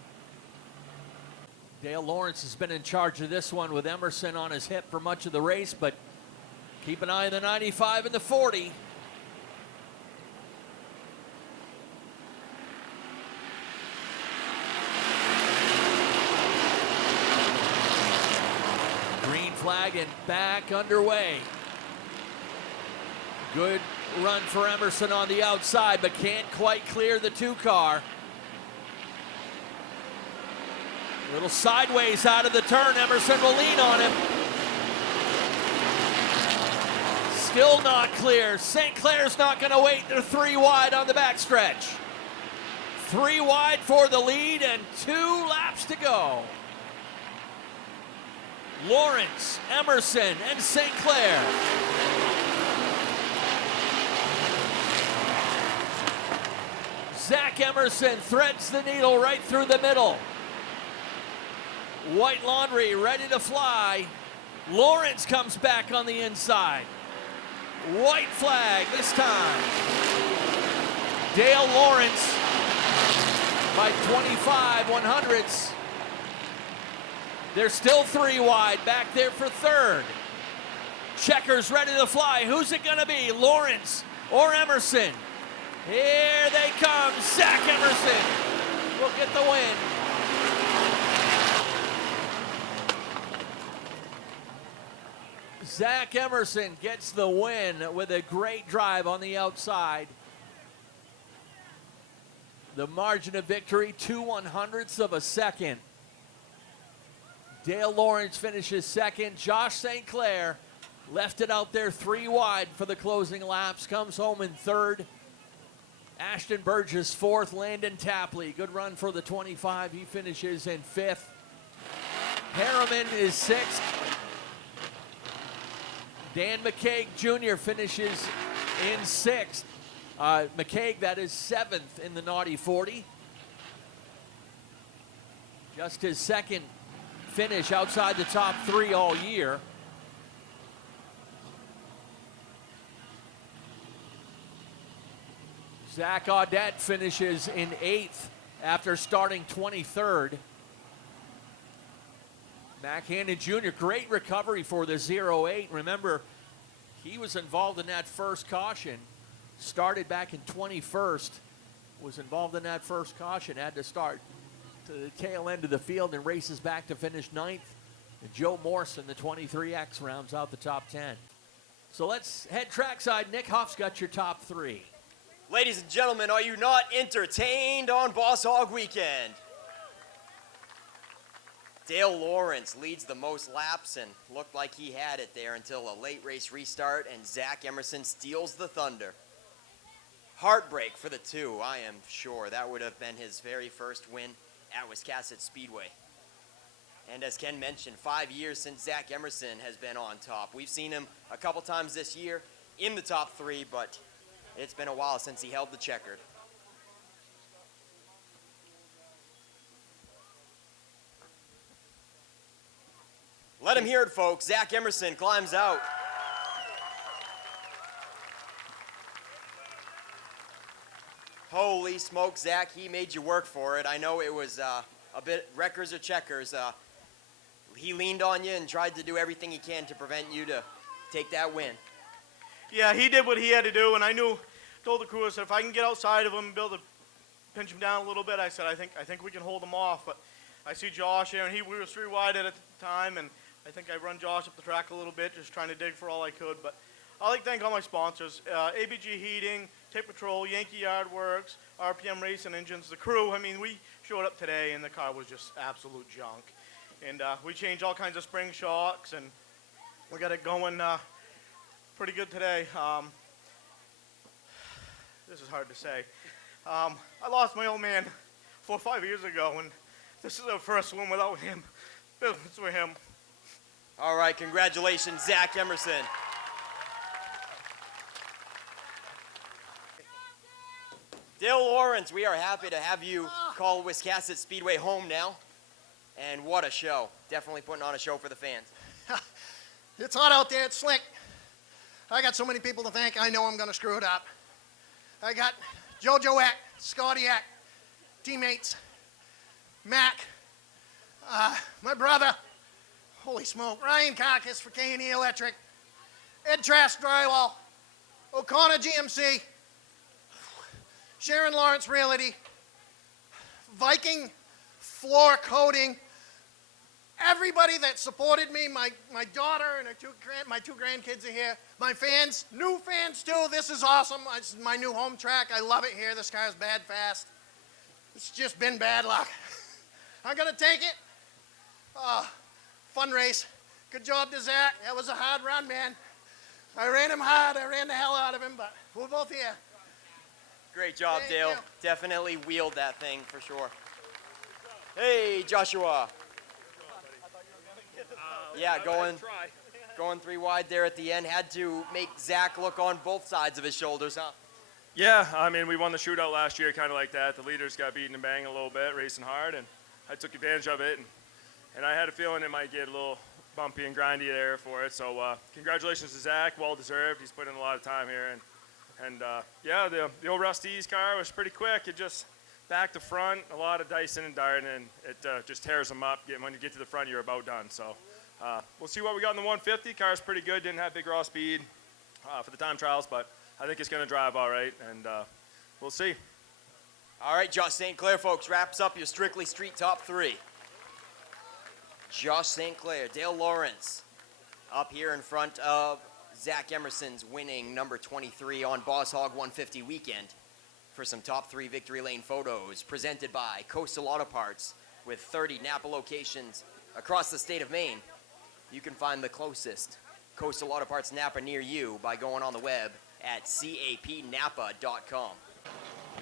Dale Lawrence has been in charge of this one with Emerson on his hip for much of the race, but keep an eye on the 95 and the 40. Green flag and back underway. Good run for Emerson on the outside, but can't quite clear the 2 car. A little sideways out of the turn. Emerson will lean on him. Still not clear. St. Clair's not going to wait. They're 3 wide on the backstretch. 3 wide for the lead and 2 laps to go. Lawrence, Emerson, and St. Clair. Zach Emerson threads the needle right through the middle. White Laundry ready to fly. Lawrence comes back on the inside. White flag this time. Dale Lawrence by 25 100ths. They're still 3 wide back there for 3rd. Checkers ready to fly. Who's it going to be? Lawrence or Emerson? Here they come. Zach Emerson will get the win. Zach Emerson gets the win with a great drive on the outside. The margin of victory, 2 100ths of a second. Dale Lawrence finishes 2nd. Josh St. Clair left it out there 3 wide for the closing laps. Comes home in 3rd. Ashton Burgess 4th. Landon Tapley, good run for the 25. He finishes in 5th. Harriman is 6th. Dan McKeag Jr. finishes in 6th. McCaig, that is 7th in the Naughty 40. Just his second finish outside the top 3 all year. Zach Audette finishes in 8th after starting 23rd. Mac Hannon Jr., great recovery for the 08. Remember, he was involved in that first caution. Started back in 21st, was involved in that first caution, had to start to the tail end of the field and races back to finish 9th. And Joe Morse in the 23X rounds out the top 10. So let's head trackside. Nick Huff's got your top 3. Ladies and gentlemen, are you not entertained on Boss Hogg weekend? Dale Lawrence leads the most laps and looked like he had it there until a late race restart, and Zach Emerson steals the thunder. Heartbreak for the 2, I am sure. That would have been his very first win at Wiscasset Speedway. And as Ken mentioned, 5 years since Zach Emerson has been on top. We've seen him a couple times this year in the top 3, but it's been a while since he held the checkered. Let him hear it, folks. Zach Emerson climbs out. Holy smoke, Zach, he made you work for it. I know it was a bit wreckers or checkers. He leaned on you and tried to do everything he can to prevent you to take that win. Yeah, he did what he had to do, and I told the crew, I said, if I can get outside of him and be able to pinch him down a little bit, I said, I think we can hold him off. But I see Josh here, and we were 3 wide at the time, and I think I run Josh up the track a little bit, just trying to dig for all I could. But I'd like to thank all my sponsors, ABG Heating, Tape Patrol, Yankee Yard Works, RPM Racing Engines, the crew. I mean, we showed up today, and the car was just absolute junk. And we changed all kinds of spring shocks, and we got it going pretty good today. This is hard to say. I lost my old man 4 or 5 years ago, and this is our first one without him. It's for him. All right, congratulations, Zach Emerson. Dale Lawrence, we are happy to have you call Wiscasset Speedway home now. And what a show. Definitely putting on a show for the fans. It's hot out there. It's slick. I got so many people to thank, I know I'm going to screw it up. I got Jojo Eck, Scotty Eck, teammates, Mac, my brother, holy smoke, Ryan Karkas for K&E Electric, Ed Trask Drywall, O'Connor GMC, Sharon Lawrence Realty, Viking Floor Coating, everybody that supported me, my daughter and my 2 grandkids are here. My fans, new fans too. This is awesome. It's my new home track. I love it here. This car's bad fast. It's just been bad luck. I'm gonna take it. Fun race. Good job to Zach. That was a hard run, man. I ran him hard. I ran the hell out of him, but we're both here. Great job, Thank Dale. you. Definitely wheeled that thing for sure. Hey, Joshua. Yeah, going 3 wide there at the end. Had to make Zach look on both sides of his shoulders, huh? Yeah, I mean, we won the shootout last year kind of like that. The leaders got beaten and banged a little bit, racing hard, and I took advantage of it. And I had a feeling it might get a little bumpy and grindy there for it. So congratulations to Zach, well-deserved. He's put in a lot of time here. And yeah, the old Rusty's car was pretty quick. It just back to front, a lot of dicing and darting, and it just tears them up. When you get to the front, you're about done. So we'll see what we got in the 150. Car's pretty good. Didn't have big raw speed for the time trials, but I think it's going to drive all right, and we'll see. All right, Josh St. Clair, folks, wraps up your Strictly Street top 3. Josh St. Clair, Dale Lawrence, up here in front of Zach Emerson's winning number 23 on Boss Hogg 150 weekend for some top 3 victory lane photos presented by Coastal Auto Parts with 30 NAPA locations across the state of Maine. You can find the closest Coastal Auto Parts NAPA near you by going on the web at capnapa.com.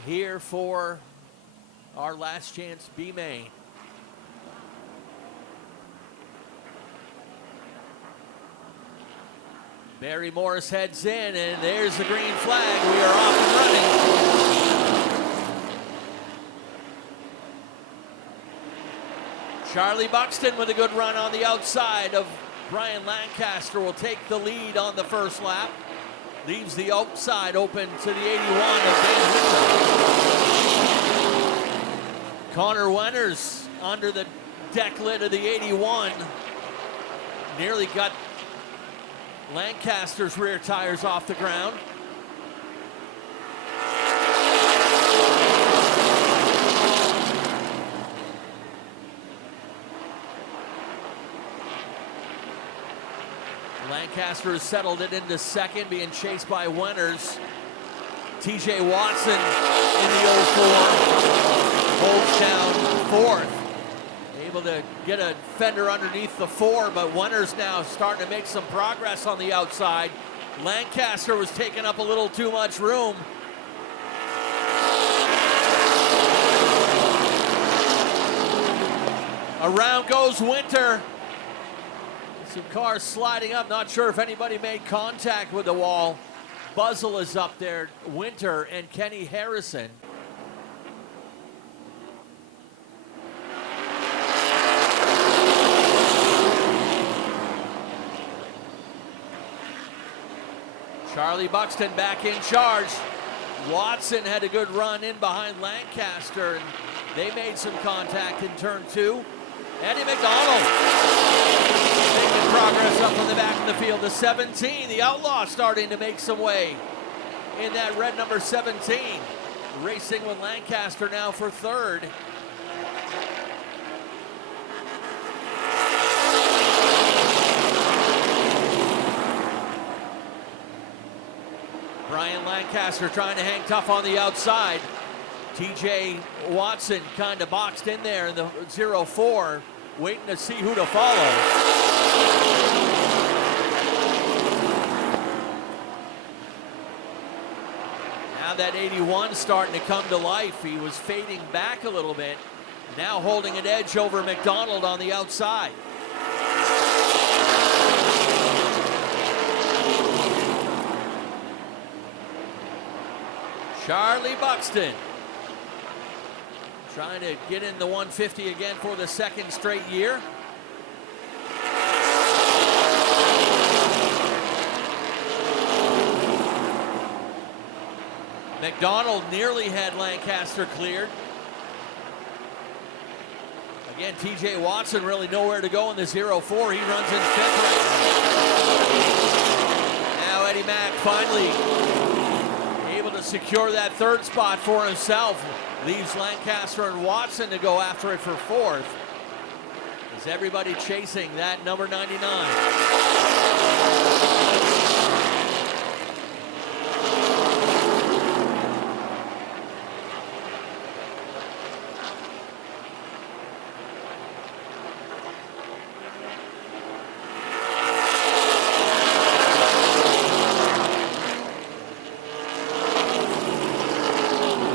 Here for our last chance, B-Maine. Barry Morris heads in, and there's the green flag. We are off and running. Charlie Buxton with a good run on the outside of Brian Lancaster will take the lead on the first lap. Leaves the outside open to the 81 of Van Winter. Connor Wenners under the deck lid of the 81. Nearly got Lancaster's rear tires off the ground. Lancaster has settled it into second, being chased by Wenners. TJ Watson in the 04 holds down fourth. Able to get a fender underneath the 4, but Wenners now starting to make some progress on the outside. Lancaster was taking up a little too much room. Around goes Winter. Some cars sliding up. Not sure if anybody made contact with the wall. Buzzle is up there. Winter and Kenny Harrison. Charlie Buxton back in charge. Watson had a good run in behind Lancaster, and they made some contact in turn 2. Eddie McDonald making progress up on the back of the field. The 17, the Outlaw starting to make some way in that red number 17. Racing with Lancaster now for third. Brian Lancaster trying to hang tough on the outside. TJ Watson kind of boxed in there in the 04, waiting to see who to follow. Now that 81 starting to come to life. He was fading back a little bit. Now holding an edge over McDonald on the outside. Charlie Buxton trying to get in the 150 again for the second straight year. McDonald nearly had Lancaster cleared. Again, TJ Watson really nowhere to go in the 04. He runs in fifth right now. Now Eddie Mack finally able to secure that third spot for himself. Leaves Lancaster and Watson to go after it for fourth. Is everybody chasing that number 99?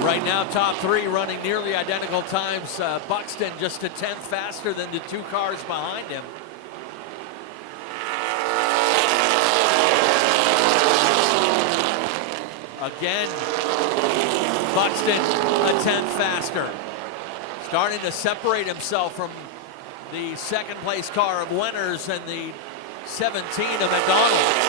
Right now, top three running nearly identical times. Buxton just a 10th faster than the two cars behind him. Again, Buxton a 10th faster. Starting to separate himself from the second place car of Wenners and the 17 of McDonald.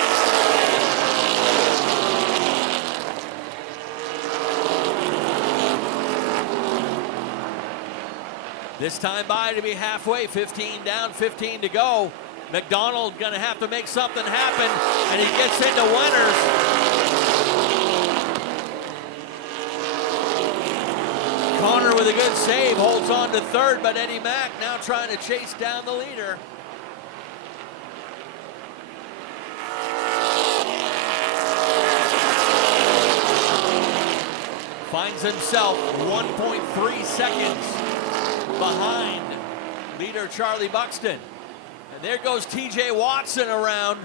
This time by to be halfway, 15 down, 15 to go. McDonald gonna have to make something happen, and he gets into Wenners. Connor with a good save, holds on to third, but Eddie Mack now trying to chase down the leader. Finds himself 1.3 seconds behind leader Charlie Buxton. And there goes TJ Watson around.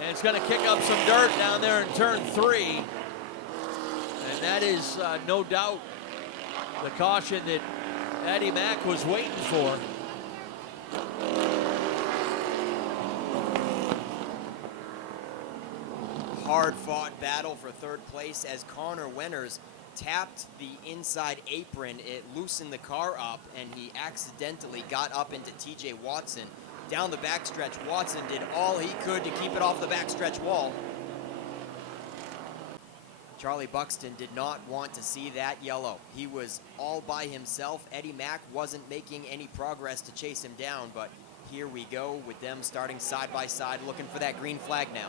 And it's going to kick up some dirt down there in turn 3. And that is no doubt the caution that Eddie Mack was waiting for. hard-fought battle for third place as Connor Wenners tapped the inside apron. It loosened the car up, and he accidentally got up into TJ Watson. Down the backstretch, Watson did all he could to keep it off the backstretch wall. Charlie Buxton did not want to see that yellow. He was all by himself. Eddie Mack wasn't making any progress to chase him down, but here we go with them starting side by side, looking for that green flag now.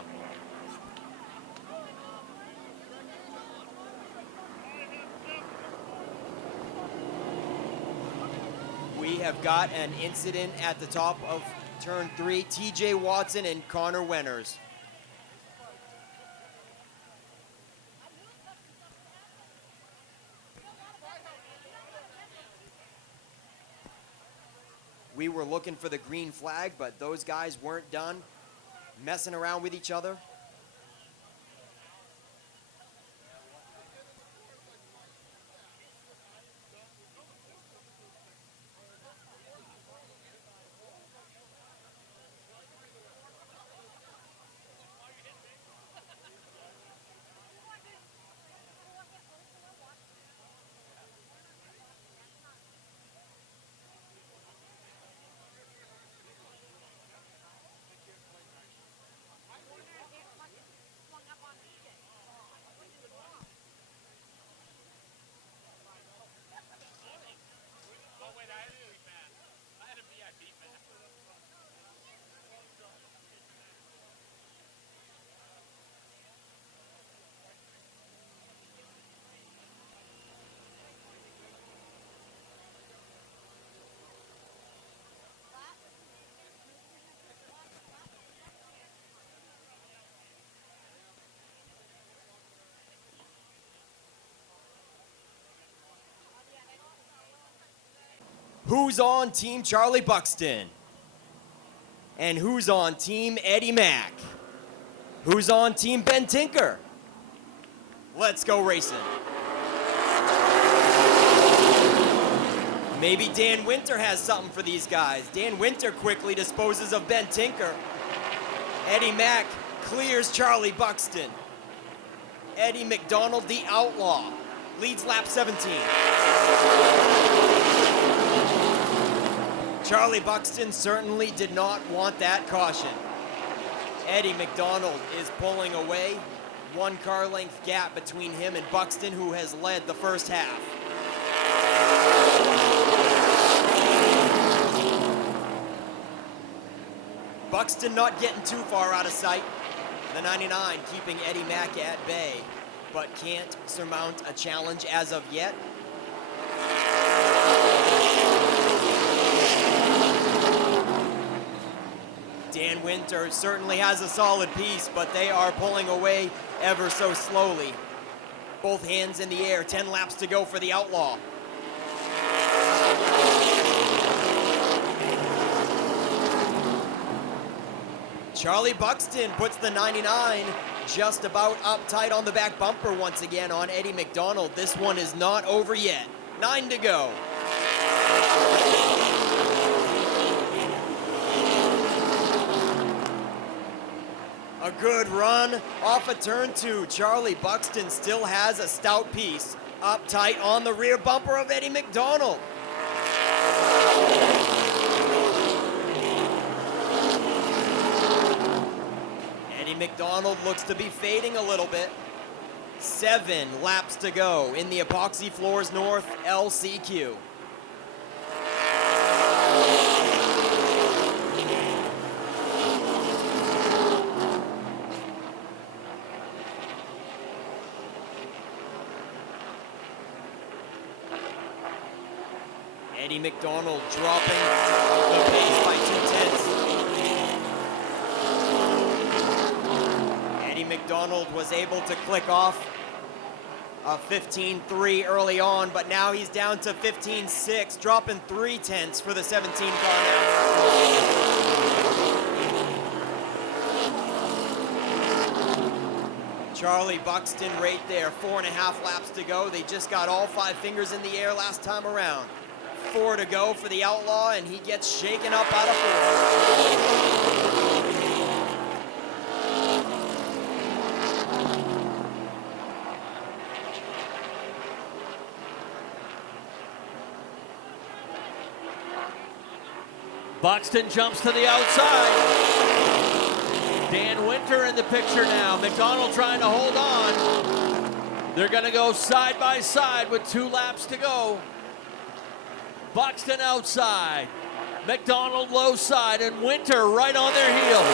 We have got an incident at the top of turn 3, TJ Watson and Connor Wenners. We were looking for the green flag, but those guys weren't done messing around with each other. Who's on Team Charlie Buxton? And who's on Team Eddie Mack? Who's on Team Ben Tinker? Let's go racing. Maybe Dan Winter has something for these guys. Dan Winter quickly disposes of Ben Tinker. Eddie Mack clears Charlie Buxton. Eddie McDonald, the outlaw, leads lap 17. Charlie Buxton certainly did not want that caution. Eddie McDonald is pulling away. 1 car length gap between him and Buxton, who has led the first half. Buxton not getting too far out of sight. The 99 keeping Eddie Mack at bay, but can't surmount a challenge as of yet. Dan Winter certainly has a solid piece, but they are pulling away ever so slowly. Both hands in the air, 10 laps to go for the outlaw. Charlie Buxton puts the 99 just about up tight on the back bumper once again on Eddie McDonald. This one is not over yet. 9 to go. A good run off of turn 2. Charlie Buxton still has a stout piece up tight on the rear bumper of Eddie McDonald. Eddie McDonald looks to be fading a little bit. 7 laps to go in the Epoxy Floors North LCQ. Eddie McDonald dropping the pace by 2/10. Eddie McDonald was able to click off a 15.3 early on, but now he's down to 15.6, dropping 0.3 for the 17 car now. Charlie Buxton right there, 4.5 laps to go. They just got all 5 fingers in the air last time around. 4 to go for the outlaw, and he gets shaken up out of 4. Buxton jumps to the outside. Dan Winter in the picture now. McDonald trying to hold on. They're going to go side by side with 2 laps to go. Buxton outside. McDonald low side, and Winter right on their heels.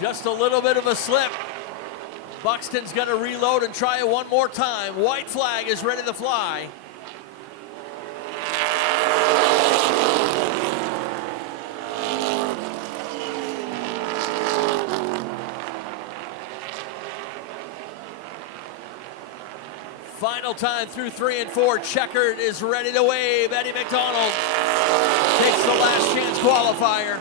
Just a little bit of a slip. Buxton's going to reload and try it one more time. White flag is ready to fly. Final time through 3 and 4. Checkered is ready to wave. Eddie McDonald takes the last chance qualifier.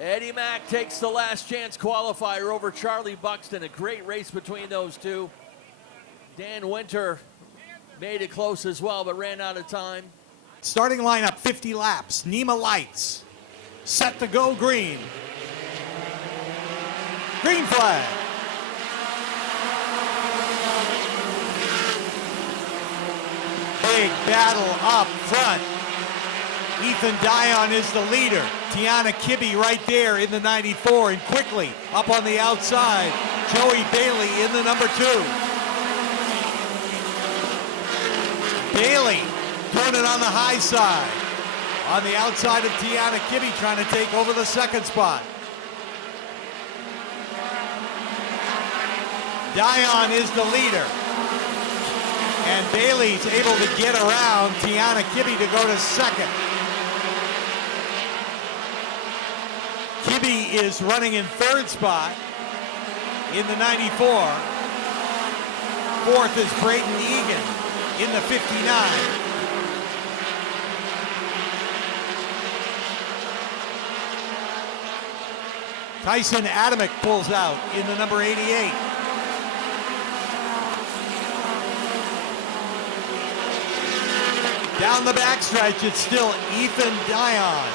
Eddie Mack takes the last chance qualifier over Charlie Buxton. A great race between those two. Dan Winter made it close as well, but ran out of time. Starting lineup, 50 laps. Nema lights. Set to go green. Green flag. Big battle up front. Ethan Dion is the leader. Tiana Kibbe right there in the 94, and quickly up on the outside, Joey Bailey in the number 2. Bailey doing it on the high side. On the outside of Tiana Kibbe, trying to take over the second spot. Dion is the leader. And Bailey's able to get around Tiana Kibbe to go to second. Kibbe is running in third spot in the 94. Fourth is Braden Egan in the 59. Tyson Adamick pulls out in the number 88. Down the backstretch, it's still Ethan Dion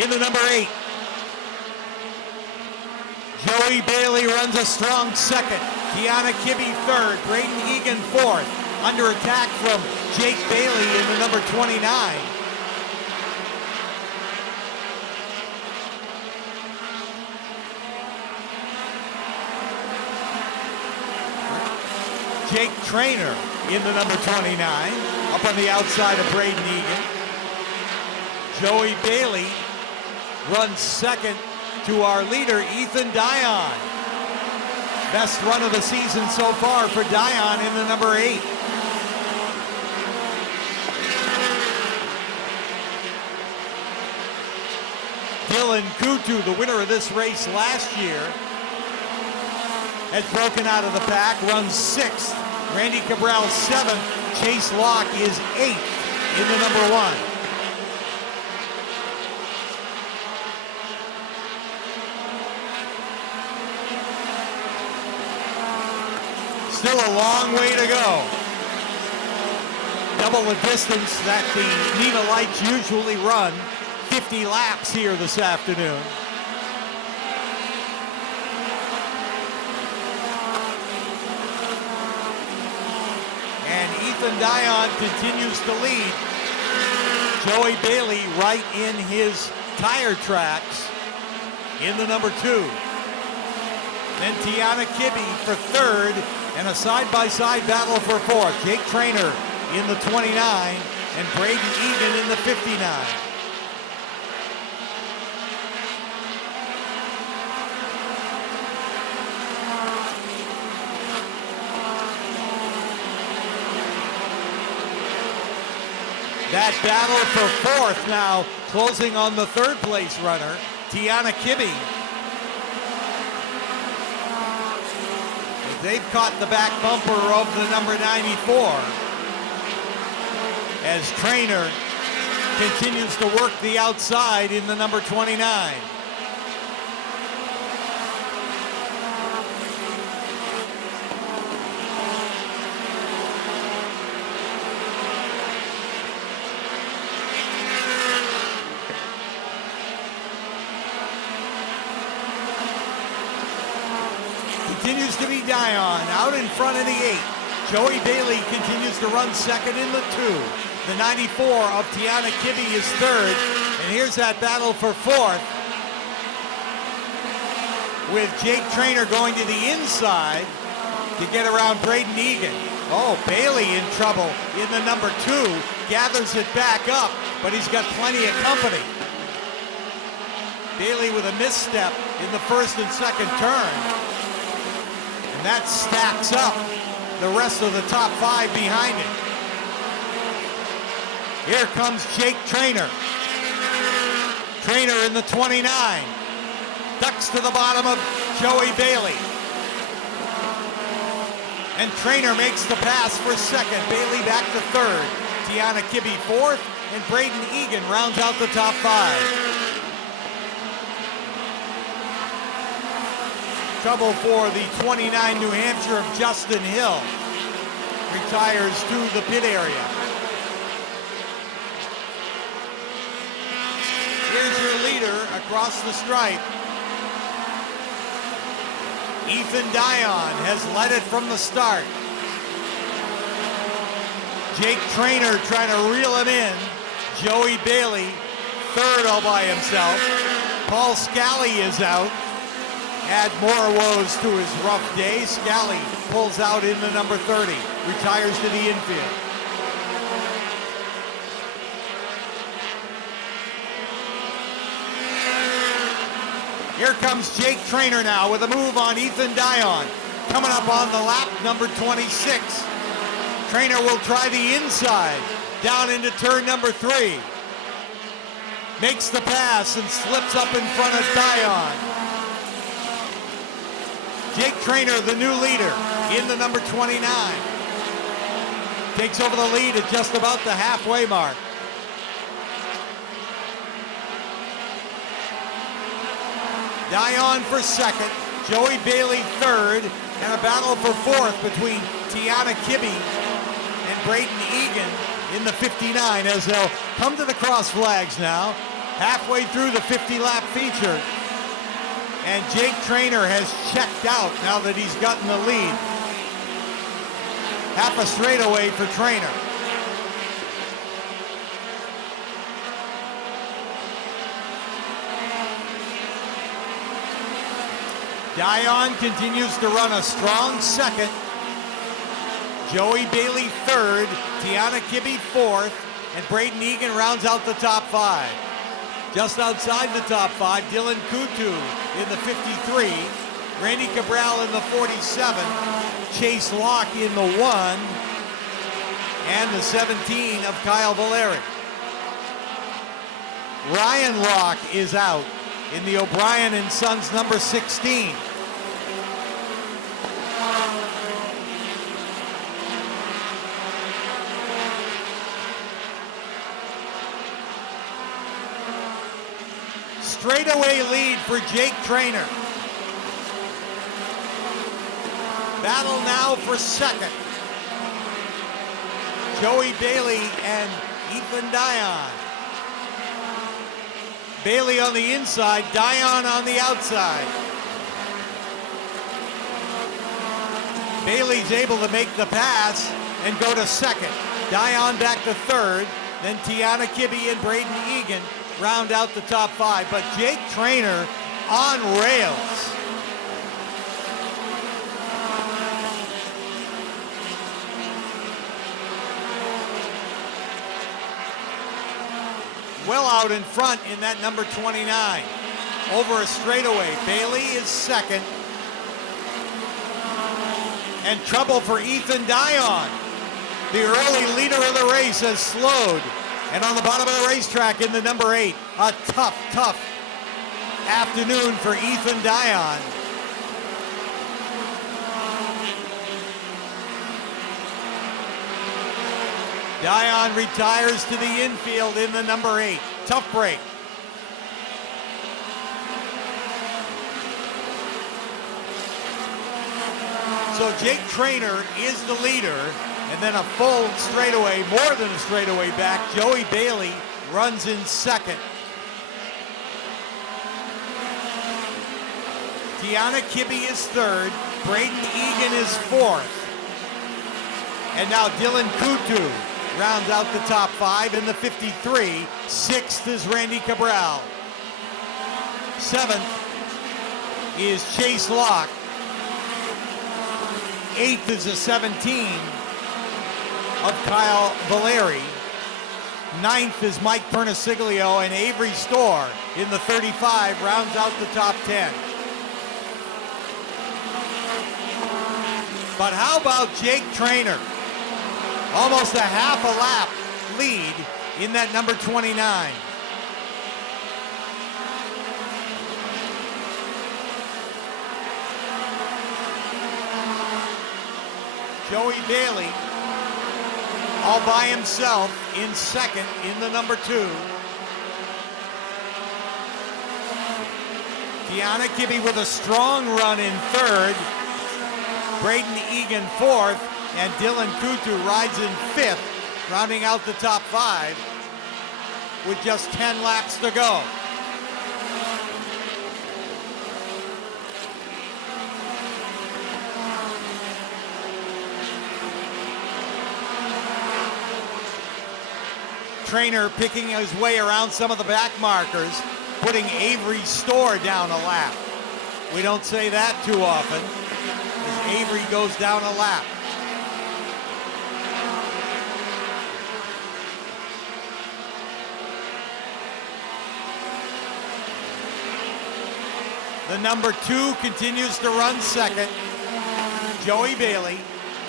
in the number 8. Joey Bailey runs a strong second. Tiana Kibbe third. Braden Egan fourth. Under attack from Jake Bailey in the number 29. Jake Trainer in the number 29. Up on the outside of Braden Egan. Joey Bailey runs second to our leader, Ethan Dion. Best run of the season so far for Dion in the number 8. Dylan Kutu, the winner of this race last year, has broken out of the pack, runs 6th. Randy Cabral 7th. Chase Locke is 8th in the number 1. Still a long way to go. Double the distance that the Nema Lights usually run. 50 laps here this afternoon. And Ethan Dion continues to lead. Joey Bailey right in his tire tracks in the number 2. Then Tiana Kibbe for third, and a side-by-side battle for fourth. Jake Trainer in the 29 and Braden Egan in the 59. That battle for fourth now, closing on the third place runner, Tiana Kibbe. They've caught the back bumper of the number 94 as Trainer continues to work the outside in the number 29. continues to be Dion out in front of the 8. Joey Bailey continues to run second in the 2. The 94 of Tiana Kibbe is third. And here's that battle for fourth, with Jake Trainer going to the inside to get around Braden Egan. Oh, Bailey in trouble in the number 2. Gathers it back up, but he's got plenty of company. Bailey with a misstep in the first and second turn. And that stacks up the rest of the top 5 behind him. Here comes Jake Trainer. Trainer in the 29. Ducks to the bottom of Joey Bailey. And Trainer makes the pass for second. Bailey back to third. Tiana Kibbe fourth. And Braden Egan rounds out the top 5. Trouble for the 29 New Hampshire of Justin Hill. Retires to the pit area. Here's your leader across the stripe. Ethan Dion has led it from the start. Jake Trainer trying to reel him in. Joey Bailey, third all by himself. Paul Scally is out. Add more woes to his rough day. Scally pulls out in the number 30. Retires to the infield. Here comes Jake Trainer now with a move on Ethan Dion. Coming up on the lap, number 26. Trainer will try the inside, down into turn number 3. Makes the pass and slips up in front of Dion. Jake Trainer, the new leader, in the number 29. Takes over the lead at just about the halfway mark. Dion for second, Joey Bailey third, and a battle for fourth between Tiana Kibbe and Braden Egan in the 59 as they'll come to the cross flags now, halfway through the 50-lap feature. And Jake Trainer has checked out now that he's gotten the lead. Half a straightaway for Trainer. Dion continues to run a strong second. Joey Bailey third, Tiana Kibbe fourth, and Braden Egan rounds out the top 5. Just outside the top 5, Dylan Kutu in the 53, Randy Cabral in the 47, Chase Locke in the 1, and the 17 of Kyle Valeri. Ryan Locke is out in the O'Brien and Sons number 16. Straightaway lead for Jake Trainer. Battle now for second. Joey Bailey and Ethan Dion. Bailey on the inside, Dion on the outside. Bailey's able to make the pass and go to second. Dion back to third. Then Tiana Kibbe and Braden Egan round out the top 5. But Jake Trainer on rails. Well out in front in that number 29. Over a straightaway. Bailey is second. And trouble for Ethan Dion. The early leader of the race has slowed. And on the bottom of the racetrack in the number 8. A tough afternoon for Ethan Dion. Dion retires to the infield in the number 8. Tough break. So Jake Trainer is the leader, and then a full straightaway, more than a straightaway back. Joey Bailey runs in second. Tiana Kibbe is third. Braden Egan is 4th. And now Dylan Kutu rounds out the top 5 in the 53. 6th is Randy Cabral. 7th is Chase Locke. 8th is a 17 of Kyle Valeri. 9th is Mike Pernasiglio, and Avery Storr in the 35 rounds out the top 10. But how about Jake Traynor? Almost a half a lap lead in that number 29. Joey Bailey all by himself in 2nd in the number 2. Deanna Kibbe with a strong run in 3rd. Braden Egan 4th, and Dylan Kutu rides in 5th, rounding out the top 5 with just 10 laps to go. Traynor picking his way around some of the back markers, putting Avery Storr down a lap. We don't say that too often, as Avery goes down a lap. The number 2 continues to run 2nd. Joey Bailey.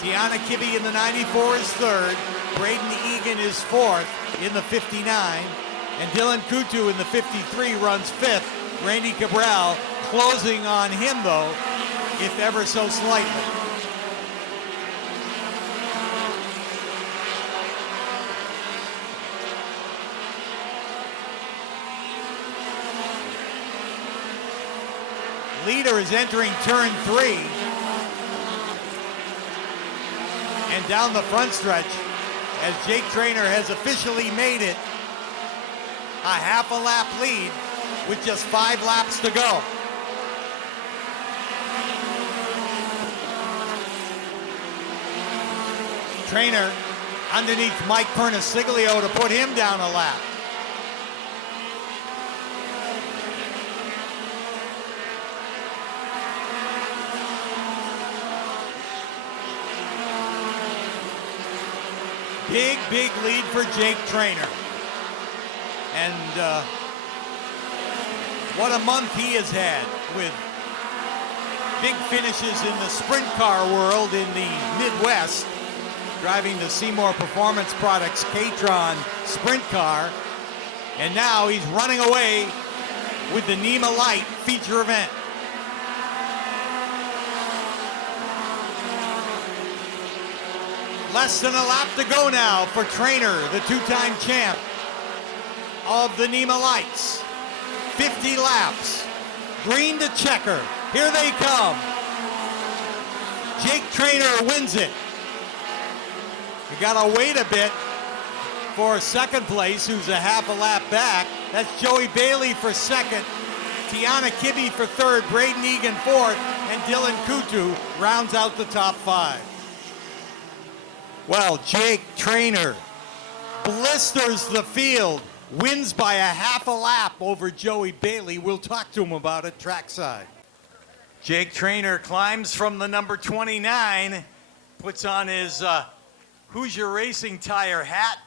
Deanna Kibbe in the 94 is 3rd. Braden Egan is 4th in the 59. And Dylan Kutu in the 53 runs 5th. Randy Cabral closing on him, though, if ever so slightly. Leader is entering turn 3. And down the front stretch, as Jake Traynor has officially made it a half a lap lead with just 5 laps to go. Traynor underneath Mike Pernasiglio to put him down a lap. Big lead for Jake Traynor. And what a month he has had with big finishes in the sprint car world in the Midwest, driving the Seymour Performance Products K-Tron sprint car. And now he's running away with the Nema Lite feature event. Less than a lap to go now for Traynor, the 2-time champ of the Nema Lites. 50 laps, green to checker. Here they come. Jake Traynor wins it. You gotta wait a bit for 2nd place, who's a half a lap back. That's Joey Bailey for 2nd. Tiana Kibbe for 3rd, Braden Egan 4th, and Dylan Kutu rounds out the top 5. Well, Jake Traynor blisters the field, wins by a half a lap over Joey Bailey. We'll talk to him about it trackside. Jake Traynor climbs from the number 29, puts on his Hoosier Racing Tire hat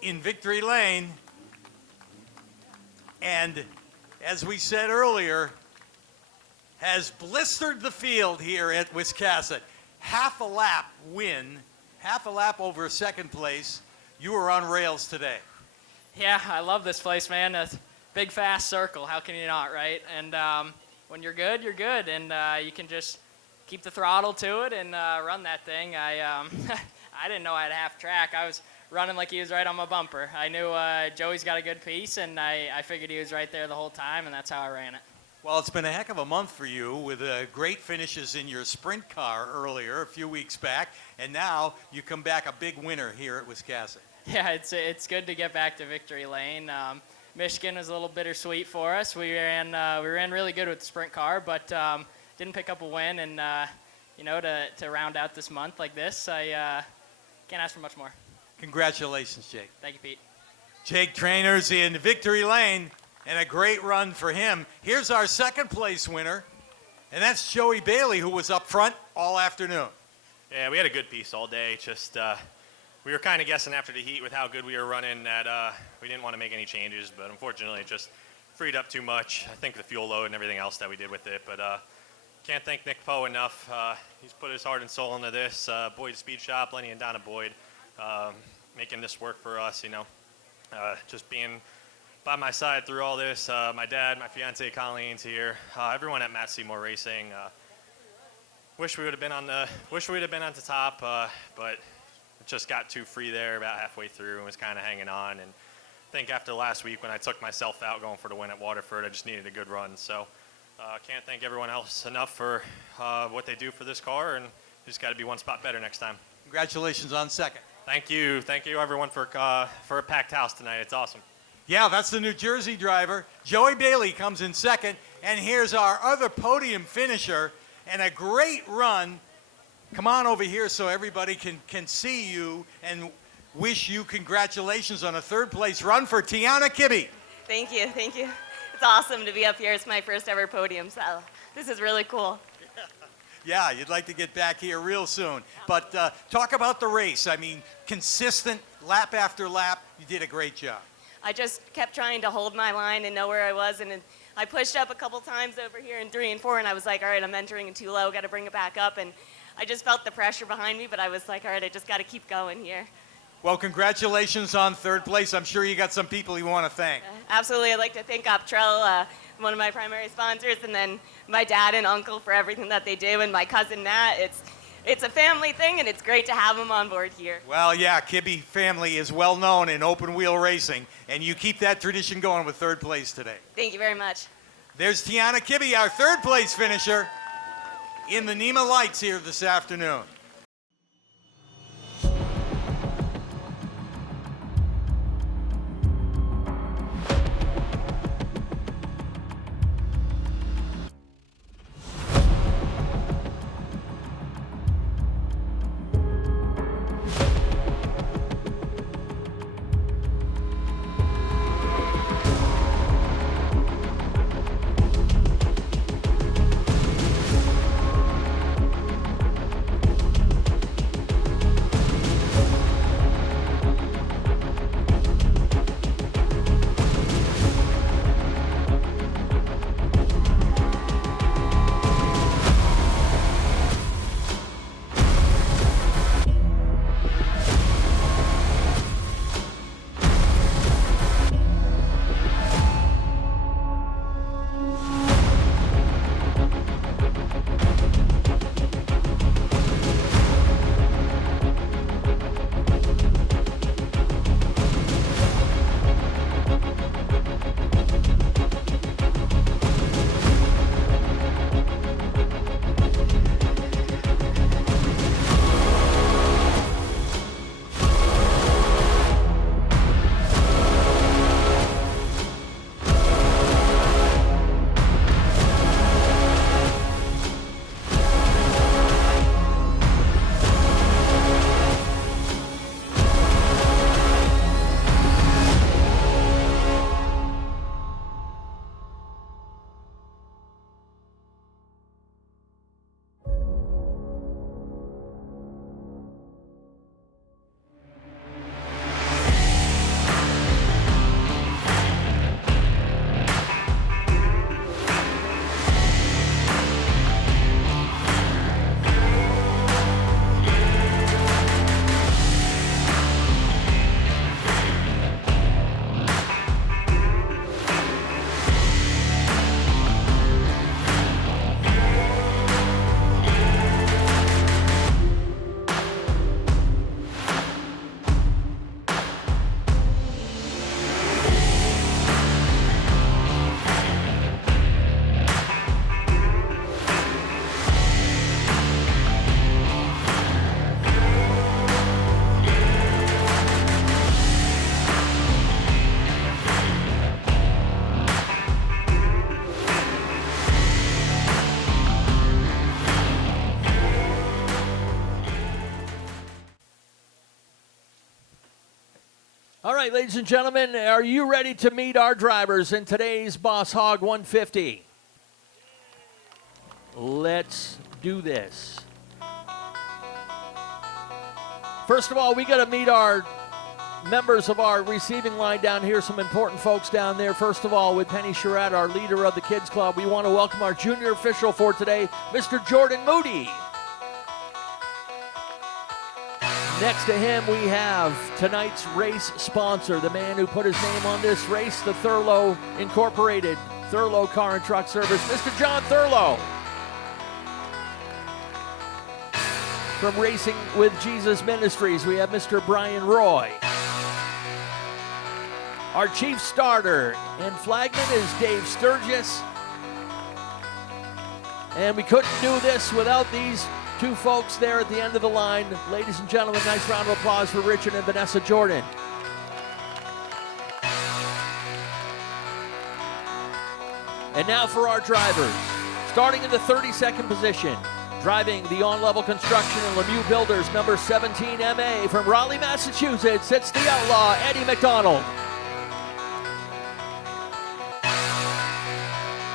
in Victory Lane, and as we said earlier, has blistered the field here at Wiscasset. Half a lap win, half a lap over 2nd place. You were on rails today. Yeah, I love this place, man. A big, fast circle. How can you not, right? And when you're good, and you can just keep the throttle to it and run that thing. I didn't know I had half track. I was running like he was right on my bumper. I knew Joey's got a good piece, and I figured he was right there the whole time, and that's how I ran it. Well, it's been a heck of a month for you with great finishes in your sprint car earlier, a few weeks back, and now you come back a big winner here at Wiscasset. Yeah, it's good to get back to Victory Lane. Michigan was a little bittersweet for us. We ran really good with the sprint car, but didn't pick up a win, and you know, to round out this month like this, I can't ask for much more. Congratulations, Jake. Thank you, Pete. Jake Trainer's in victory lane, and a great run for him. Here's our second place winner, and that's Joey Bailey, who was up front all afternoon. Yeah, we had a good piece all day. Just we were kind of guessing after the heat with how good we were running that we didn't want to make any changes, but unfortunately it just freed up too much. I think the fuel load and everything else that we did with it, but can't thank Nick Poe enough. He's put his heart and soul into this. Boyd Speed Shop, Lenny and Donna Boyd, making this work for us, you know. Just being by my side through all this. My dad, my fiance Colleen's here. Everyone at Matt Seymour Racing. Wish we would have been on the top, but it just got too free there about halfway through and was kind of hanging on. And I think after last week when I took myself out going for the win at Waterford, I just needed a good run. So can't thank everyone else enough for what they do for this car, and just got to be one spot better next time. Congratulations on second. Thank you everyone for a packed house tonight. It's awesome. Yeah, that's the New Jersey driver. Joey Bailey comes in second, and here's our other podium finisher, and a great run. Come on over here so everybody can see you and wish you congratulations on a third place run for Tiana Kibbe. Thank you. It's awesome to be up here. It's my first ever podium, so this is really cool. Yeah, you'd like to get back here real soon. But talk about the race. I mean, consistent lap after lap. You did a great job. I just kept trying to hold my line and know where I was, and I pushed up a couple times over here in 3 and 4, and I was like, all right, I'm entering in too low, got to bring it back up, and I just felt the pressure behind me, but I was like, all right, I just got to keep going here. Well, congratulations on third place. I'm sure you got some people you want to thank. Absolutely. I'd like to thank Optrell, one of my primary sponsors, and then my dad and uncle for everything that they do, and my cousin Matt. It's a family thing, and it's great to have them on board here. Well, yeah, Kibbe family is well known in open wheel racing, and you keep that tradition going with third place today. Thank you very much. There's Tiana Kibbe, our third place finisher in the Nema Lights here this afternoon. All right, ladies and gentlemen, are you ready to meet our drivers in today's Boss Hogg 150? Let's do this. First of all, we got to meet our members of our receiving line down here, some important folks down there. First of all, with Penny Charette, our leader of the Kids Club, we want to welcome our junior official for today, Mr. Jordan Moody. Next to him, we have tonight's race sponsor, the man who put his name on this race, the Thurlow Incorporated, Thurlow Car and Truck Service, Mr. John Thurlow. From Racing with Jesus Ministries, we have Mr. Brian Roy. Our chief starter and flagman is Dave Sturgis. And we couldn't do this without these two folks there at the end of the line. Ladies and gentlemen, nice round of applause for Richard and Vanessa Jordan. And now for our drivers. Starting in the 32nd position, driving the on-level construction and Lemieux Builders, number 17 MA from Raleigh, Massachusetts, it's the outlaw, Eddie McDonald.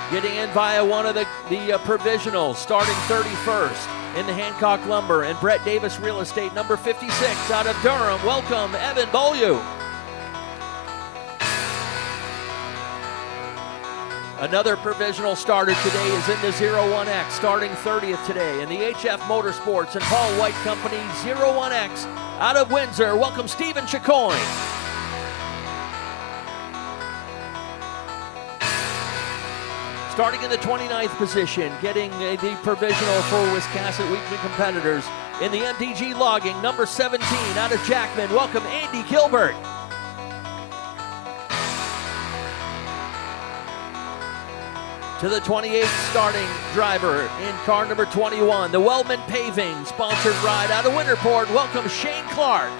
Getting in via one of the provisionals, starting 31st in the Hancock Lumber and Brett Davis Real Estate, number 56 out of Durham. Welcome, Evan Beaulieu. Another provisional starter today is in the 01X, starting 30th today in the HF Motorsports and Paul White Company 01X out of Windsor. Welcome, Stephen Chicoine. Starting in the 29th position, getting the provisional for Wiscasset Weekly competitors in the MDG Logging, number 17 out of Jackman. Welcome, Andy Gilbert. To the 28th starting driver in car number 21, the Wellman Paving sponsored ride out of Winterport. Welcome, Shane Clark.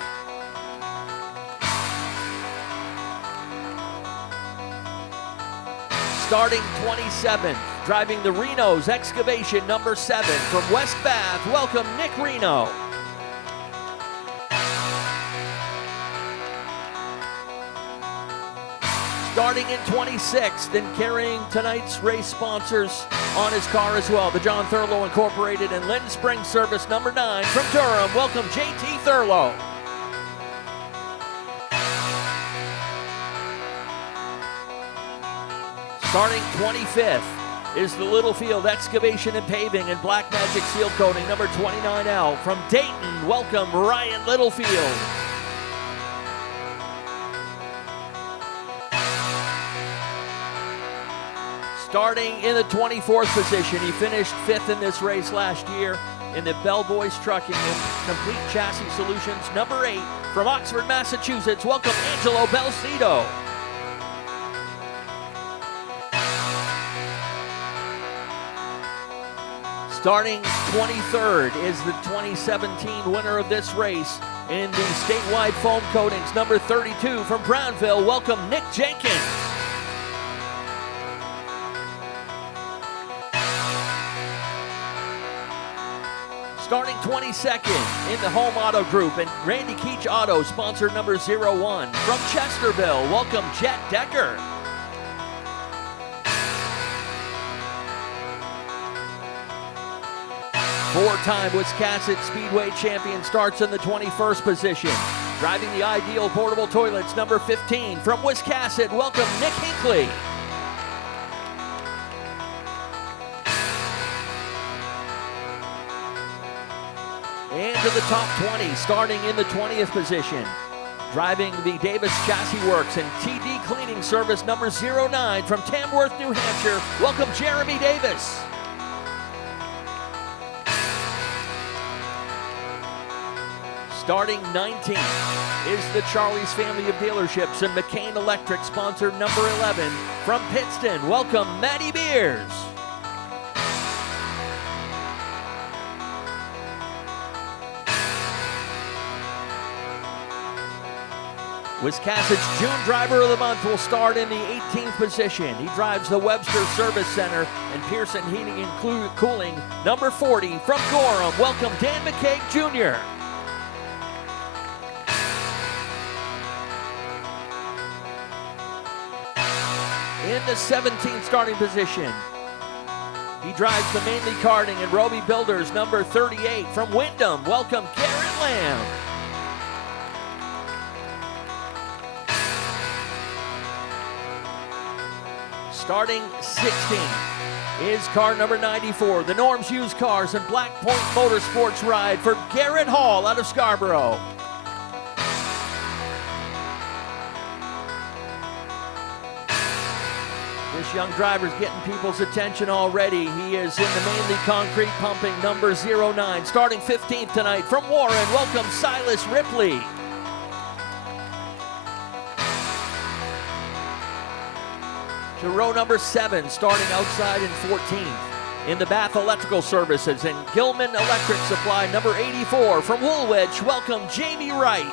Starting 27th, driving the Reno's Excavation number 7 from West Bath. Welcome, Nick Reno. Starting in 26th and carrying tonight's race sponsors on his car as well, the John Thurlow Incorporated and Linden Spring Service number 9 from Durham. Welcome, JT Thurlow. Starting 25th is the Littlefield Excavation and Paving and Black Magic Seal Coating, number 29L from Dayton. Welcome, Ryan Littlefield. Starting in the 24th position, he finished 5th in this race last year in the Bellboys Trucking and Complete Chassis Solutions, number 8 from Oxford, Massachusetts. Welcome, Angelo Belcito. Starting 23rd is the 2017 winner of this race in the statewide foam coatings, number 32 from Brownville. Welcome, Nick Jenkins. Starting 22nd in the Home Auto Group and Randy Keach Auto, sponsor number 01 from Chesterville. Welcome, Jet Decker. Four-time Wiscasset Speedway champion starts in the 21st position. Driving the Ideal Portable Toilets, number 15 from Wiscasset. Welcome, Nick Hinckley. And to the top 20, starting in the 20th position. Driving the Davis Chassis Works and TD Cleaning Service, number 09 from Tamworth, New Hampshire. Welcome, Jeremy Davis. Starting 19th is the Charlie's family of dealerships and McCain Electric, sponsor number 11 from Pittston. Welcome, Matty Beers. Wiscasset's June Driver of the Month will start in the 18th position. He drives the Webster Service Center and Pearson Heating and Cooling, number 40 from Gorham. Welcome, Dan McCaig Jr. in the 17th starting position. He drives the Mainly Karting and Roby Builders, number 38 from Wyndham. Welcome, Garrett Lamb. Starting 16th is car number 94, the Norms Used Cars and Black Point Motorsports ride for Garrett Hall out of Scarborough. This young driver's getting people's attention already. He is in the Mainly Concrete Pumping, number 09. Starting 15th tonight from Warren, welcome Silas Ripley. To row number 7, starting outside in 14th. In the Bath Electrical Services and Gilman Electric Supply, number 84 from Woolwich, welcome Jamie Wright.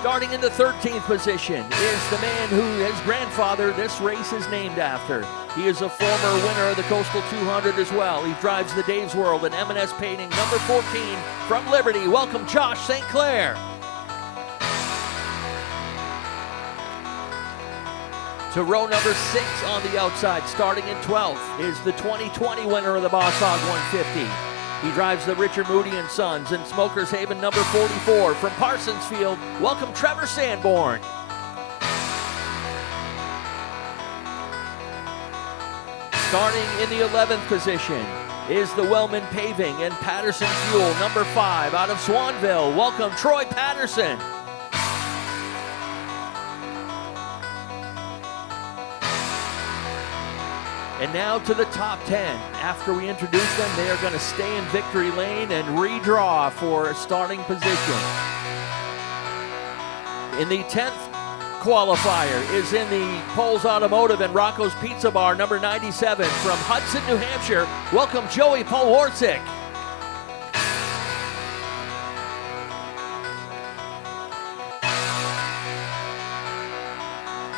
Starting in the 13th position is the man who his grandfather this race is named after. He is a former winner of the Coastal 200 as well. He drives the Dave's World and M&S Painting, number 14 from Liberty. Welcome Josh St. Clair. To row number 6 on the outside, starting in 12th, is the 2020 winner of the Boss Hogg 150. He drives the Richard Moody & Sons and Smokers Haven number 44 from Parsonsfield. Welcome Trevor Sanborn. Starting in the 11th position is the Wellman Paving and Patterson Fuel number 5 out of Swanville. Welcome Troy Patterson. And now to the top 10. After we introduce them, they are going to stay in victory lane and redraw for a starting position. In the 10th qualifier is in the Poles Automotive and Rocco's Pizza Bar, number 97 from Hudson, New Hampshire. Welcome Joey Polwarczyk.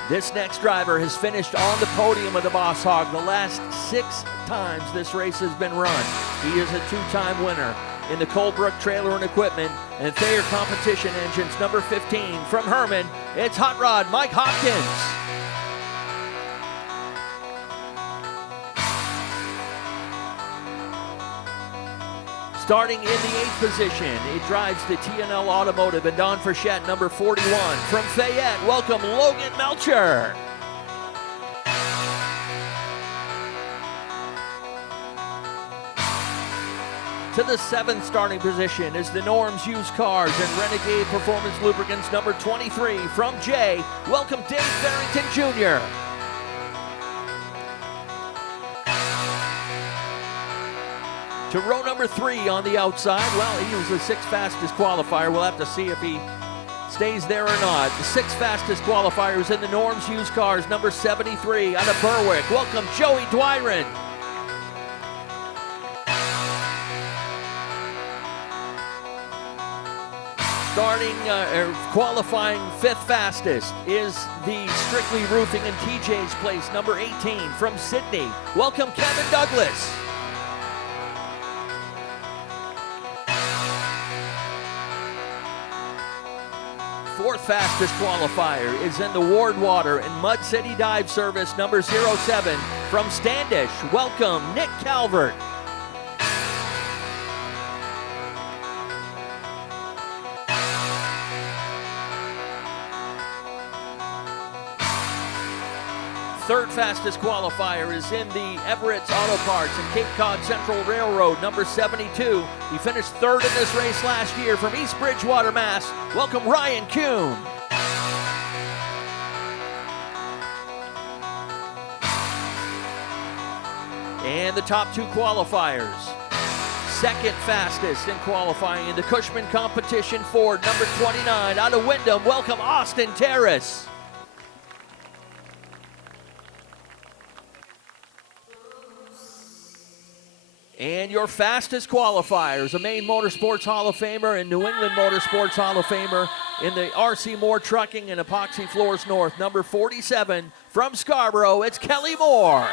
This next driver has finished on the podium of the Boss Hogg the last 6 times this race has been run. He is a 2-time winner in the Colebrook Trailer and Equipment and Thayer Competition Engines, number 15 from Herman. It's Hot Rod Mike Hopkins. Starting in the 8th position, it drives the TNL Automotive and Don Frechette, number 41. From Fayette, welcome Logan Melcher. To the 7th starting position is the Norms Used Cars and Renegade Performance Lubricants, number 23. From Jay, welcome Dave Farrington Jr. To row number 3 on the outside, well, he was the 6th fastest qualifier. We'll have to see if he stays there or not. The 6th fastest qualifier is in the Norms Used Cars, number 73 out of Berwick. Welcome, Joey Dwyron. Starting, qualifying 5th fastest is the Strictly Roofing and TJ's Place, number 18 from Sydney. Welcome, Kevin Douglas. 4th fastest qualifier is in the Ward Water and Mud City Dive Service, number 07 from Standish. Welcome, Nick Calvert. Third fastest qualifier is in the Everett's Auto Parts and Cape Cod Central Railroad, number 72. He finished 3rd in this race last year from East Bridgewater, Mass. Welcome, Ryan Kuhn. And the top 2 qualifiers. 2nd fastest in qualifying in the Cushman Competition Ford, number 29 out of Wyndham. Welcome, Austin Teras. And your fastest qualifiers, a Maine Motorsports Hall of Famer and New England Motorsports Hall of Famer in the R.C. Moore Trucking and Epoxy Floors North, number 47 from Scarborough, it's Kelly Moore.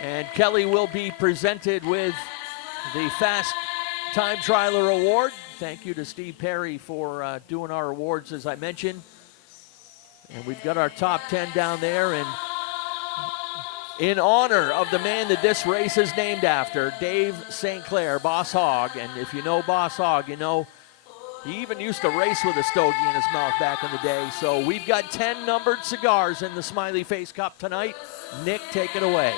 And Kelly will be presented with the Fast Time Trialer Award. Thank you to Steve Perry for doing our awards, as I mentioned. And we've got our top 10 down there. And in honor of the man that this race is named after, Dave St. Clair, Boss Hogg. And if you know Boss Hogg, you know he even used to race with a stogie in his mouth back in the day. So we've got 10 numbered cigars in the Smiley Face Cup tonight. Nick, take it away.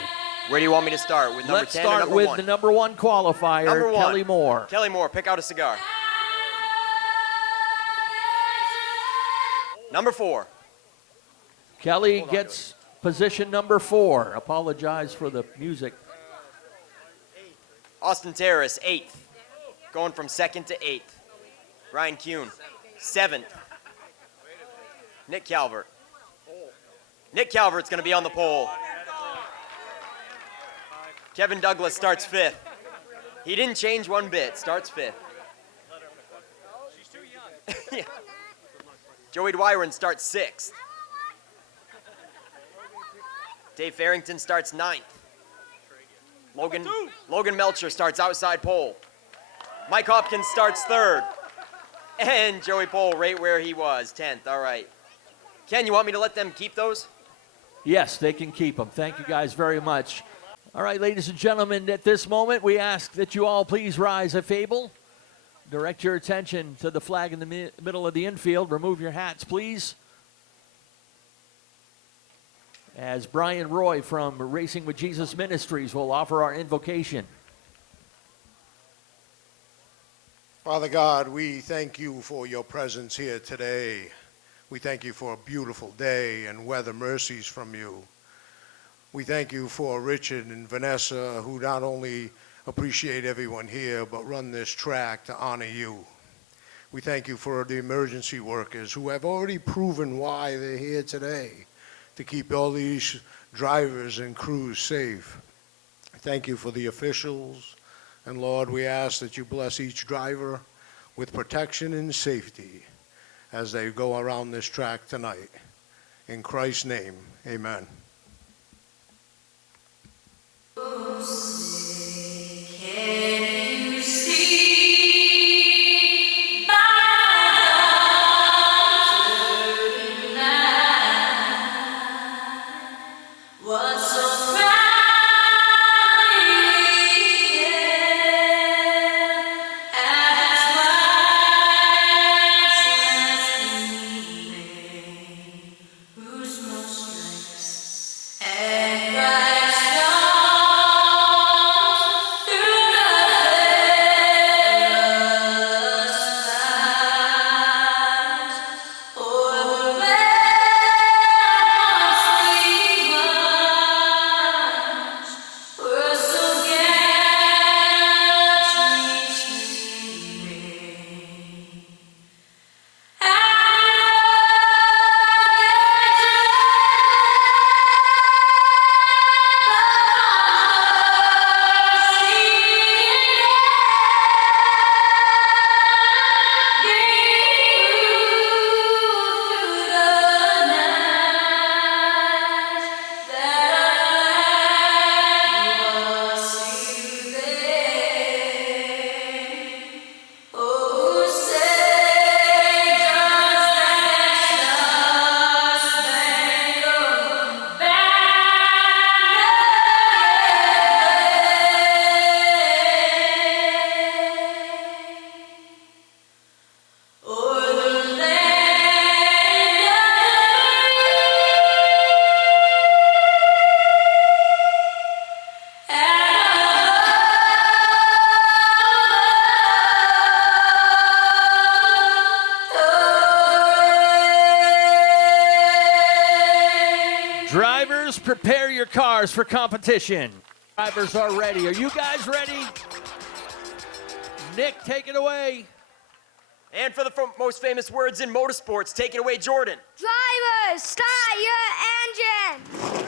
Where do you want me to start? With number Let's 10 or start number with 1? the number 1 qualifier, Number 1. Kelly Moore. Kelly Moore, pick out a cigar. Number 4. Kelly gets position number 4. Apologize for the music. Austin Teras, 8th. Going from 2nd to 8th. Ryan Kuhn, 7th. Nick Calvert. Nick Calvert's going to be on the pole. Kevin Douglas starts 5th. He didn't change one bit, starts 5th. She's too young. Yeah. Joey Dwyron starts 6th. Dave Farrington starts 9th. Logan Melcher starts outside pole. Mike Hopkins starts 3rd. And Joey Pole right where he was, 10th. All right. Ken, you want me to let them keep those? Yes, they can keep them. Thank you guys very much. All right, ladies and gentlemen, at this moment, we ask that you all please rise a fable. Direct your attention to the flag in the middle of the infield. Remove your hats, please. As Brian Roy from Racing with Jesus Ministries will offer our invocation. Father God, we thank you for your presence here today. We thank you for a beautiful day and weather mercies from you. We thank you for Richard and Vanessa, who not only appreciate everyone here, but run this track to honor you. We thank you for the emergency workers who have already proven why they're here today, to keep all these drivers and crews safe. Thank you for the officials. And Lord, we ask that you bless each driver with protection and safety as they go around this track tonight. In Christ's name, amen. Drivers, prepare your cars for competition. Drivers are ready. Are you guys ready? Nick, take it away. And for the most famous words in motorsports, take it away, Jordan. Drivers, start your engine!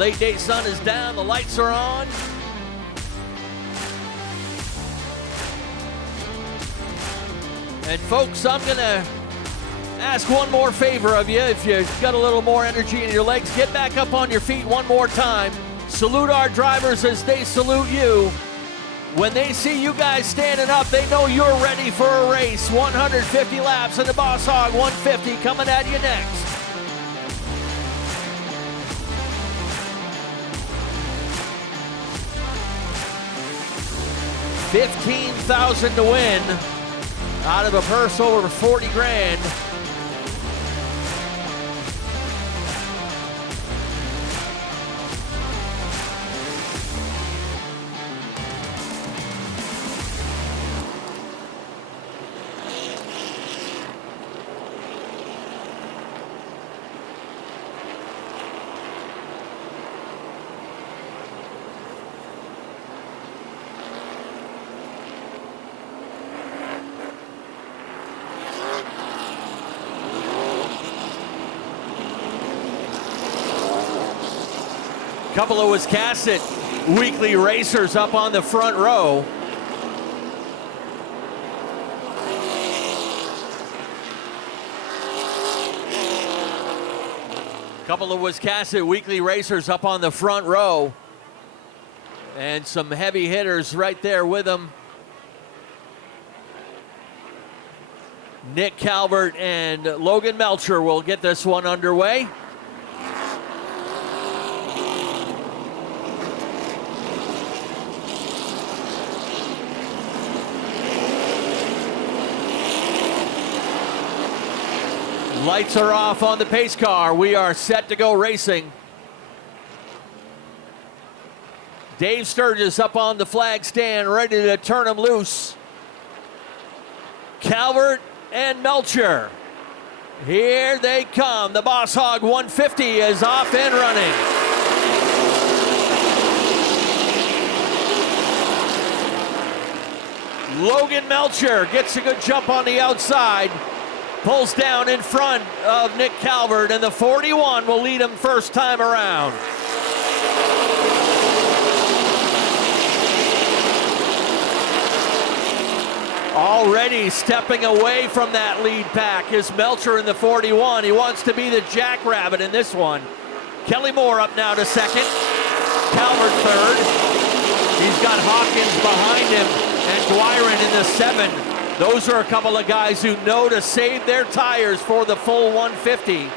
late day sun is down, the lights are on. And folks, I'm gonna ask one more favor of you. If you've got a little more energy in your legs, get back up on your feet one more time. Salute our drivers as they salute you. When they see you guys standing up, they know you're ready for a race. 150 laps in the Boss Hogg 150 coming at you next. $15,000 to win out of a purse over 40 grand. Couple of Wiscasset weekly racers up on the front row. Couple of Wiscasset weekly racers up on the front row. And some heavy hitters right there with them. Nick Calvert and Logan Melcher will get this one underway. Lights are off on the pace car. We are set to go racing. Dave Sturgis up on the flag stand, ready to turn him loose. Calvert and Melcher. Here they come. The Boss Hogg 150 is off and running. Logan Melcher gets a good jump on the outside. Pulls down in front of Nick Calvert, and the 41 will lead him first time around. Already stepping away from that lead pack is Melcher in the 41. He wants to be the jackrabbit in this one. Kelly Moore up now to second. Calvert third. He's got Hawkins behind him and Dwyron in the 7. Those are a couple of guys who know to save their tires for the full 150.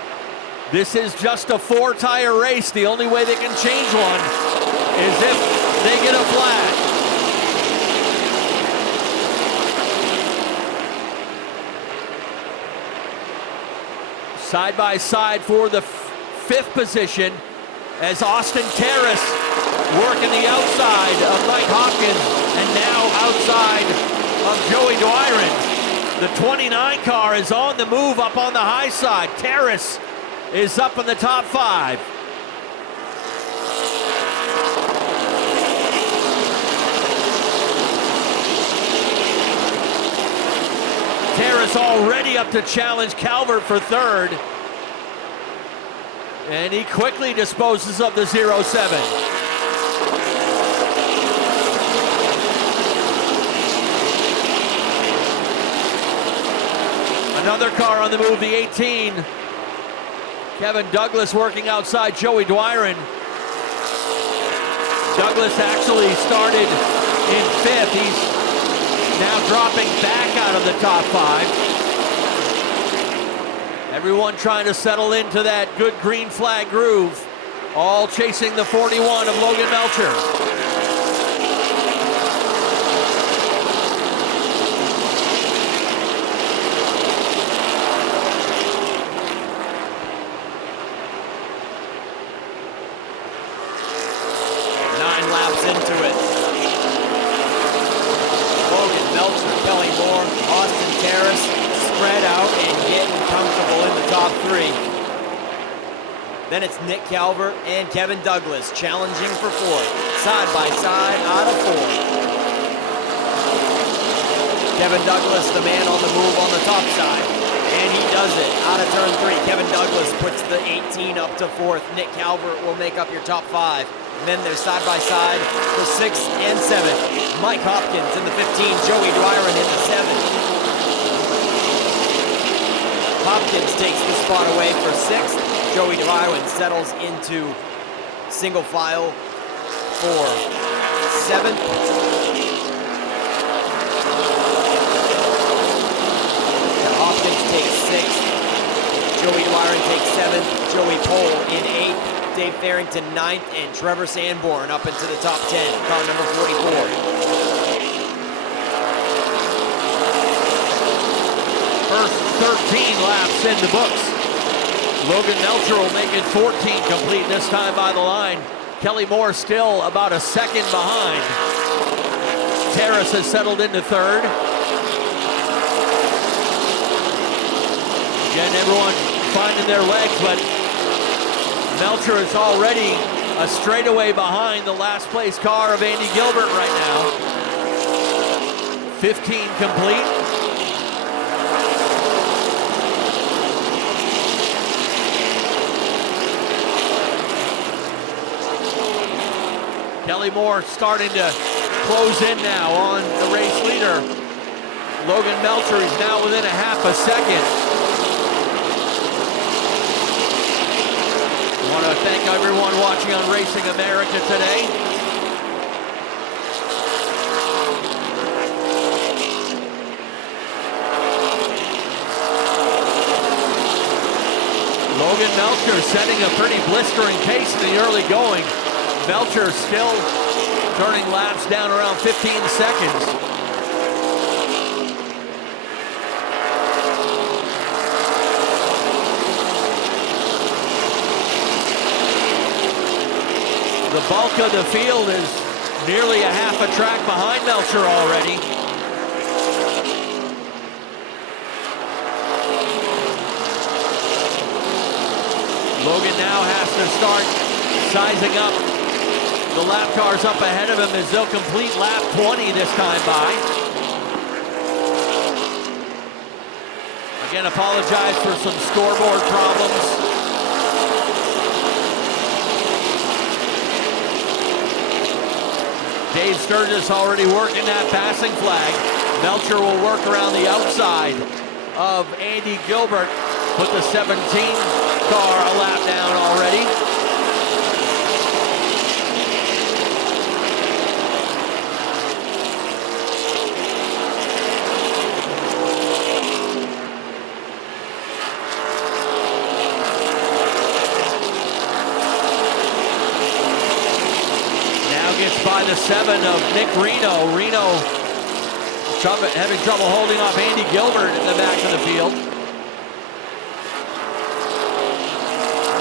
This is just a 4-tire race. The only way they can change one is if they get a flat. Side by side for the 5th position as Austin Teras working the outside of Mike Hawkins and now outside of Joey Dwyron. The 29 car is on the move up on the high side. Teras is up in the top 5. Teras already up to challenge Calvert for 3rd. And he quickly disposes of the 07. Another car on the move, the 18. Kevin Douglas working outside Joey Dwyron. Douglas actually started in 5th. He's now dropping back out of the top 5. Everyone trying to settle into that good green flag groove. All chasing the 41 of Logan Melcher. Then it's Nick Calvert and Kevin Douglas challenging for 4th, side by side out of 4. Kevin Douglas, the man on the move on the top side, and he does does it. Out of turn 3, Kevin Douglas puts the 18 up to 4th. Nick Calvert will make up your top 5. And then they're side by side for 6th and 7th. Mike Hopkins in the 15, Joey Dwyron in the 7. Hopkins takes the spot away for 6th. Joey Dwyron settles into single file for 7th. Hopkins takes 6th. Joey Dwyron takes 7th. Joey Pohl in 8th. Dave Farrington 9th. And Trevor Sanborn up into the top 10. Car number 44. First 13 laps in the books. Logan Melcher will make it 14 complete this time by the line. Kelly Moore still about a second behind. Teras has settled into 3rd. Again, everyone finding their legs, but Melcher is already a straightaway behind the last place car of Andy Gilbert right now. 15 complete. Kelly Moore starting to close in now on the race leader. Logan Melcher is now within a half a second. I want to thank everyone watching on Racing America today. Logan Melcher setting a pretty blistering pace in the early going. Melcher still turning laps down around 15 seconds. The bulk of the field is nearly a half a track behind Melcher already. Logan now has to start sizing up the lap cars up ahead of him as they'll complete lap 20 this time by. Again, apologize for some scoreboard problems. Dave Sturgis already working that passing flag. Melcher will work around the outside of Andy Gilbert. Put the 17 car a lap down already. By the 7 of Nick Reno. Reno having trouble holding off Andy Gilbert in the back of the field.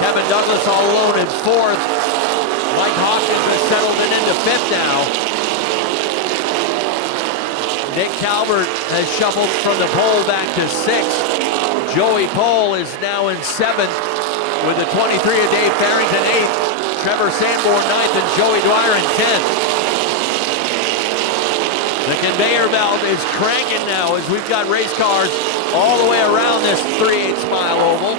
Kevin Douglas all alone in 4th. Mike Hopkins has settled it into 5th now. Nick Calvert has shuffled from the pole back to 6th. Joey Pohl is now in 7th with the 23 of Dave Farrington 8th. Trevor Sanborn 9th and Joey Dwyron 10th. The conveyor belt is cranking now as we've got race cars all the way around this 3/8 mile oval.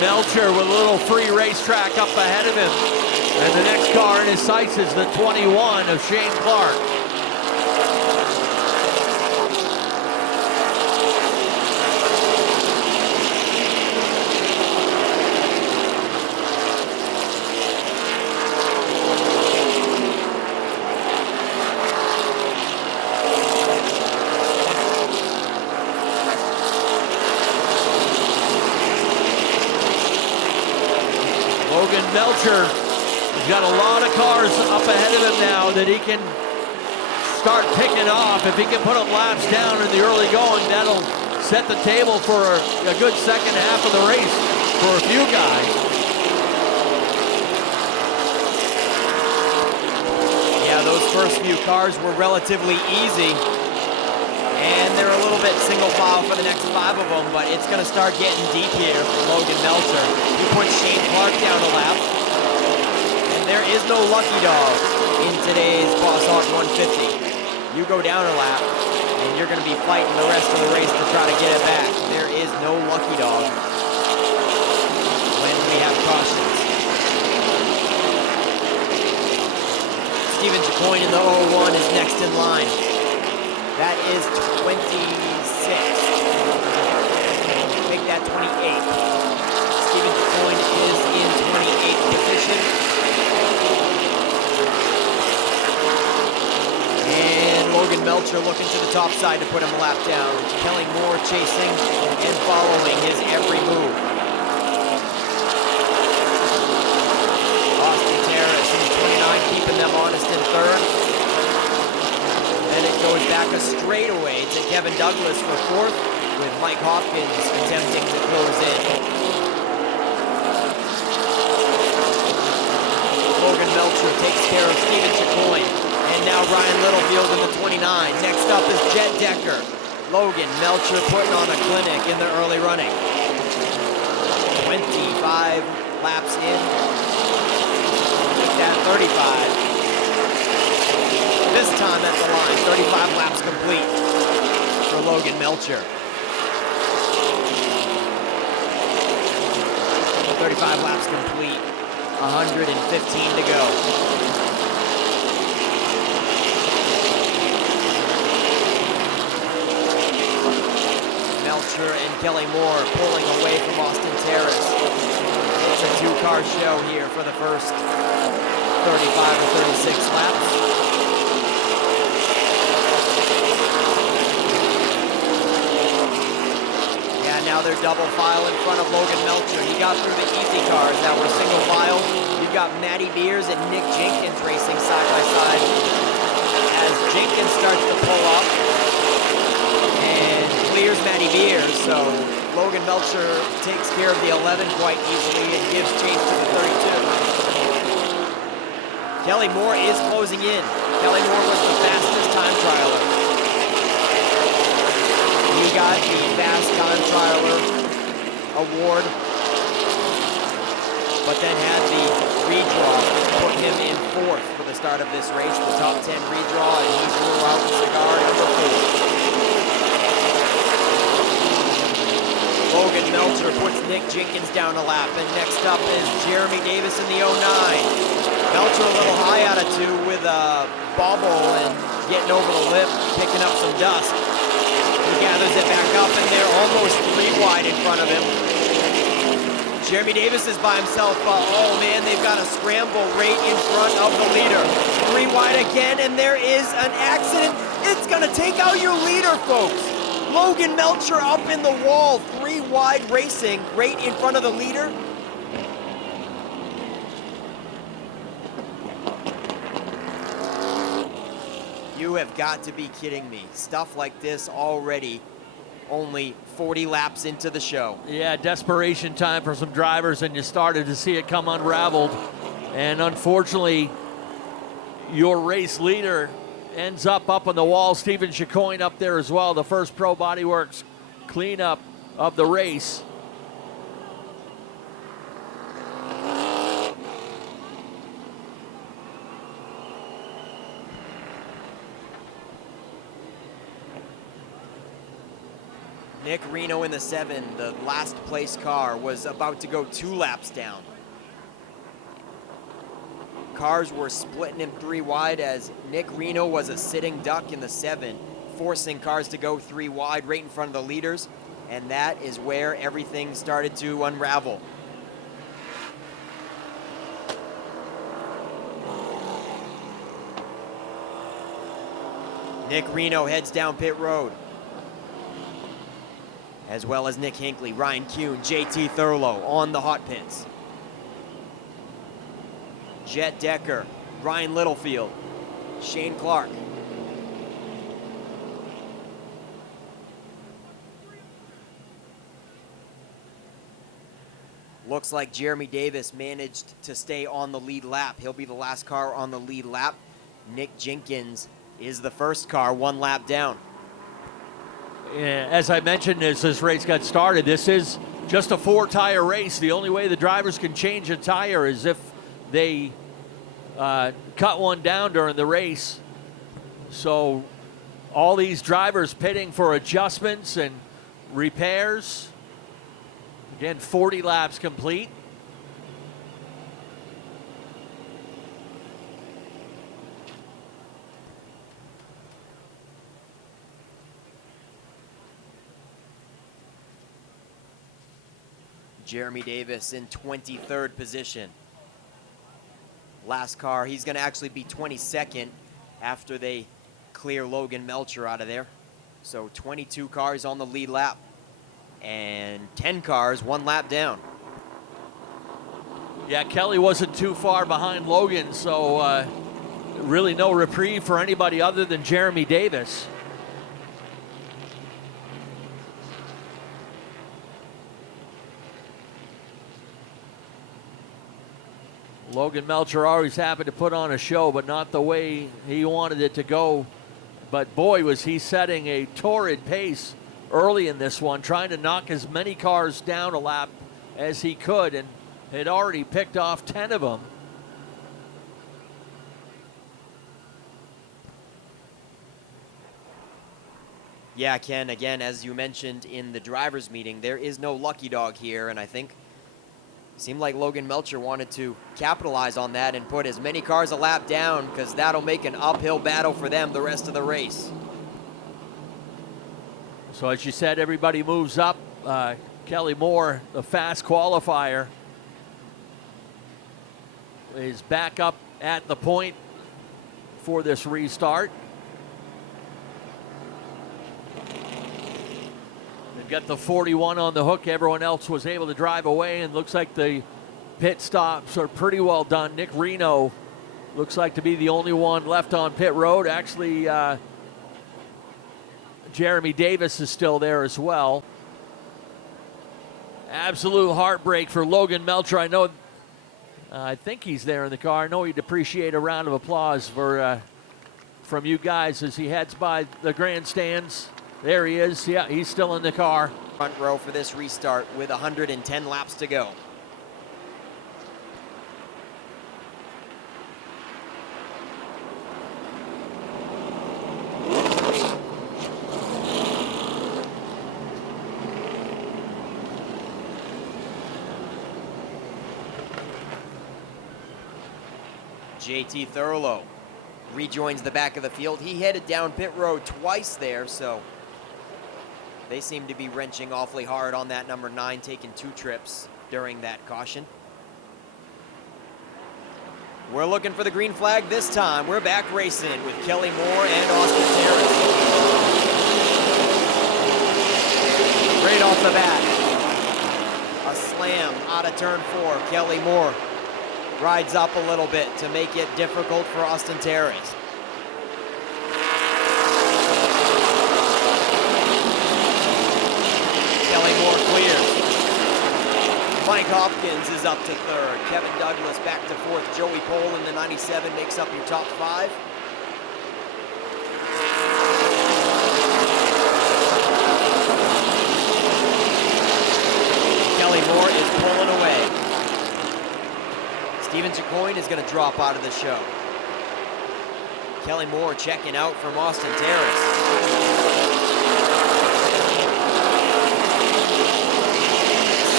Melcher with a little free racetrack up ahead of him. And the next car in his sights is the 21 of Shane Clark. Melcher has got a lot of cars up ahead of him now that he can start picking off. If he can put them laps down in the early going, that'll set the table for a good second half of the race for a few guys. Yeah, those first few cars were relatively easy. And they're a little bit single file for the next 5 of them, but it's going to start getting deep here for Logan Melcher. He puts Shane Clark down a lap. And there is is no lucky dog in today's Boss Hogg 150. You go down a lap, and you're going to be fighting the rest of the race to try to get it back. There is no lucky dog when we have cautions. Steven Jacoin in the 01 is next in line. That is 26. Make that 28. Steven Jacoin is in 28th position. And Logan Melcher looking to the top side to put him a lap down. Kelly Moore chasing and following his every move. Austin Teras in 29, keeping them honest in third. Then it goes back a straightaway to Kevin Douglas for fourth, with Mike Hopkins attempting to close in. Logan Melcher takes care of Steven Jacoin. And now Ryan Littlefield in the 29. Next up is Jet Decker. Logan Melcher putting on a clinic in the early running. 25 laps in. Make that 35. This time at the line, 35 laps complete for Logan Melcher. 35 laps complete, 115 to go. Melcher and Kelly Moore pulling away from Austin Teras. It's a two-car show here for the first 35 or 36 laps. Yeah, now they're double file in front of Logan Melcher. He got through the easy cars that were single file. You've got Matty Beers and Nick Jenkins racing side by side. As Jenkins starts to pull up and clears Matty Beers, so Logan Melcher takes care of the 11 quite easily and gives chase to the 32. Kelly Moore is closing in. Kelly Moore was the fastest time trialer. He got the fast time trialer award, but then had the redraw put him in fourth for the start of this race, the top 10 redraw, and he blew out cigar number 4. Logan Melcher puts Nick Jenkins down a lap, and next up is Jeremy Davis in the 09. Melcher a little high out of two with a bobble and getting over the lip, picking up some dust. He gathers it back up, and they're almost 3 wide in front of him. Jeremy Davis is by himself, but oh man, they've got a scramble right in front of the leader. 3 wide again, and there is an accident. It's gonna take out your leader, folks. Logan Melcher up in the wall, 3 wide racing right in front of the leader. You have got to be kidding me. Stuff like this already, only 40 laps into the show. Yeah, desperation time for some drivers, and you started to see it come unraveled. And unfortunately, your race leader ends up on the wall. Steven Jacoin up there as well, the first Pro Bodyworks cleanup of the race. Nick Reno in the 7, the last place car, was about to go 2 laps down. Cars were splitting him 3 wide as Nick Reno was a sitting duck in the 7, forcing cars to go 3 wide right in front of the leaders, and that is where everything started to unravel. Nick Reno heads down pit road, as well as Nick Hinckley, Ryan Kuhn, JT Thurlow on the hot pits. Jet Decker, Ryan Littlefield, Shane Clark. Looks like Jeremy Davis managed to stay on the lead lap. He'll be the last car on the lead lap. Nick Jenkins is the first car, 1 lap down. As I mentioned as this race got started, this is just a 4-tire race. The only way the drivers can change a tire is if they cut one down during the race. So all these drivers pitting for adjustments and repairs. Again, 40 laps complete. Jeremy Davis in 23rd position. Last car, he's going to actually be 22nd after they clear Logan Melcher out of there. So 22 cars on the lead lap and 10 cars 1 lap down. Yeah, Kelly wasn't too far behind Logan, so really no reprieve for anybody other than Jeremy Davis. Logan Melcher always happy to put on a show, but not the way he wanted it to go. But boy, was he setting a torrid pace early in this one, trying to knock as many cars down a lap as he could, and had already picked off 10 of them. Yeah, Ken, again, as you mentioned in the driver's meeting, there is no lucky dog here, and I think seemed like Logan Melcher wanted to capitalize on that and put as many cars a lap down, because that'll make an uphill battle for them the rest of the race. So as you said, everybody moves up. Kelly Moore, the fast qualifier, is back up at the point for this restart. They've got the 41 on the hook. Everyone else was able to drive away, and looks like the pit stops are pretty well done. Nick Reno looks like to be the only one left on pit road. Actually, Jeremy Davis is still there as well. Absolute heartbreak for Logan Melcher. I think he's there in the car. I know he'd appreciate a round of applause from you guys as he heads by the grandstands. There he is. Yeah, he's still in the car. Front row for this restart with 110 laps to go. JT Thurlow rejoins the back of the field. He headed down pit road twice there, so they seem to be wrenching awfully hard on that number 9, taking 2 trips during that caution. We're looking for the green flag this time. We're back racing with Kelly Moore and Austin Teras. Right off the bat, a slam out of turn 4. Kelly Moore rides up a little bit to make it difficult for Austin Teras. Kelly Moore clears. Mike Hopkins is up to 3rd. Kevin Douglas back to 4th. Joey Pohl in the 97 makes up your top 5. Kelly Moore is pulling away. Steven Jacoin is going to drop out of the show. Kelly Moore checking out from Austin Teras.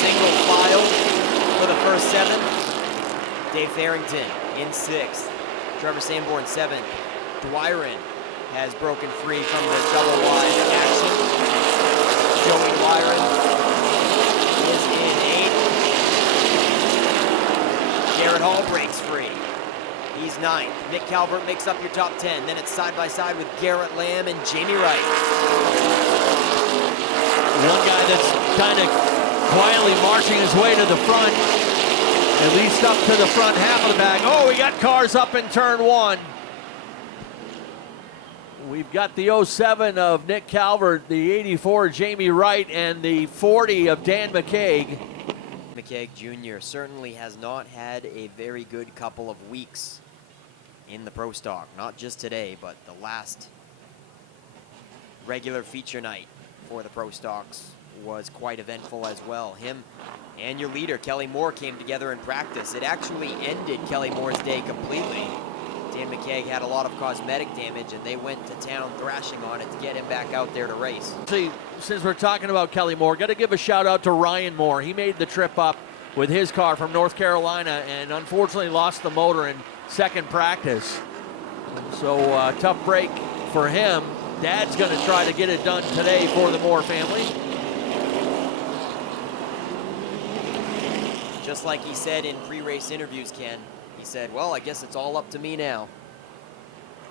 Single file for the first 7. Dave Farrington in 6th. Trevor Sanborn 7th. Dwyron has broken free from the double wide action. Joey Dwyron is in 8th. Garrett Hall breaks free. He's 9th. Nick Calvert makes up your top 10. Then it's side by side with Garrett Lamb and Jamie Wright. One guy that's kind of quietly marching his way to the front, at least up to the front half of the bag. Oh, we got cars up in turn 1. We've got the 07 of Nick Calvert, the 84 Jamie Wright, and the 40 of Dan McCaig. McCaig Jr. certainly has not had a very good couple of weeks in the Pro Stock. Not just today, but the last regular feature night for the Pro Stocks was quite eventful as well. Him and your leader, Kelly Moore, came together in practice. It actually ended Kelly Moore's day completely. Dan McKeag had a lot of cosmetic damage, and they went to town thrashing on it to get him back out there to race. See, since we're talking about Kelly Moore, got to give a shout out to Ryan Moore. He made the trip up with his car from North Carolina and unfortunately lost the motor in second practice. So tough break for him. Dad's going to try to get it done today for the Moore family. Just like he said in pre-race interviews, Ken, he said, well, I guess it's all up to me now.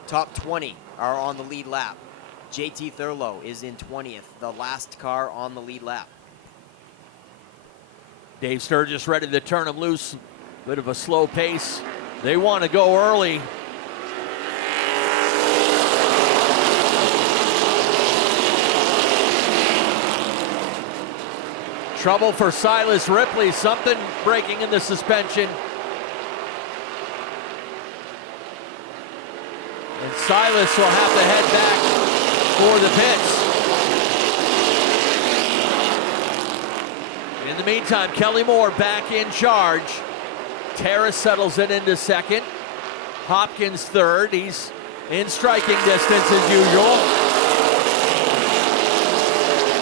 Top 20 are on the lead lap. JT Thurlow is in 20th, the last car on the lead lap. Dave Sturgis ready to turn him loose. Bit of a slow pace. They want to go early. Trouble for Silas Ripley. Something breaking in the suspension. And Silas will have to head back for the pits. In the meantime, Kelly Moore back in charge. Teras settles it into second. Hopkins third. He's in striking distance as usual.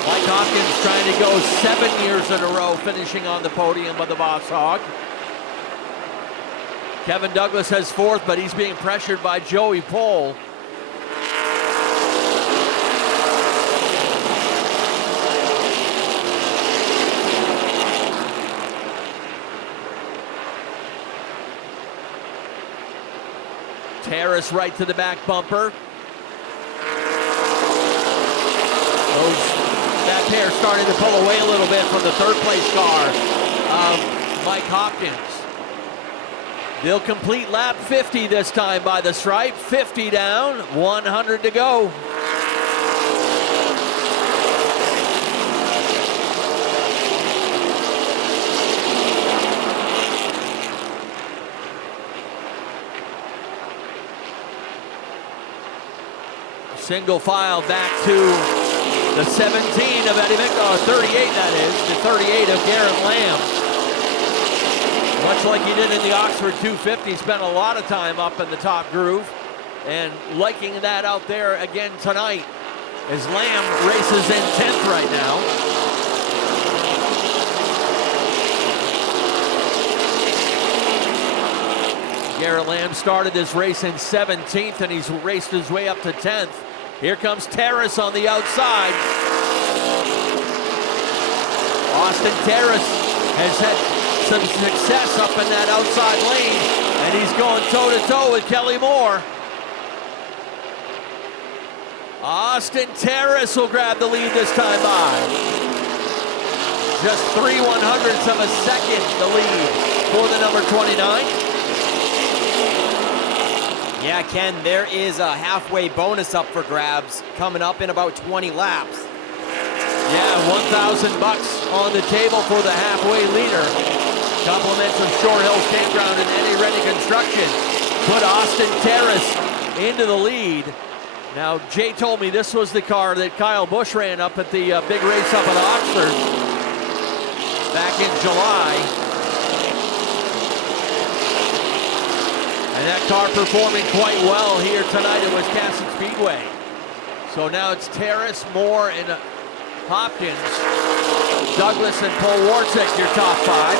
Mike Hopkins trying to go 7 years in a row, finishing on the podium with the Boss Hogg. Kevin Douglas has fourth, but he's being pressured by Joey Pohl. Teras right to the back bumper. That pair starting to pull away a little bit from the third place car of Mike Hopkins. They'll complete lap 50 this time by the stripe. 50 down, 100 to go. Single file back to the 17 of Eddie McDonald, 38 that is, the 38 of Garrett Lamb. Much like he did in the Oxford 250, spent a lot of time up in the top groove and liking that out there again tonight as Lamb races in 10th right now. Garrett Lamb started this race in 17th and he's raced his way up to 10th. Here comes Teras on the outside. Austin Teras has had some success up in that outside lane, and he's going toe-to-toe with Kelly Moore. Austin Teras will grab the lead this time by. Just 3/100ths of a second the lead for the number 29. Yeah, Ken, there is a halfway bonus up for grabs coming up in about 20 laps. Yeah, $1,000 on the table for the halfway leader. Compliments of Shore Hills Campground and Eddie Rennie Construction put Austin Teras into the lead. Now, Jay told me this was the car that Kyle Busch ran up at the big race up at Oxford back in July. And that car performing quite well here tonight at Wiscasset Speedway. So now it's Teras, Moore, and Hopkins. Douglas and Polwarczyk, your top five.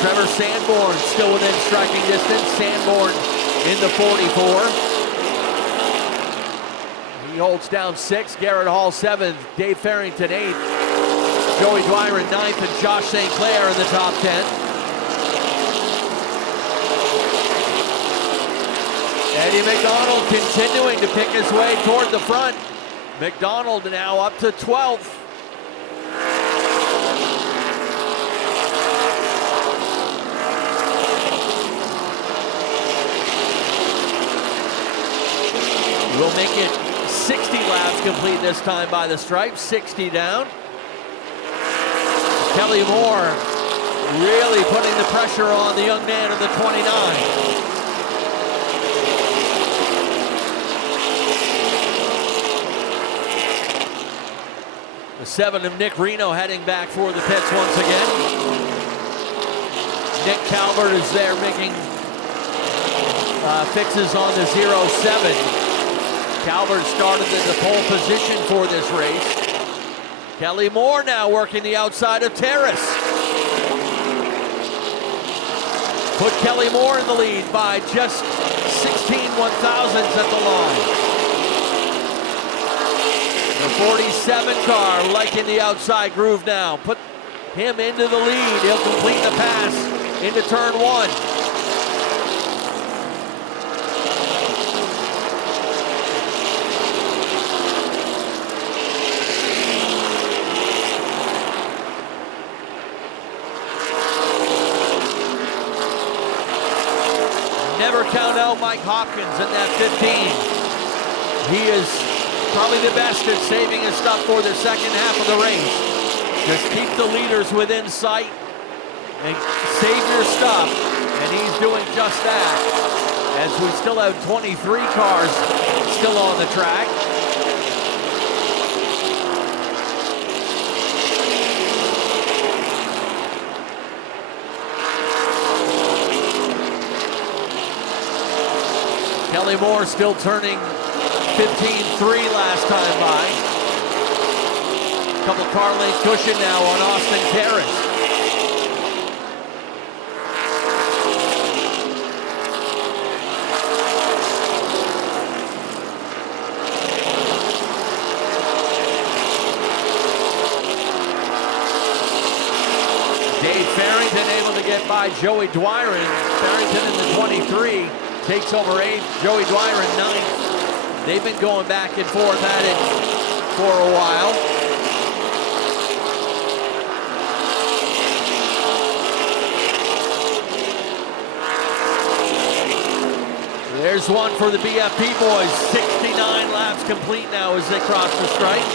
Trevor Sanborn still within striking distance. Sanborn in the 44. He holds down 6th. Garrett Hall 7th. Dave Farrington 8th. Joey Dwyer in 9th, and Josh St. Clair in the top 10. Eddie McDonald continuing to pick his way toward the front. McDonald now up to 12th. We'll make it 60 laps complete this time by the stripe, 60 down. Kelly Moore really putting the pressure on the young man of the 29. The 7 of Nick Reno heading back for the pits once again. Nick Calvert is there making fixes on the 07. Calvert started in the pole position for this race. Kelly Moore now working the outside of Teras. Put Kelly Moore in the lead by just 16 1/1000ths at the line. The 47 car liking the outside groove now. Put him into the lead. He'll complete the pass into turn 1. Never count out Mike Hopkins in that 15. He is probably the best at saving his stuff for the second half of the race. Just keep the leaders within sight and save your stuff, and he's doing just that. As we still have 23 cars still on the track. Kelly Moore still turning 15.3 last time by. Couple car length cushion now on Austin Teras. Dave Farrington able to get by Joey Dwyron. Farrington in the 23. Takes over 8th, Joey Dwyron 9th. They've been going back and forth at it for a while. There's one for the BFP boys. 69 laps complete now as they cross the stripe.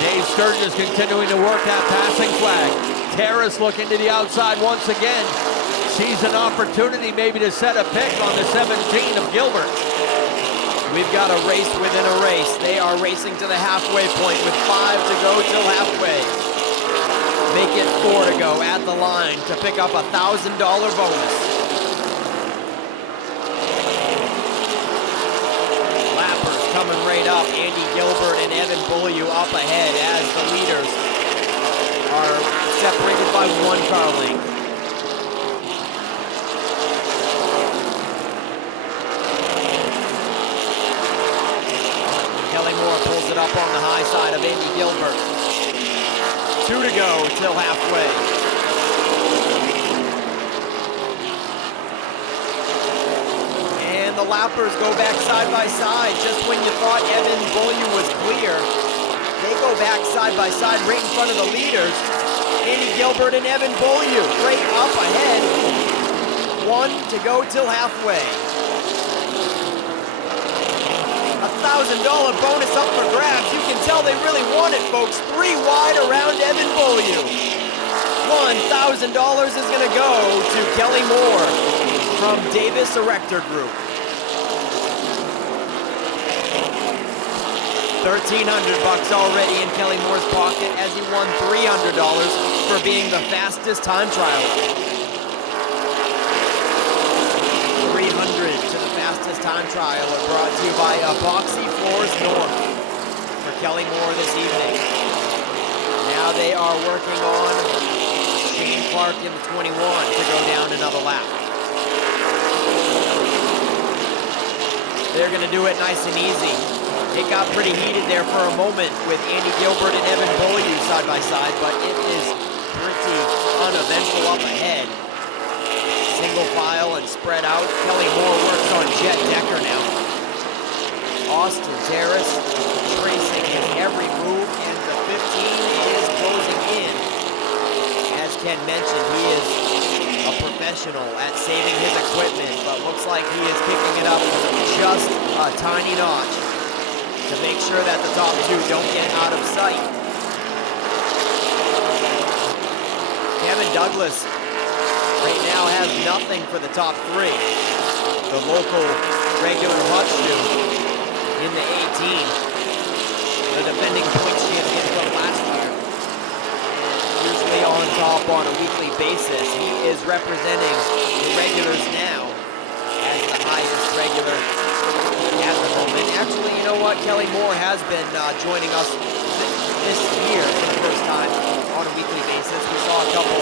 Dave Sturgis continuing to work that passing flag. Teras looking to the outside once again. Sees an opportunity maybe to set a pick on the 17 of Gilbert. We've got a race within a race. They are racing to the halfway point with 5 to go till halfway. Make it 4 to go at the line to pick up a $1,000 bonus. Lappers coming right up. Andy Gilbert and Evan Beaulieu up ahead as the leaders are separated by 1 car length. Kelly Moore pulls it up on the high side of Andy Gilbert. 2 to go till halfway. And the lappers go back side by side. Just when you thought Evan Beaulieu was clear, they go back side by side right in front of the leaders. Andy Gilbert and Evan Beaulieu right up ahead. 1 to go till halfway. $1,000 bonus up for grabs. You can tell they really want it, folks. 3 wide around Evan Beaulieu. $1,000 is going to go to Kelly Moore from Davis Erector Group. $1,300 already in Kelly Moore's pocket as he won $300 for being the fastest time trial. 300 to the fastest time trial are brought to you by Epoxy Floors North for Kelly Moore this evening. Now they are working on Shane Clark in the 21 to go down another lap. They're going to do it nice and easy. It got pretty heated there for a moment with Andy Gilbert and Evan Beaulieu side by side, but it is pretty uneventful up ahead. Single file and spread out. Kelly Moore works on Jet Decker now. Austin Teras tracing in every move, and the 15 is closing in. As Ken mentioned, he is a professional at saving his equipment, but looks like he is picking it up just a tiny notch to make sure that the top 2 don't get out of sight. Kevin Douglas right now has nothing for the top 3. the local regular hot shoe in the 18. The defending points champion from last year. Usually on top on a weekly basis. He is representing the regulars now as the highest regular at the moment. Actually, you know what? Kelly Moore has been joining us this year for the first time on a weekly basis. We saw a couple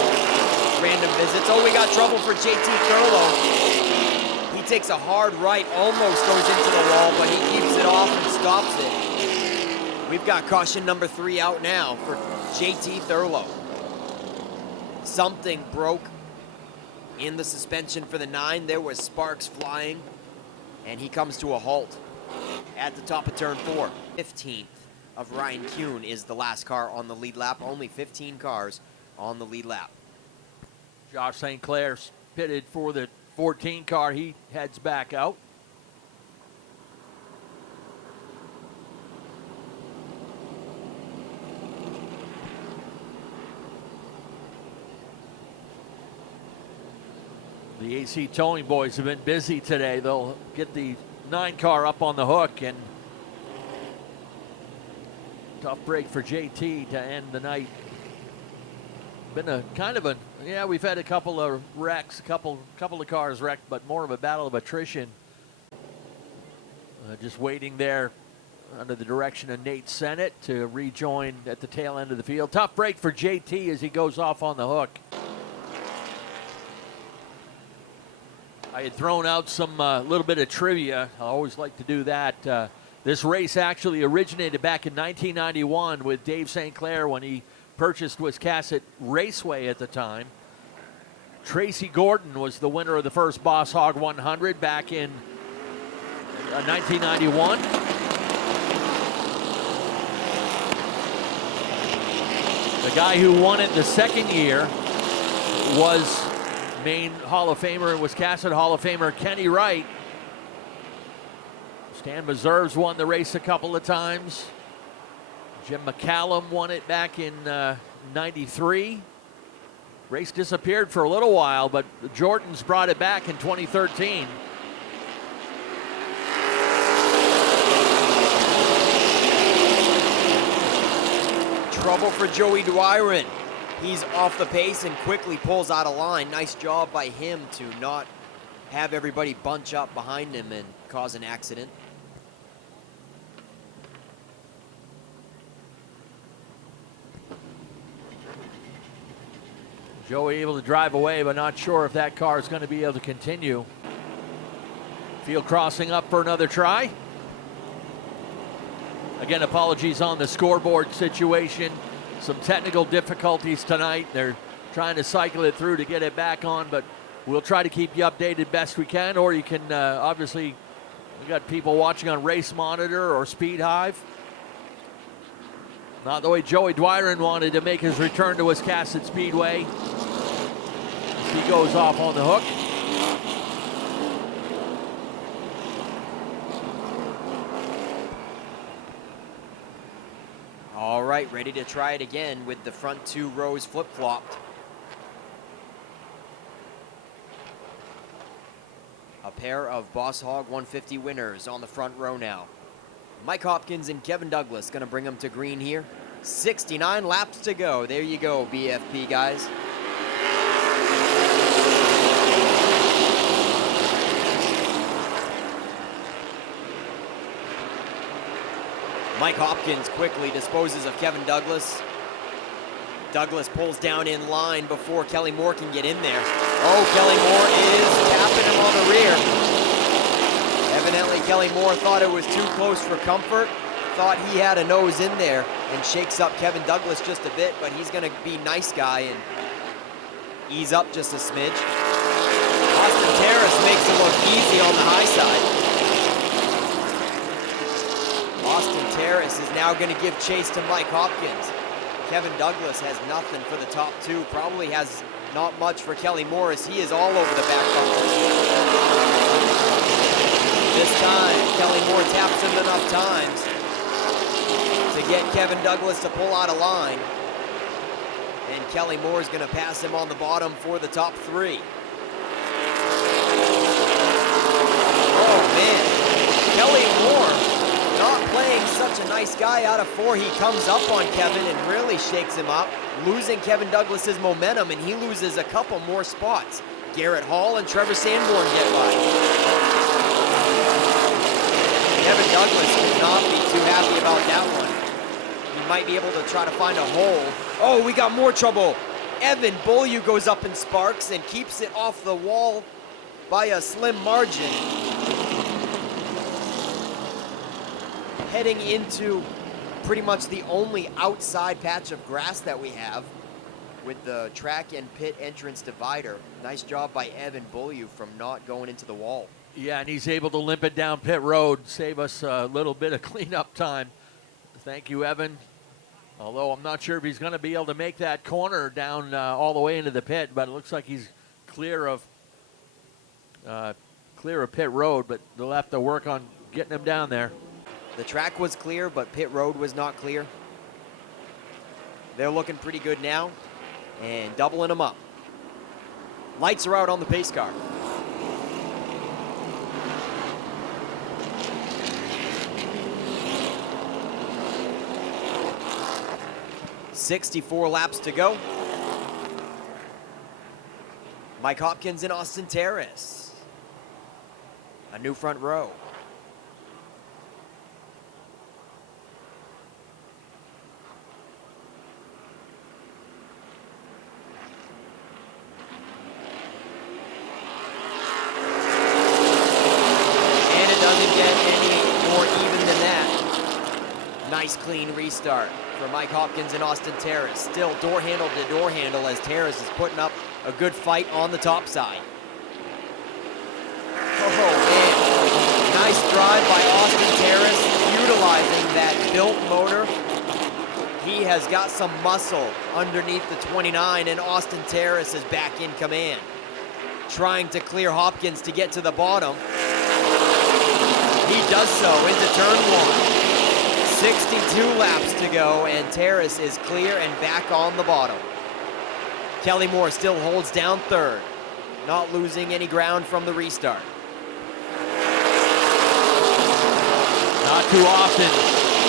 random visits. Oh, we got trouble for JT Thurlow. He takes a hard right, almost goes into the wall, but he keeps it off and stops it. We've got caution number 3 out now for JT Thurlow. Something broke in the suspension for the 9. There was sparks flying, and he comes to a halt at the top of turn 4. 15th of Ryan Kuhn is the last car on the lead lap. Only 15 cars on the lead lap. Josh St. Clair's pitted for the 14 car. He heads back out. The AC Towing boys have been busy today. They'll get the 9 car up on the hook, and tough break for JT to end the night. Been a kind of a, yeah, we've had a couple of wrecks, a couple of cars wrecked, but more of a battle of attrition. Just waiting there under the direction of Nate Sennett to rejoin at the tail end of the field. Tough break for JT as he goes off on the hook. I had thrown out some little bit of trivia. I always like to do that. This race actually originated back in 1991 with Dave St. Clair when he purchased Wiscasset Raceway at the time. Tracy Gordon was the winner of the first Boss Hogg 100 back in 1991. The guy who won it the second year was Maine Hall of Famer and Wiscasset Hall of Famer Kenny Wright. Stan Meserves won the race a couple of times. Jim McCallum won it back in 93. Race disappeared for a little while, but the Jordans brought it back in 2013. Trouble for Joey Dwyron. He's off the pace and quickly pulls out of line. Nice job by him to not have everybody bunch up behind him and cause an accident. Joey able to drive away, but not sure if that car is going to be able to continue. Field crossing up for another try. Again, apologies on the scoreboard situation. Some technical difficulties tonight. They're trying to cycle it through to get it back on, but we'll try to keep you updated best we can, or you can obviously, we got people watching on Race Monitor or Speed Hive. Not the way Joey Dwyron wanted to make his return to Wiscasset Speedway. He goes off on the hook. All right, ready to try it again with the front 2 rows flip-flopped. A pair of Boss Hogg 150 winners on the front row now. Mike Hopkins and Kevin Douglas gonna bring them to green here. 69 laps to go. There you go, BFP guys. Mike Hopkins quickly disposes of Kevin Douglas. Douglas pulls down in line before Kelly Moore can get in there. Oh, Kelly Moore is tapping him on the rear. Evidently, Kelly Moore thought it was too close for comfort, thought he had a nose in there, and shakes up Kevin Douglas just a bit, but he's gonna be nice guy and ease up just a smidge. Austin Teras makes it look easy on the high side. Austin Teras is now going to give chase to Mike Hopkins. Kevin Douglas has nothing for the top 2. Probably has not much for Kelly Morris. He is all over the back bumper. This time, Kelly Moore taps him enough times to get Kevin Douglas to pull out of line. And Kelly Moore is going to pass him on the bottom for the top 3. man. Kelly Moore not playing such a nice guy out of 4. He comes up on Kevin and really shakes him up, losing Kevin Douglas's momentum, and he loses a couple more spots. Garrett Hall and Trevor Sanborn get by. Kevin Douglas will not be too happy about that one. He might be able to try to find a hole. Oh, we got more trouble. Evan Beaulieu goes up in sparks and keeps it off the wall by a slim margin. Heading into pretty much the only outside patch of grass that we have with the track and pit entrance divider. Nice job by Evan Beaulieu from not going into the wall. Yeah, and he's able to limp it down pit road, save us a little bit of cleanup time. Thank you, Evan. Although I'm not sure if he's going to be able to make that corner down all the way into the pit, but it looks like he's clear of pit road, but they'll have to work on getting him down there. The track was clear, but pit road was not clear. They're looking pretty good now and doubling them up. Lights are out on the pace car. .64 laps to go. Mike Hopkins and Austin Teras. A new front row. And it doesn't get any more even than that. Nice clean restart for Mike Hopkins and Austin Teras. Still door handle to door handle as Teras is putting up a good fight on the top side. Oh man, nice drive by Austin Teras, utilizing that built motor. He has got some muscle underneath the 29, and Austin Teras is back in command. Trying to clear Hopkins to get to the bottom. He does so into turn 1. 62 laps to go, and Teras is clear and back on the bottom. Kelly Moore still holds down third, not losing any ground from the restart. Not too often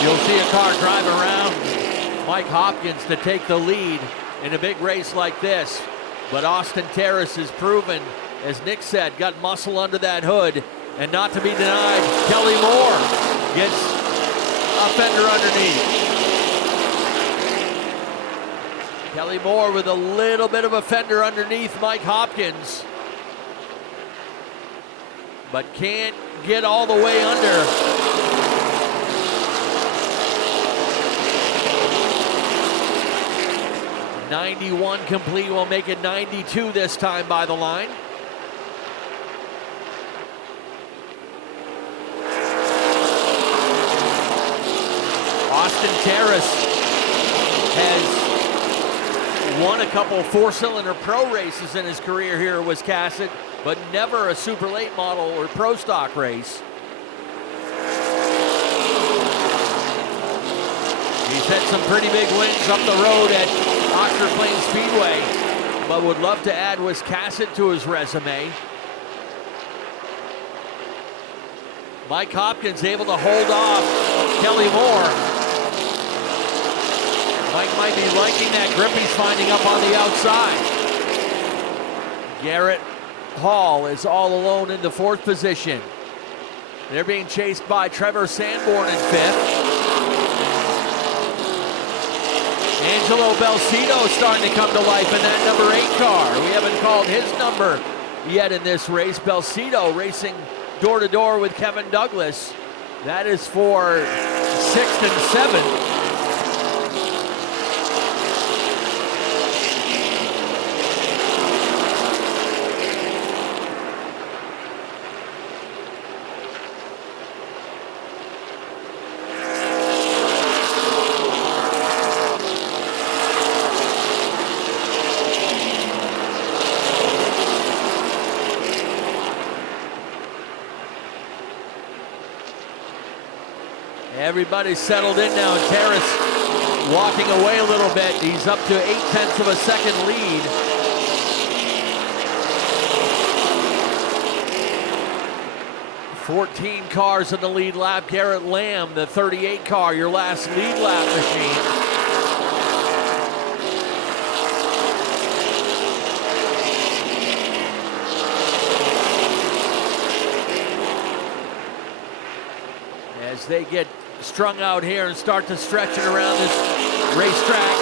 you'll see a car drive around Mike Hopkins to take the lead in a big race like this. But Austin Teras is proven, as Nick said, got muscle under that hood, and not to be denied, Kelly Moore gets a fender underneath. Kelly Moore with a little bit of a fender underneath Mike Hopkins, but can't get all the way under. .91 complete, will make it 92 this time by the line. Austin Teras has won a couple 4-cylinder pro races in his career here at Wiscasset, but never a super late model or pro stock race. He's had some pretty big wins up the road at Oxford Plains Speedway, but would love to add Wiscasset to his resume. Mike Hopkins able to hold off Kelly Moore. Mike might be liking that grip he's finding up on the outside. Garrett Hall is all alone in the 4th position. They're being chased by Trevor Sanborn in 5th. Angelo Belcito starting to come to life in that number 8 car. We haven't called his number yet in this race. Belcito racing door to door with Kevin Douglas. That is for 6th and 7th. Everybody's settled in now, and Teras walking away a little bit. He's up to 0.8 of a second lead. 14 cars in the lead lap. Garrett Lamb, the 38 car, your last lead lap machine. As they get strung out here and start to stretch it around this racetrack.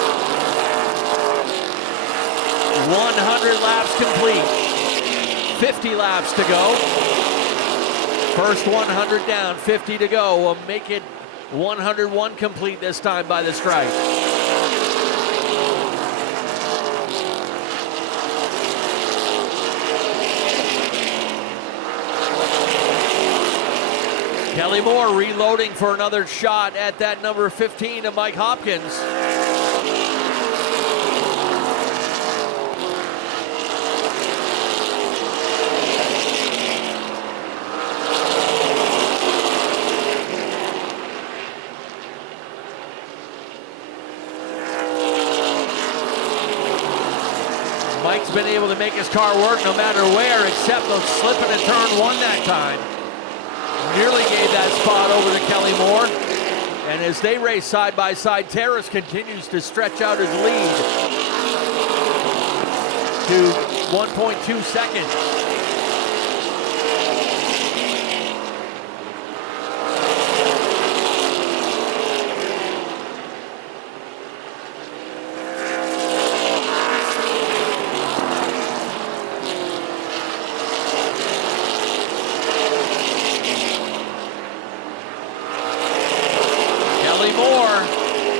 100 laps complete. 50 laps to go. First 100 down, 50 to go. We'll make it 101 complete this time by the stripe. Kelly Moore reloading for another shot at that number 15 of Mike Hopkins. Mike's been able to make his car work no matter where, except the slip in turn one that time. Nearly gave that spot over to Kelly Moore. And as they race side by side, Teras continues to stretch out his lead to 1.2 seconds.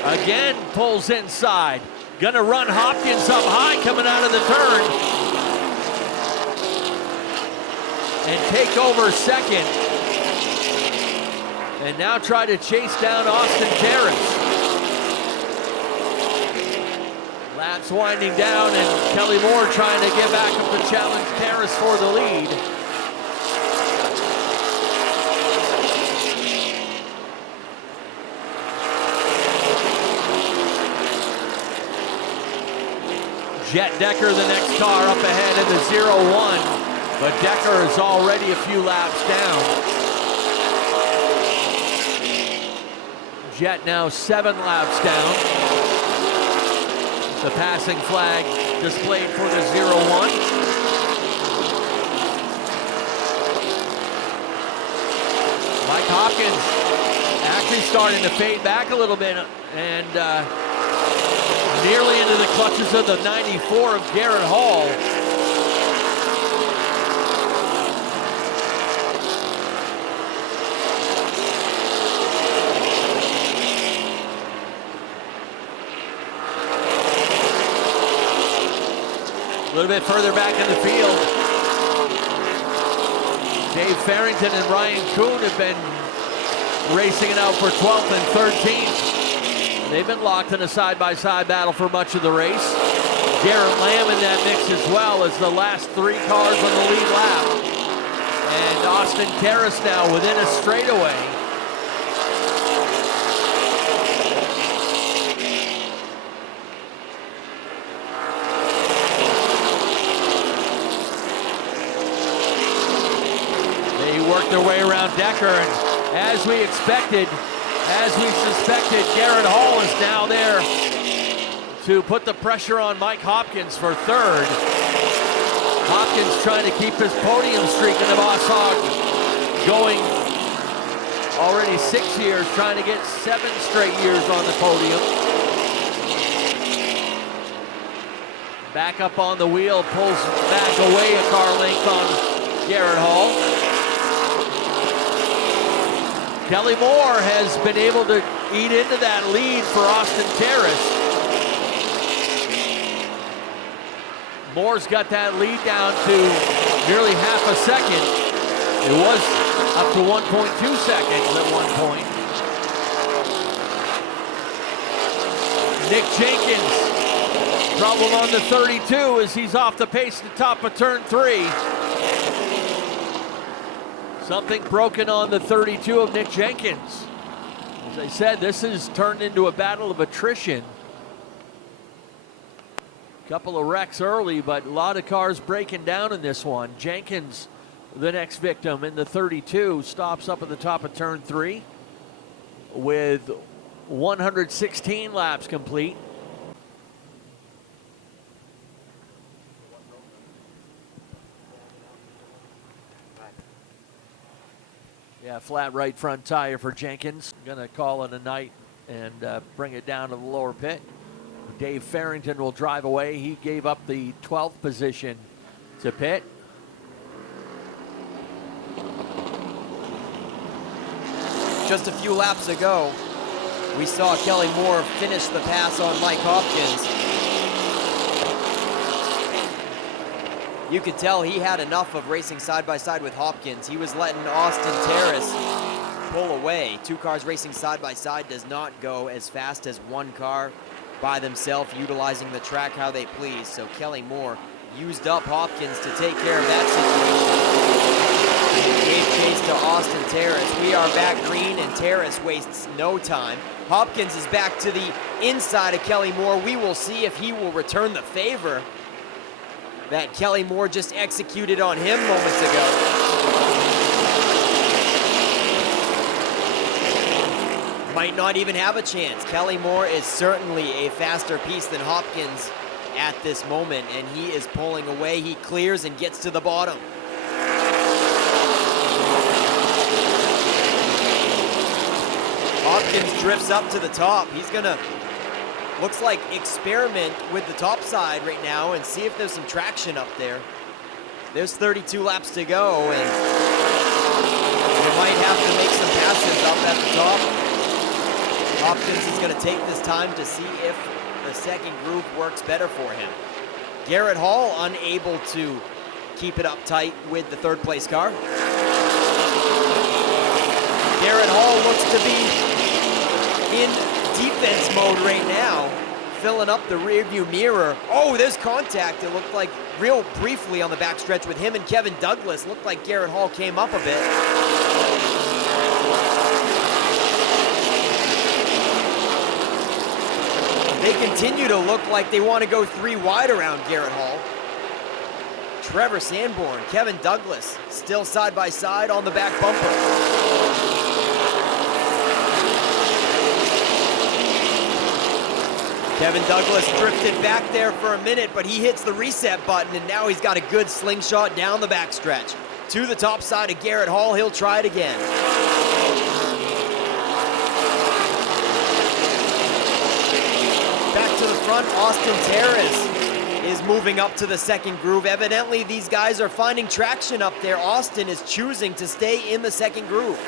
Again, pulls inside. Gonna run Hopkins up high coming out of the turn. And take over second. And now try to chase down Austin Teras. Laps winding down and Kelly Moore trying to get back up to challenge Teras for the lead. Jet Decker, the next car up ahead in the 0-1, but Decker is already a few laps down. Jet now 7 laps down. The passing flag displayed for the 0-1. Mike Hopkins actually starting to fade back a little bit and nearly into the clutches of the 94 of Garrett Hall. A little bit further back in the field, Dave Farrington and Ryan Kuhn have been racing it out for 12th and 13th. They've been locked in a side-by-side battle for much of the race. Garrett Lamb in that mix as well as the last 3 cars on the lead lap. And Austin Teras now within a straightaway. They work their way around Decker, and as we expected, as we suspected, Garrett Hall is now there to put the pressure on Mike Hopkins for third. Hopkins trying to keep his podium streak in the Boss Hogg going already 6 years, trying to get 7 straight years on the podium. Back up on the wheel, pulls back away a car length on Garrett Hall. Kelly Moore has been able to eat into that lead for Austin Teras. Moore's got that lead down to nearly half a second. It was up to 1.2 seconds at one point. Nick Jenkins, problem on the 32 as he's off the pace at the top of turn 3. Something broken on the 32 of Nick Jenkins. As I said, this has turned into a battle of attrition. Couple of wrecks early, but a lot of cars breaking down in this one. Jenkins the next victim in the 32 stops up at the top of turn 3 with 116 laps complete. Yeah, flat right front tire for Jenkins. Gonna call it a night and bring it down to the lower pit. Dave Farrington will drive away. He gave up the 12th position to pit. Just a few laps ago, we saw Kelly Moore finish the pass on Mike Hopkins. You could tell he had enough of racing side by side with Hopkins. He was letting Austin Teras pull away. 2 cars racing side by side does not go as fast as 1 car by themselves, utilizing the track how they please. So Kelly Moore used up Hopkins to take care of that situation. Gave chase to Austin Teras. We are back green and Teras wastes no time. Hopkins is back to the inside of Kelly Moore. We will see if he will return the favor that Kelly Moore just executed on him moments ago. Might not even have a chance. Kelly Moore is certainly a faster piece than Hopkins at this moment, and he is pulling away. He clears and gets to the bottom. Hopkins drifts up to the top. He's gonna, looks like, experiment with the top side right now and see if there's some traction up there. There's 32 laps to go, and you might have to make some passes up at the top. Hopkins is gonna take this time to see if the second group works better for him. Garrett Hall unable to keep it up tight with the 3rd place car. Garrett Hall looks to be in defense mode right now, filling up the rearview mirror. Oh, there's contact. It looked like real briefly on the backstretch with him and Kevin Douglas. Looked like Garrett Hall came up a bit. They continue to look like they want to go 3 wide around Garrett Hall. Trevor Sanborn, Kevin Douglas, still side by side on the back bumper. Kevin Douglas drifted back there for a minute, but he hits the reset button, and now he's got a good slingshot down the backstretch. To the top side of Garrett Hall, he'll try it again. Back to the front, Austin Teras is moving up to the second groove. Evidently, these guys are finding traction up there. Austin is choosing to stay in the second groove.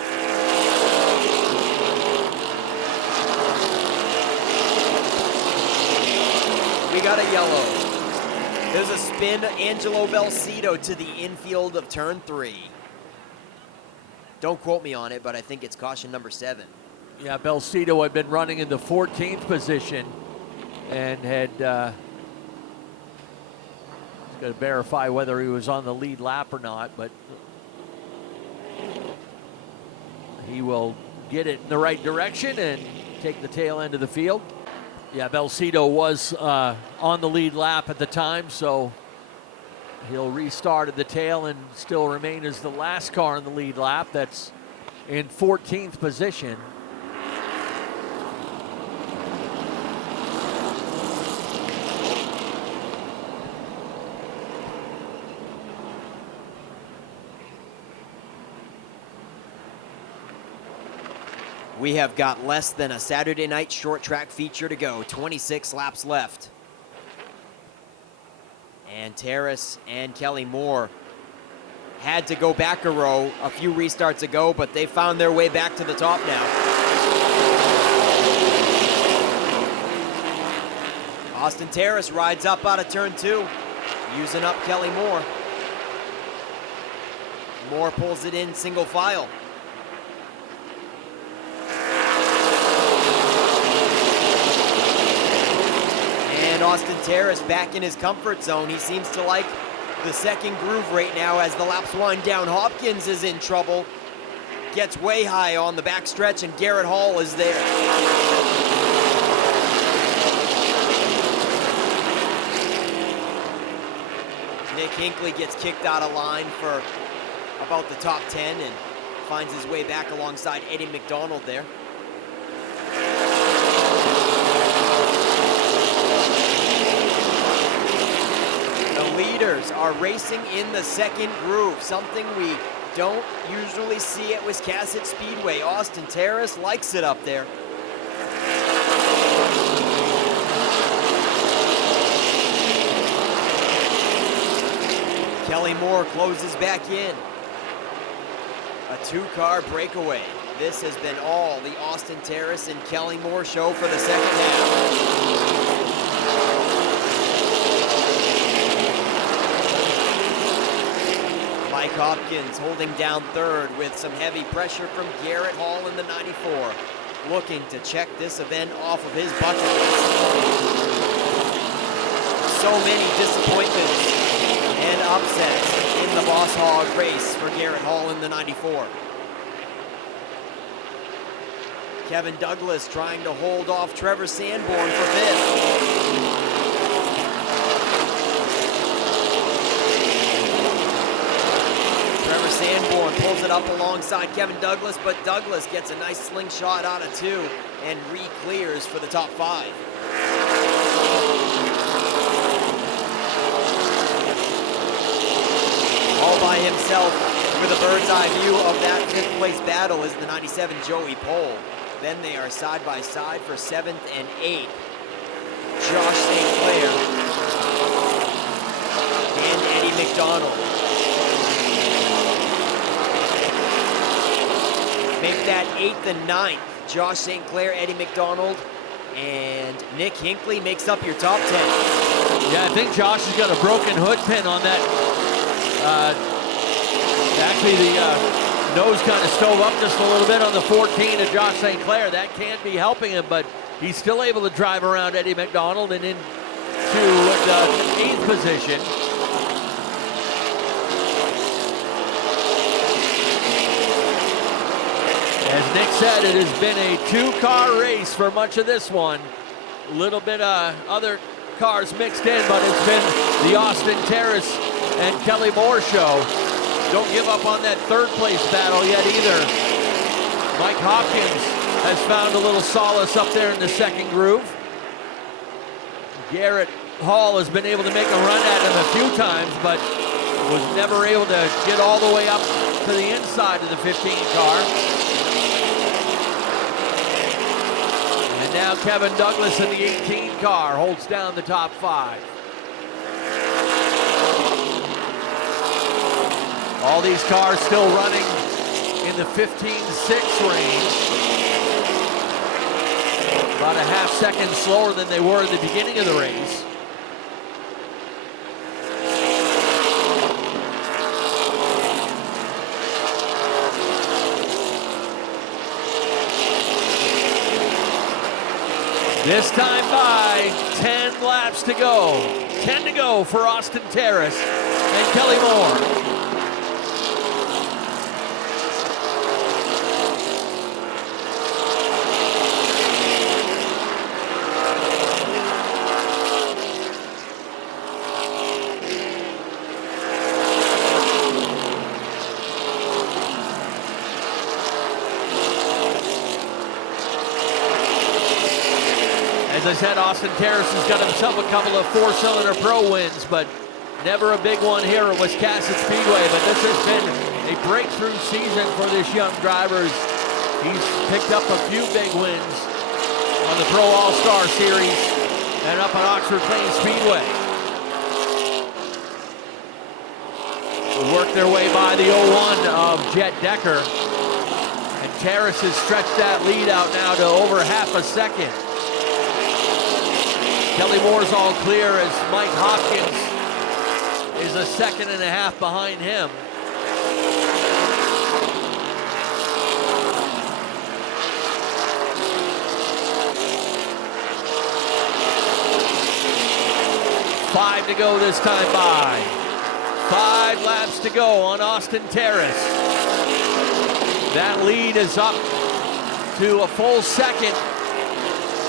We got a yellow. There's a spin, Angelo Belcito to the infield of turn 3. Don't quote me on it, but I think it's caution number 7. Yeah, Belcito had been running in the 14th position and had got to verify whether he was on the lead lap or not, but he will get it in the right direction and take the tail end of the field. Yeah, Belcito was on the lead lap at the time, so he'll restart at the tail and still remain as the last car in the lead lap. That's in 14th position. We have got less than a Saturday night short track feature to go. 26 laps left. And Teras and Kelly Moore had to go back a row a few restarts ago, but they found their way back to the top now. Austin Teras rides up out of turn 2, using up Kelly Moore. Moore pulls it in single file. And Austin Teras back in his comfort zone. He seems to like the second groove right now as the laps wind down. Hopkins is in trouble. Gets way high on the backstretch, and Garrett Hall is there. Nick Hinckley gets kicked out of line for about the top 10 and finds his way back alongside Eddie McDonald there. The leaders are racing in the second groove, something we don't usually see at Wiscasset Speedway. Austin Teras likes it up there. Kelly Moore closes back in. A 2-car breakaway. This has been all the Austin Teras and Kelly Moore show for the second half. Mike Hopkins holding down third with some heavy pressure from Garrett Hall in the 94. Looking to check this event off of his bucket list. So many disappointments and upsets in the Boss Hogg race for Garrett Hall in the 94. Kevin Douglas trying to hold off Trevor Sanborn for fifth. Trevor Sanborn pulls it up alongside Kevin Douglas, but Douglas gets a nice slingshot out of 2 and re-clears for the top 5. All by himself with a bird's eye view of that 5th place battle is the 97 Joey Pohl. Then they are side by side for 7th and 8th. Josh St. Clair and Eddie McDonald. Make that 8th and 9th. Josh St. Clair, Eddie McDonald, and Nick Hinckley makes up your top 10. Yeah, I think Josh has got a broken hood pin on that. Actually, the nose kind of stove up just a little bit on the 14 of Josh St. Clair. That can't be helping him, but he's still able to drive around Eddie McDonald and into the 8th position. As Nick said, it has been a 2-car race for much of this one. A little bit of other cars mixed in, but it's been the Austin Teras and Kelly Moore show. Don't give up on that 3rd place battle yet either. Mike Hopkins has found a little solace up there in the second groove. Garrett Hall has been able to make a run at him a few times, but was never able to get all the way up to the inside of the 15 car. And now Kevin Douglas in the 18 car holds down the top 5. All these cars still running in the 15.6 range. About a half second slower than they were at the beginning of the race. This time by 10 laps to go. 10 to go for Austin Teras and Kelly Moore. As I said, Austin Teras has got himself a couple of 4-cylinder pro wins, but never a big one here at Wiscasset Speedway. But this has been a breakthrough season for this young driver. He's picked up a few big wins on the Pro All-Star Series and up at Oxford Plains Speedway. Worked their way by the 01 of Jet Decker. And Teras has stretched that lead out now to over half a second. Kelly Moore's all clear as Mike Hopkins is a second and a half behind him. Five to go this time by. 5 laps to go on Austin Teras. That lead is up to a full second.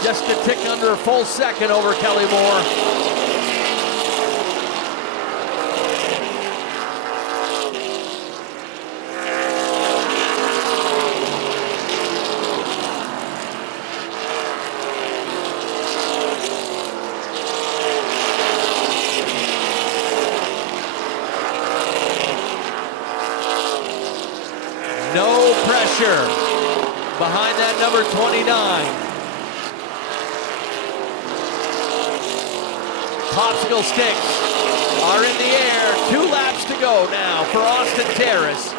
Just a tick under a full second over Kelly Moore. Fisher behind that number 29. Popsicle sticks are in the air. 2 laps to go now for Austin Teras.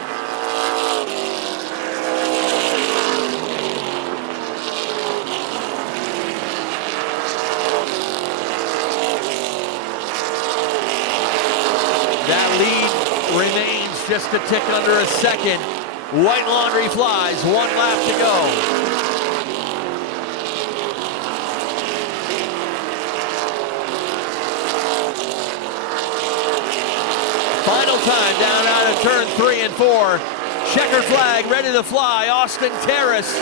That lead remains just a tick under a second. White Laundry flies, 1 lap to go. Final time down out of turn 3 and 4. Checkered flag ready to fly. Austin Teras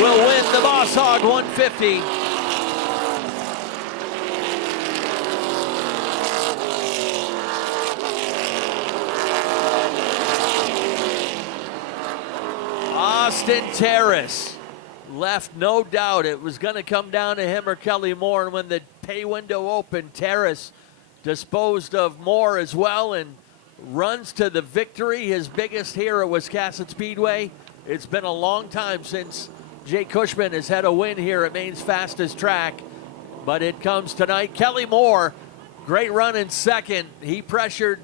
will win the Boss Hogg 150. Austin Teras left no doubt it was going to come down to him or Kelly Moore, and when the pay window opened, Teras disposed of Moore as well and runs to the victory, his biggest here at Wiscasset Speedway. It's been a long time since Jay Cushman has had a win here at Maine's fastest track, but it comes tonight. Kelly Moore, great run in second. He pressured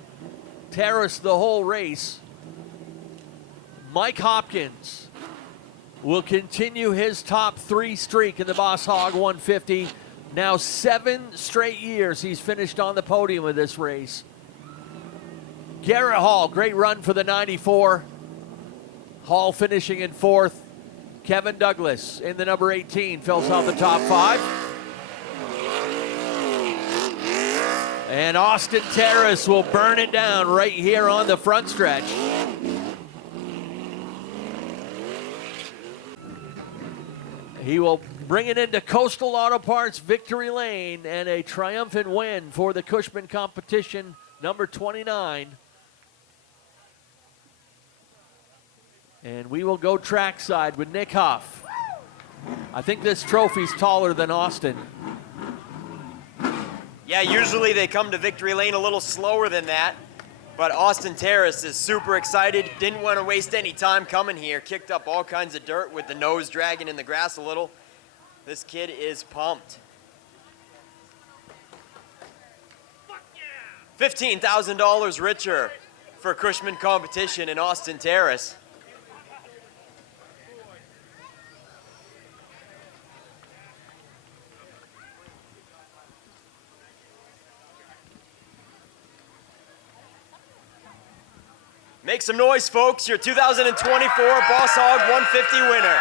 Teras the whole race. Mike Hopkins will continue his top 3 streak in the Boss Hogg 150. Now 7 straight years he's finished on the podium of this race. Garrett Hall, great run for the 94. Hall finishing in 4th. Kevin Douglas in the number 18 fills out the top 5. And Austin Teras will burn it down right here on the front stretch. He will bring it into Coastal Auto Parts victory lane and a triumphant win for the Cushman competition, number 29. And we will go trackside with Nick Huff. I think this trophy's taller than Austin. Yeah, usually they come to victory lane a little slower than that, but Austin Teras is super excited, didn't want to waste any time coming here, kicked up all kinds of dirt with the nose dragging in the grass a little. This kid is pumped. $15,000 richer for Cushman competition in Austin Teras. Make some noise, folks. Your 2024 Boss Hogg 150 winner.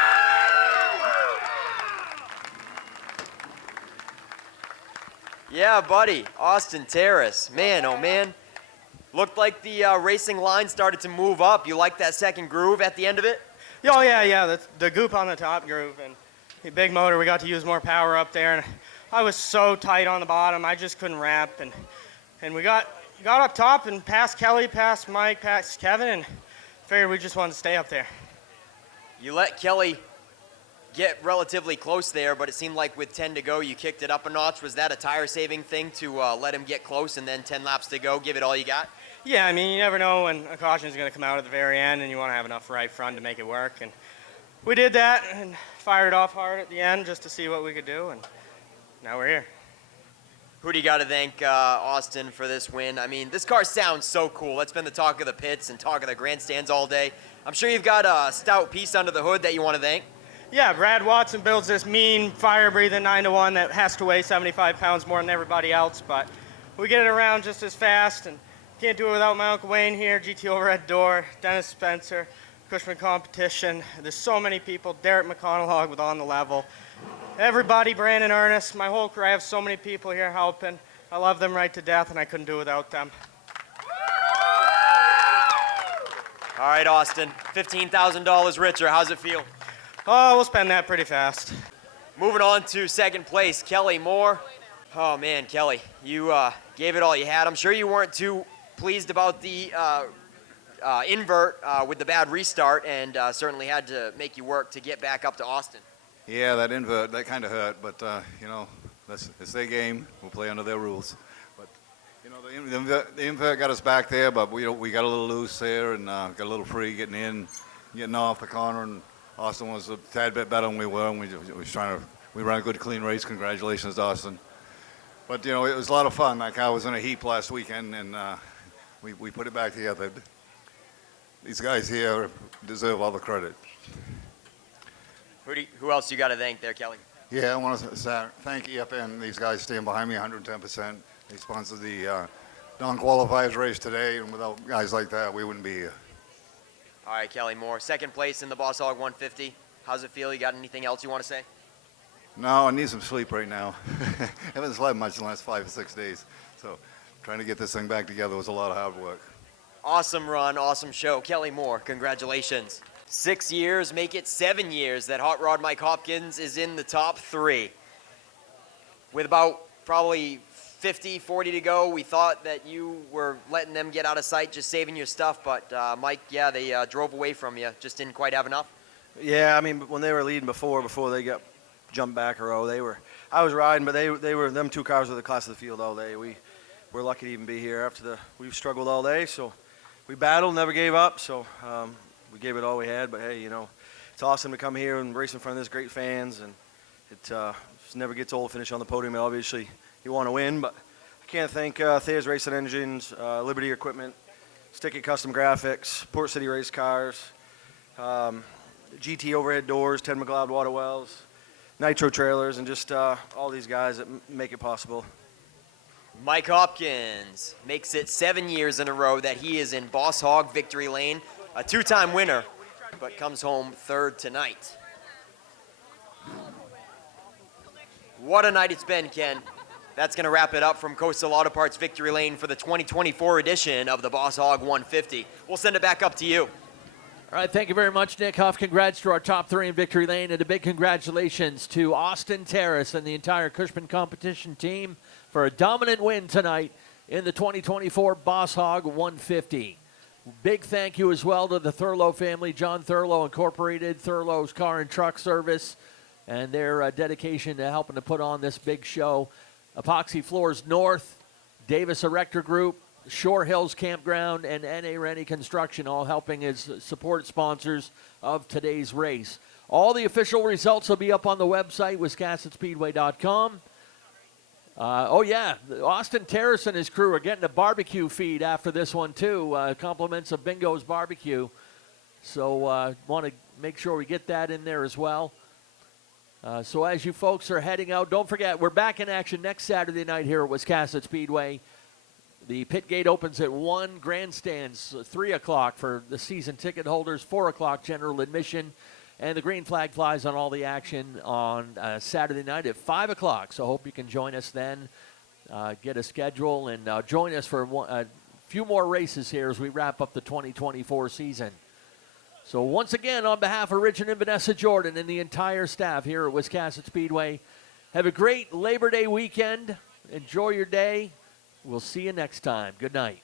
Yeah, buddy, Austin Teras. Man, oh man. Looked like the racing line started to move up. You like that second groove at the end of it? Oh, yeah, the goop on the top groove and the big motor, we got to use more power up there. And I was so tight on the bottom, I just couldn't wrap. And we got up top and past Kelly, past Mike, past Kevin, and figured we just wanted to stay up there. You let Kelly get relatively close there, but it seemed like with 10 to go, you kicked it up a notch. Was that a tire-saving thing to let him get close and then 10 laps to go, give it all you got? Yeah, I mean, you never know when a caution is going to come out at the very end, and you want to have enough right front to make it work. And we did that and fired off hard at the end just to see what we could do, and now we're here. Who do you got to thank, Austin, for this win? I mean, this car sounds so cool. That's been the talk of the pits and talk of the grandstands all day. I'm sure you've got a stout piece under the hood that you want to thank. Yeah, Brad Watson builds this mean, fire-breathing 9-to-1 that has to weigh 75 pounds more than everybody else, but we get it around just as fast, and can't do it without my Uncle Wayne here, GT Overhead Door, Dennis Spencer, Cushman Competition. There's so many people. Derek McConnell with On the Level. Everybody, Brandon Ernest, my whole crew. I have so many people here helping. I love them right to death, and I couldn't do without them. All right, Austin, $15,000 richer. How's it feel? Oh, we'll spend that pretty fast. Moving on to second place, Kelly Moore. Oh, man, Kelly, you gave it all you had. I'm sure you weren't too pleased about the invert with the bad restart, and certainly had to make you work to get back up to Austin. Yeah, that invert, that kind of hurt, but, you know, it's their game. We'll play under their rules. But, you know, the invert got us back there, but we got a little loose there and got a little free getting in. getting off the corner, and Austin was a tad bit better than we were, and we ran a good, clean race. Congratulations to Austin. But, it was a lot of fun. That car was in a heap last weekend, and we put it back together. These guys here deserve all the credit. Who else you got to thank there, Kelly? Yeah, I want to thank EFN. These guys stand behind me 110%. They sponsored the non-qualifiers race today, and without guys like that, we wouldn't be here. All right, Kelly Moore, second place in the Boss Hogg 150. How's it feel? You got anything else you want to say? No, I need some sleep right now. I haven't slept much in the last 5 or 6 days, so trying to get this thing back together was a lot of hard work. Awesome run, awesome show. Kelly Moore, congratulations. 6 years, make it 7 years that Hot Rod Mike Hopkins is in the top 3. With about probably 50, 40 to go, we thought that you were letting them get out of sight, just saving your stuff, but Mike, yeah, they drove away from you, just didn't quite have enough. Yeah, I mean, when they were leading before they got jumped back a row, I was riding, but them 2 cars were the class of the field all day. We were lucky to even be here we've struggled all day, so we battled, never gave up, so we gave it all we had, but hey, it's awesome to come here and race in front of this great fans, and it never gets old to finish on the podium. Obviously, you want to win, but I can't thank Thayer's Racing Engines, Liberty Equipment, Sticky Custom Graphics, Port City Race Cars, GT Overhead Doors, Ted McLeod Water Wells, Nitro Trailers, and just all these guys that make it possible. Mike Hopkins makes it 7 years in a row that he is in Boss Hogg victory lane, a 2-time winner, but comes home 3rd tonight. What a night it's been, Ken. That's going to wrap it up from Coastal Auto Parts victory lane for the 2024 edition of the Boss Hogg 150. We'll send it back up to you. All right, thank you very much, Nick Huff. Congrats to our top 3 in victory lane, and a big congratulations to Austin Teras and the entire Cushman competition team for a dominant win tonight in the 2024 Boss Hogg 150. Big thank you as well to the Thurlow family, John Thurlow Incorporated, Thurlow's Car and Truck Service, and their dedication to helping to put on this big show. Epoxy Floors North, Davis Erector Group, Shore Hills Campground, and N.A. Rennie Construction, all helping as support sponsors of today's race. All the official results will be up on the website, WiscassetSpeedway.com. Austin Teras and his crew are getting a barbecue feed after this one, too. Compliments of Bingo's Barbecue. So want to make sure we get that in there as well. So as you folks are heading out, don't forget, we're back in action next Saturday night here at Wiscasset Speedway. The pit gate opens at 1, grandstands 3 o'clock for the season ticket holders, 4 o'clock general admission, and the green flag flies on all the action on Saturday night at 5 o'clock. So hope you can join us then, get a schedule, and join us for a few more races here as we wrap up the 2024 season. So once again, on behalf of Richard and Vanessa Jordan and the entire staff here at Wiscasset Speedway, have a great Labor Day weekend. Enjoy your day. We'll see you next time. Good night.